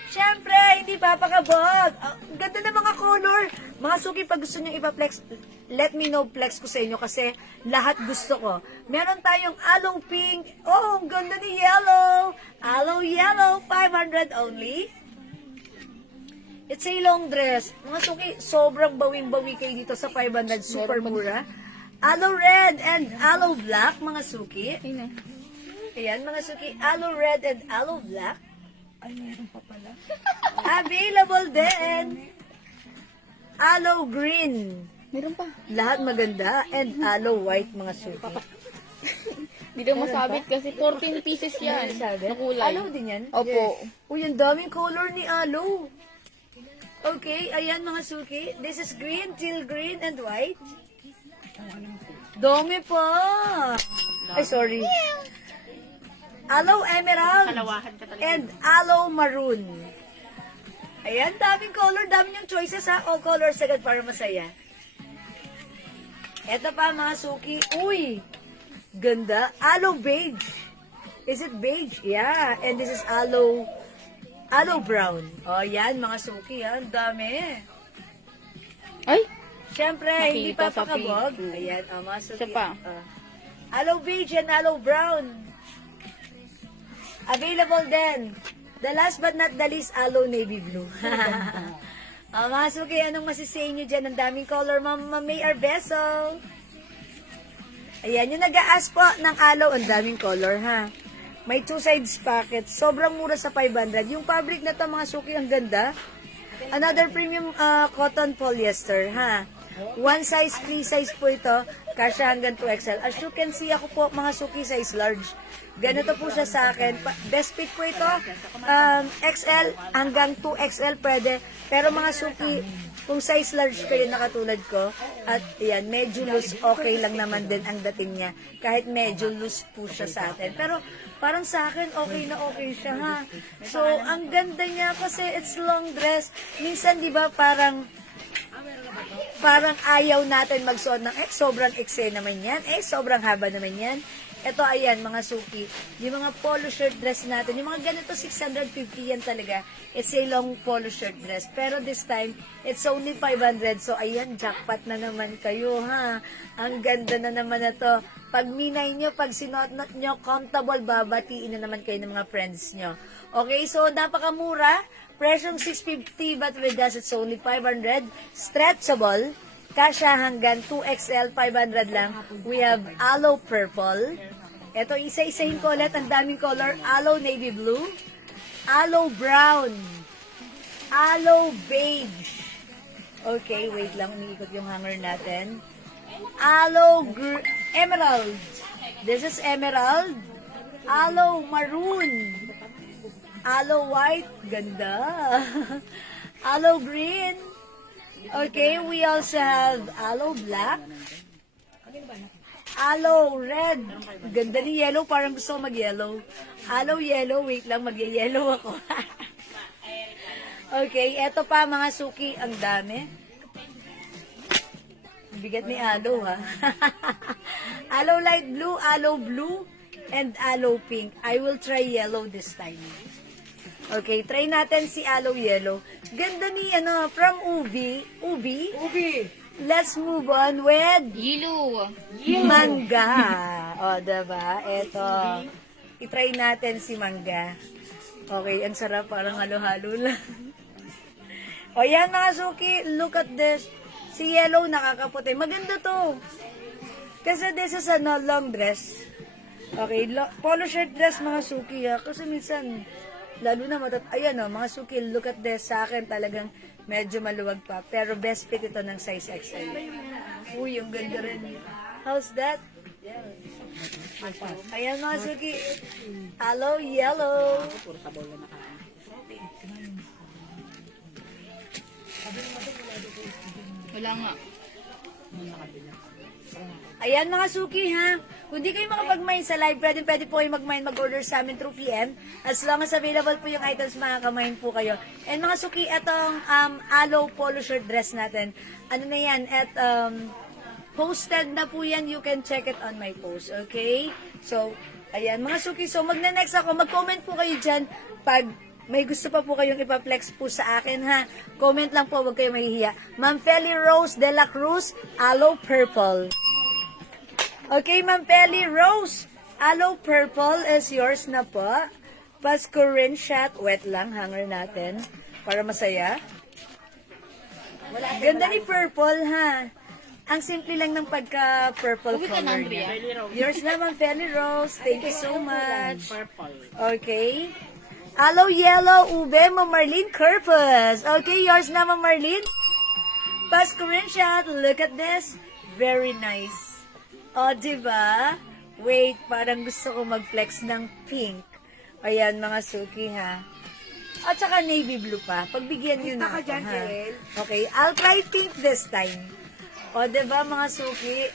Siyempre, hindi papakabog. Ang ganda ng mga color. Mga suki, pag gusto nyo ipa-flex, let me know, flex ko sa inyo kasi lahat gusto ko. Meron tayong aloe pink. Oh, ang ganda ni yellow. Aloe yellow, 500 only. It's a long dress. Mga suki, sobrang bawing-bawi kayo dito sa 500. Super mura. Aloe red and aloe black, mga suki. Ayan, mga suki, aloe red and aloe black. Ay, meron pa pala. Available din. Aloe green. Meron pa. Lahat maganda. And aloe white, mga suki. Hindi daw masabit kasi 14 pieces yan. Na kulay. Aloe din yan? Opo. Uy, ang daming color ni aloe. Okay, ayan mga suki. This is green, teal green, and white. Dami pa. Ay, sorry. Aloe emerald. Kalawahan ka talaga. And aloe maroon. Ayan, daming color, daming yung choices ha. All colors agad para masaya. Eto pa mga suki. Uy, ganda. Aloe beige. Is it beige? Yeah. And this is aloe brown. O, yan mga suki ha. Ang dami. Ay, Siyempre, hindi pa Nakita sa pakabog. Facebook. Ayan, mga suki. Isa pa. Aloe beige and aloe brown. Available din. The last but not the least, aloe navy blue. Mga suki, anong masisay nyo dyan? Ang daming color, Mama May Arbeso. Ayan, yung nag-a-ask po ng aloe, ang daming color, ha? May 2 sides packets. Sobrang mura sa 500. Yung fabric na to, mga suki, ang ganda. Another premium cotton polyester, ha? 1 size, 3 size po ito. Kasya hanggang 2XL. As you can see, ako po, mga suki, size large. Ganito po siya sa akin. Best fit po ito. XL hanggang 2XL pwede. Pero mga suki, kung size large kayo na katulad ko, at yan, medyo loose, okay lang naman din ang dating niya. Kahit medyo loose po siya sa atin. Pero parang sa akin, okay na okay siya, ha? So, ang ganda niya kasi it's long dress. Minsan, di ba, parang ayaw natin magsuot ng sobrang ekse naman yan, sobrang haba naman yan. Ito, ayan, mga suki, yung mga polo shirt dress natin, yung mga ganito, 650 yan talaga. It's a long polo shirt dress. Pero this time, it's only 500. So, ayan, jackpot na naman kayo, ha? Ang ganda na naman na to. Pag minay nyo, pag sinuot nyo, comfortable, babatiin na naman kayo ng mga friends nyo. Okay, so, napakamura. Presyong 650, but with us, it's only 500. Stretchable. Kasya hanggang 2XL, 500 lang. We have aloe purple. Ito, isa-isahin ko ulit. Ang daming color. Aloe navy blue. Aloe brown. Aloe beige. Okay, wait lang. Umiikot yung hanger natin. Aloe emerald. This is emerald. Aloe maroon. Aloe white. Ganda. Aloe green. Okay, we also have aloe black. Aloe red. Ganda ni yellow. Parang gusto ko mag-yellow. Aloe yellow. Wait lang, mag-yellow ako. Okay, eto pa mga suki. Ang dami. Bigat ni aloe, ha? Aloe light blue, aloe blue. and aloe pink. I will try yellow this time. Okay, try natin si aloe yellow. Ganda ni, from Ubi. Ubi. Let's move on with Yellow. mangga. O, diba? Ito. I-try natin si mangga. Okay, ang sarap. Parang halo-halo lang. O, yan mga suki. Look at this. Si yellow nakakaputi. Maganda to. Kasi this is a long dress. Okay, polo shirt dress mga suki ha. Kasi minsan, lalo na ayan o, mga suki, look at this. Sa akin talagang medyo maluwag pa. Pero best fit ito ng size XL. Uy, yung ganda rin. How's that? Ayan mga suki. Aloe yellow. Wala nga. Ayan mga suki ha. Kung di kayo makapag-mine sa live, pwede po kayo mag-mine, mag-order sa amin through PM. As long as available po yung items, makaka-mine po kayo. And mga suki, itong aloe polo shirt dress natin. Ano na yan? At posted na po yan. You can check it on my post. Okay? So, ayan mga suki. So, magna-next ako. Mag-comment po kayo dyan pag may gusto pa po kayong ipaplex po sa akin, ha? Comment lang po, huwag kayo mahihiya. Ma'am Feli Rose de la Cruz, Aloe Purple. Okay, Ma'am Feli Rose, Aloe Purple is yours na po. Pascurin shot, wet lang, hanger natin, para masaya. Ganda ni Purple, ha? Ang simple lang ng pagka-purple Huwag ka color na, niya. Andrea. Yours na, Ma'am Feli Rose. Thank you so much. Purple. Okay. Aloe yellow, ube, Ma'am Marlene Corpus. Okay, yours na, Ma'am Marlene. Pascurin shot. Look at this. Very nice. O, diba? Wait, parang gusto ko mag-flex ng pink. Ayan, mga suki, ha? At saka navy blue pa. Pagbigyan nyo na ka ako, dyan, ha? Kel. Okay, I'll try pink this time. O, diba, mga suki?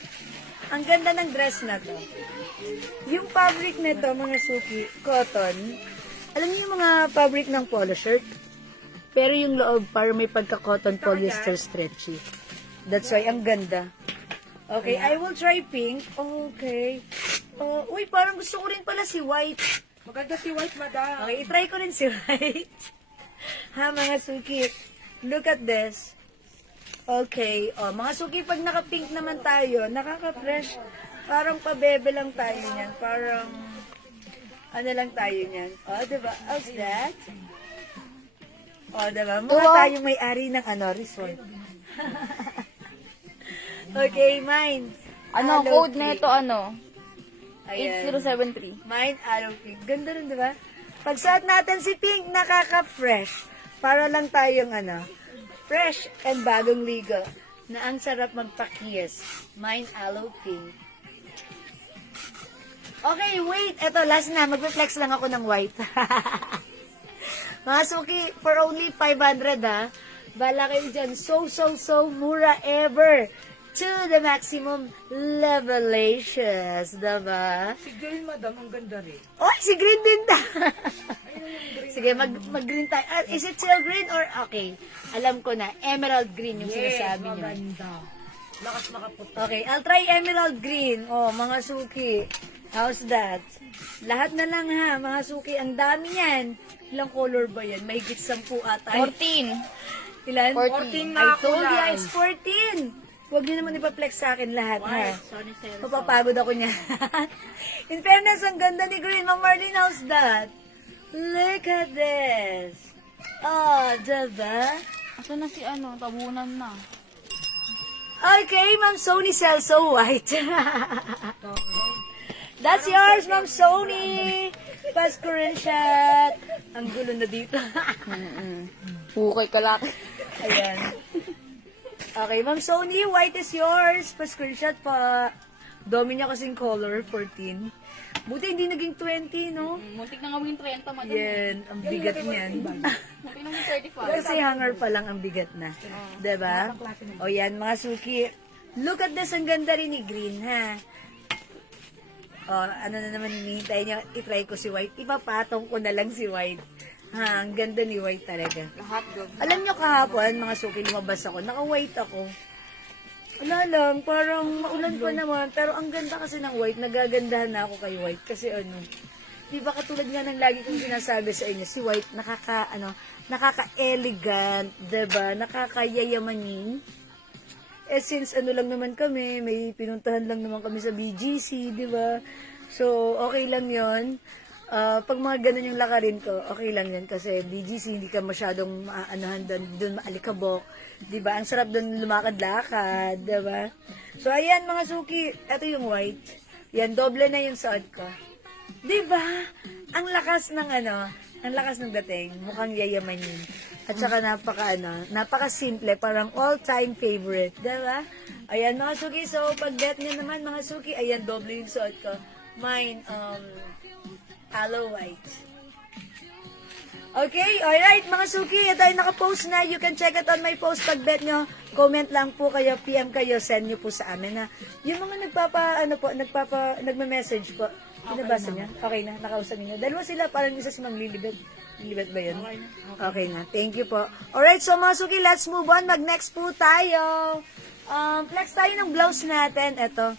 Ang ganda ng dress na to. Yung fabric nito, mga suki, cotton. Alam niyo yung mga fabric ng polo shirt? Pero yung loob, parang may pagka-cotton polyester stretchy. That's why, ang ganda. Okay, I will try pink. Okay. Uy, parang gusto ko rin pala si white. Maganda si White, madam. Okay, itry ko rin si white. Ha, mga suki. Look at this. Okay. Mga suki, pag naka-pink naman tayo, nakaka-fresh. Parang pabebe lang tayo niyan. Parang, ano lang tayo niyan. Diba? How's that? Diba? Mukha tayong may-ari ng resort. Okay, mine. Ano, Aloe code pink. na ito, ano? Ayan. 8073. Mine, aloe pink. Ganda rin, di ba? Pag suot natin si pink, nakaka-fresh. Para lang tayong, fresh and bagong ligo. Na ang sarap magpa-kiss. Mine, aloe pink. Okay, wait. Eto, last na. Mag-reflex lang ako ng white. Mga suki, for only 500, ha? Bala kayo dyan. So mura ever. To the maximum levelations, diba? Si Green, madam, ang ganda rin. Oy, si green din ta. Sige, mag-green tayo. Is it still green or okay? Alam ko na, emerald green yung sinasabi nyo. maganda. Lakas makaputi. Okay, I'll try emerald green. Mga suki. How's that? Lahat na lang ha, mga suki. Ang dami yan. Ilang color ba yan? May higit 10 ata. 14. Ilan? 14 I told you, it's 14. Huwag niyo naman ipaplex sa akin lahat, ha? Sony Cell. Mapapagod ako niya. In fairness, ang ganda ni Green. Ma'am Marlene, how's that? Look at this. Diba? Asa na si tabunan na. Okay, Ma'am Sony Celso White. That's yours, Ma'am Sony. Pascurin shot. Ang gulo na dito. Hukay ka lang. Ayan. Okay, Ma'am Sony, white is yours. Pa-screenshot pa. Dami niya kasing color, 14. Buti hindi naging 20, no? Muntik na nga maging 30, madam. Yan, ang bigat niyan. Muntik na maging 35. Kasi hanger pa lang ang bigat na. Diba? O yan, mga suki. Look at this, ang ganda rin ni Green, ha? Ano na naman hinihintay niya? I-try ko si White. Ipapatong ko na lang si White. Ha, ang ganda ni White talaga. Lahat go. Alam nyo kahapon, mga suki, lumabas ako. Naka-white ako. Wala lang, parang maulan pa naman. Pero ang ganda kasi ng white, nagagandahan na ako kay white. Kasi ano, di ba katulad nga ng lagi kong sinasabi sa inyo, si white nakaka-elegant, diba? Nakakayayamanin. Eh since ano lang naman kami, may pinuntahan lang naman kami sa BGC, di ba? So, okay lang yon. Pag mga ganun yung lakarin ko, okay lang yan kasi BGC hindi ka masyadong maanahan doon maalikabok. 'Di ba? Ang sarap doon lumakad-lakad, 'di ba? So ayan mga suki, ito yung white. Yan doble na yung suot ko. 'Di ba? Ang lakas ng ang lakas ng dating, mukhang yayamanin. At saka napaka simple, parang all-time favorite, 'di ba? Ayan mga suki, so pag bet niyo naman mga suki, ayan doble yung suot ko. Mine aloe white. Okay, alright mga suki, ito ay nakapost na. You can check it on my post. Pag bet nyo, comment lang po kayo, PM kayo, send nyo po sa amin na yung mga nagme-message po. Pinabasa niya? Okay na, nakausap niyo. Dalawa sila, parang isa si Ma'am Lilibet. Lilibet ba yun? Okay na, thank you po. Alright, so mga suki, let's move on. Mag-next po tayo. Flex tayo ng blouse natin. Ito.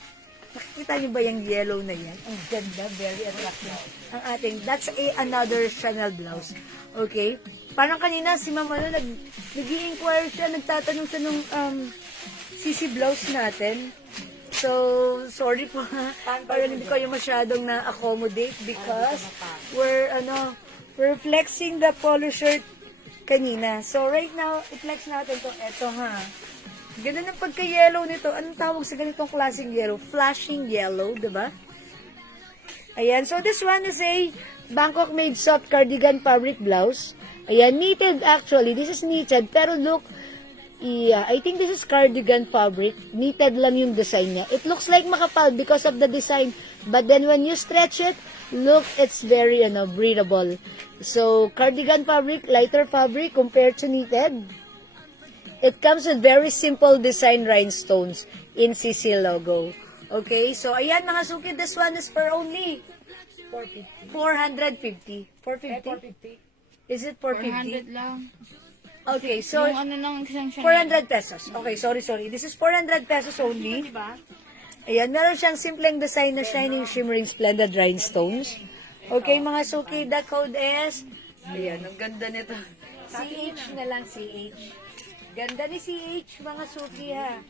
Nakikita niyo ba yung yellow na yan? Ang ganda, very attractive. Ang ating, that's another Chanel blouse. Okay? Parang kanina si Ma'am nag-i-inquire siya, nagtatanong siya nung CC blouse natin. So, sorry po ha. Parang hindi kayo masyadong na-accommodate because we're flexing the polo shirt kanina. So, right now, i-flex natin to. Eto ha. Ganda ng pagka-yellow nito. Anong tawag sa ganitong klaseng yellow? Flashing yellow, diba? Ayan. So, this one is a Bangkok made soft cardigan fabric blouse. Ayan. Knitted actually. This is knitted. Pero look, yeah, I think this is cardigan fabric. Knitted lang yung design niya. It looks like makapal because of the design. But then when you stretch it, look, it's very, breathable. So, cardigan fabric, lighter fabric compared to knitted. It comes with very simple design rhinestones in CC logo. Okay, so ayan mga suki, this one is for only 450. 450? Is it 450? 400 lang. Okay, so Yung ng isang Chanel. 400 pesos. Okay, sorry. This is 400 pesos only. Ayan, meron siyang simpleng design na shining, shimmering, splendid rhinestones. Okay, mga suki, the code is, ayan, ang ganda nito. CH na lang, CH. Ganda ni CH, mga suki ha.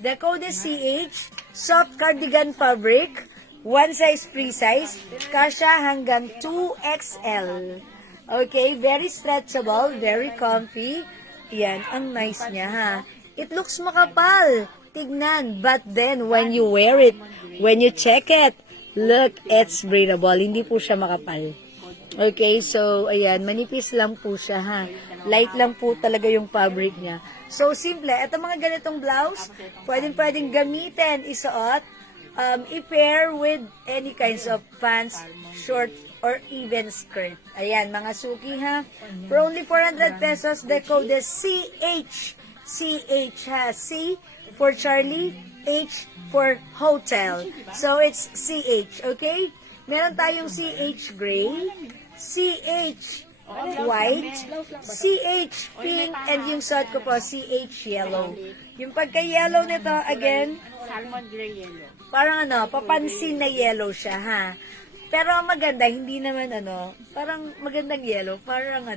The code is CH, soft cardigan fabric, one size free size, kasha hanggang 2XL. Okay, very stretchable, very comfy. Yan, ang nice niya ha. It looks makapal, tignan, but then when you wear it, when you check it, look, it's breathable, hindi po siya makapal. Okay, so, ayan, manipis lang po siya, ha. Light lang po talaga yung fabric niya. So, simple. Ito mga ganitong blouse, pwedeng gamitin, isuot, i-pair with any kinds of pants, short, or even skirt. Ayan, mga suki, ha. For only 400 pesos, the code is CH. CH, ha. C for Charlie, H for hotel. So, it's CH, okay? Meron tayong CH gray, CH white, CH pink, and yung suot ko po, CH yellow. Yung pagka-yellow nito, again, Salmon gray yellow. parang papansin na yellow siya, ha? Pero maganda, hindi naman parang magandang yellow, parang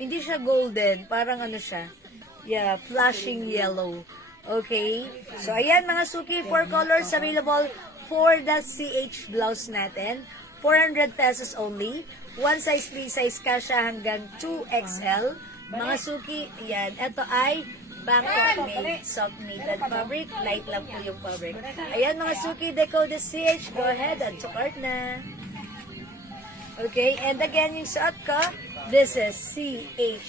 hindi siya golden, parang siya, yeah, flashing yellow. Okay? So, ayan mga suki, 4 colors available for the CH blouse natin. 400 pesos only. One size, free size kasha hanggang 2XL. Mga suki, yan. Ito ay Bangkok made soft knitted fabric. Light lang po yung fabric. Ayan mga suki, the code is CH. Go ahead at support na. Okay, and again, yung suot ko, this is CH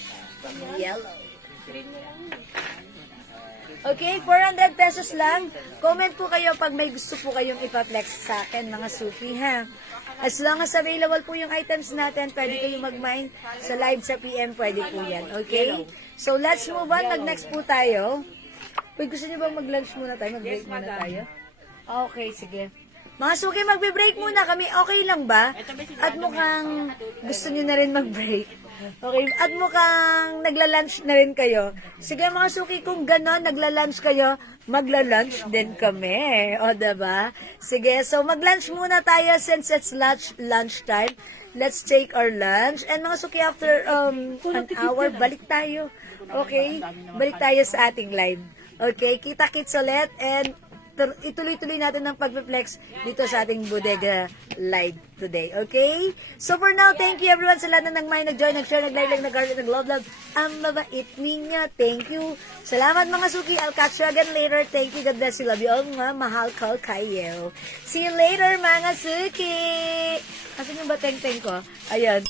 yellow. Okay, 400 pesos lang. Comment po kayo pag may gusto po kayong ipa-flex sa akin, mga suki, ha? As long as available po yung items natin, pwede kayong mag-mine sa live sa PM, pwede po yan. Okay? So, let's move on. Mag-next po tayo. Uy, gusto niyo bang mag-lunch muna tayo? Mag-break muna tayo? Okay, sige. Mga suki, magbe-break muna kami. Okay lang ba? At mukhang gusto niyo na rin mag-break. Okay, at mukhang nagla-lunch na rin kayo. Sige mga suki, kung gano'n, nagla-lunch kayo, magla-lunch din kami. O, diba? Sige, so mag-lunch muna tayo since it's lunch time. Let's take our lunch. And mga suki, after an hour, balik tayo. Okay? Balik tayo sa ating live. Okay? Kita-kits ulit and ituloy-tuloy natin ng pag-flex dito sa ating bodega live today. Okay? So for now, thank you everyone sa lahat na nag-mind, nag-join, nag-share, nag-like, nag-heart, nag-love. Ang mabait ninyo. Thank you. Salamat mga suki. I'll catch you again later. Thank you. God bless you. Love you all. Mga mahal ko kayo. See you later mga suki. Asan yung ba teng-teng ko? Ayan.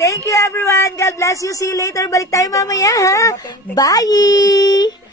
Thank you everyone. God bless you. See you later. Balik tayo mamaya ha. Bye!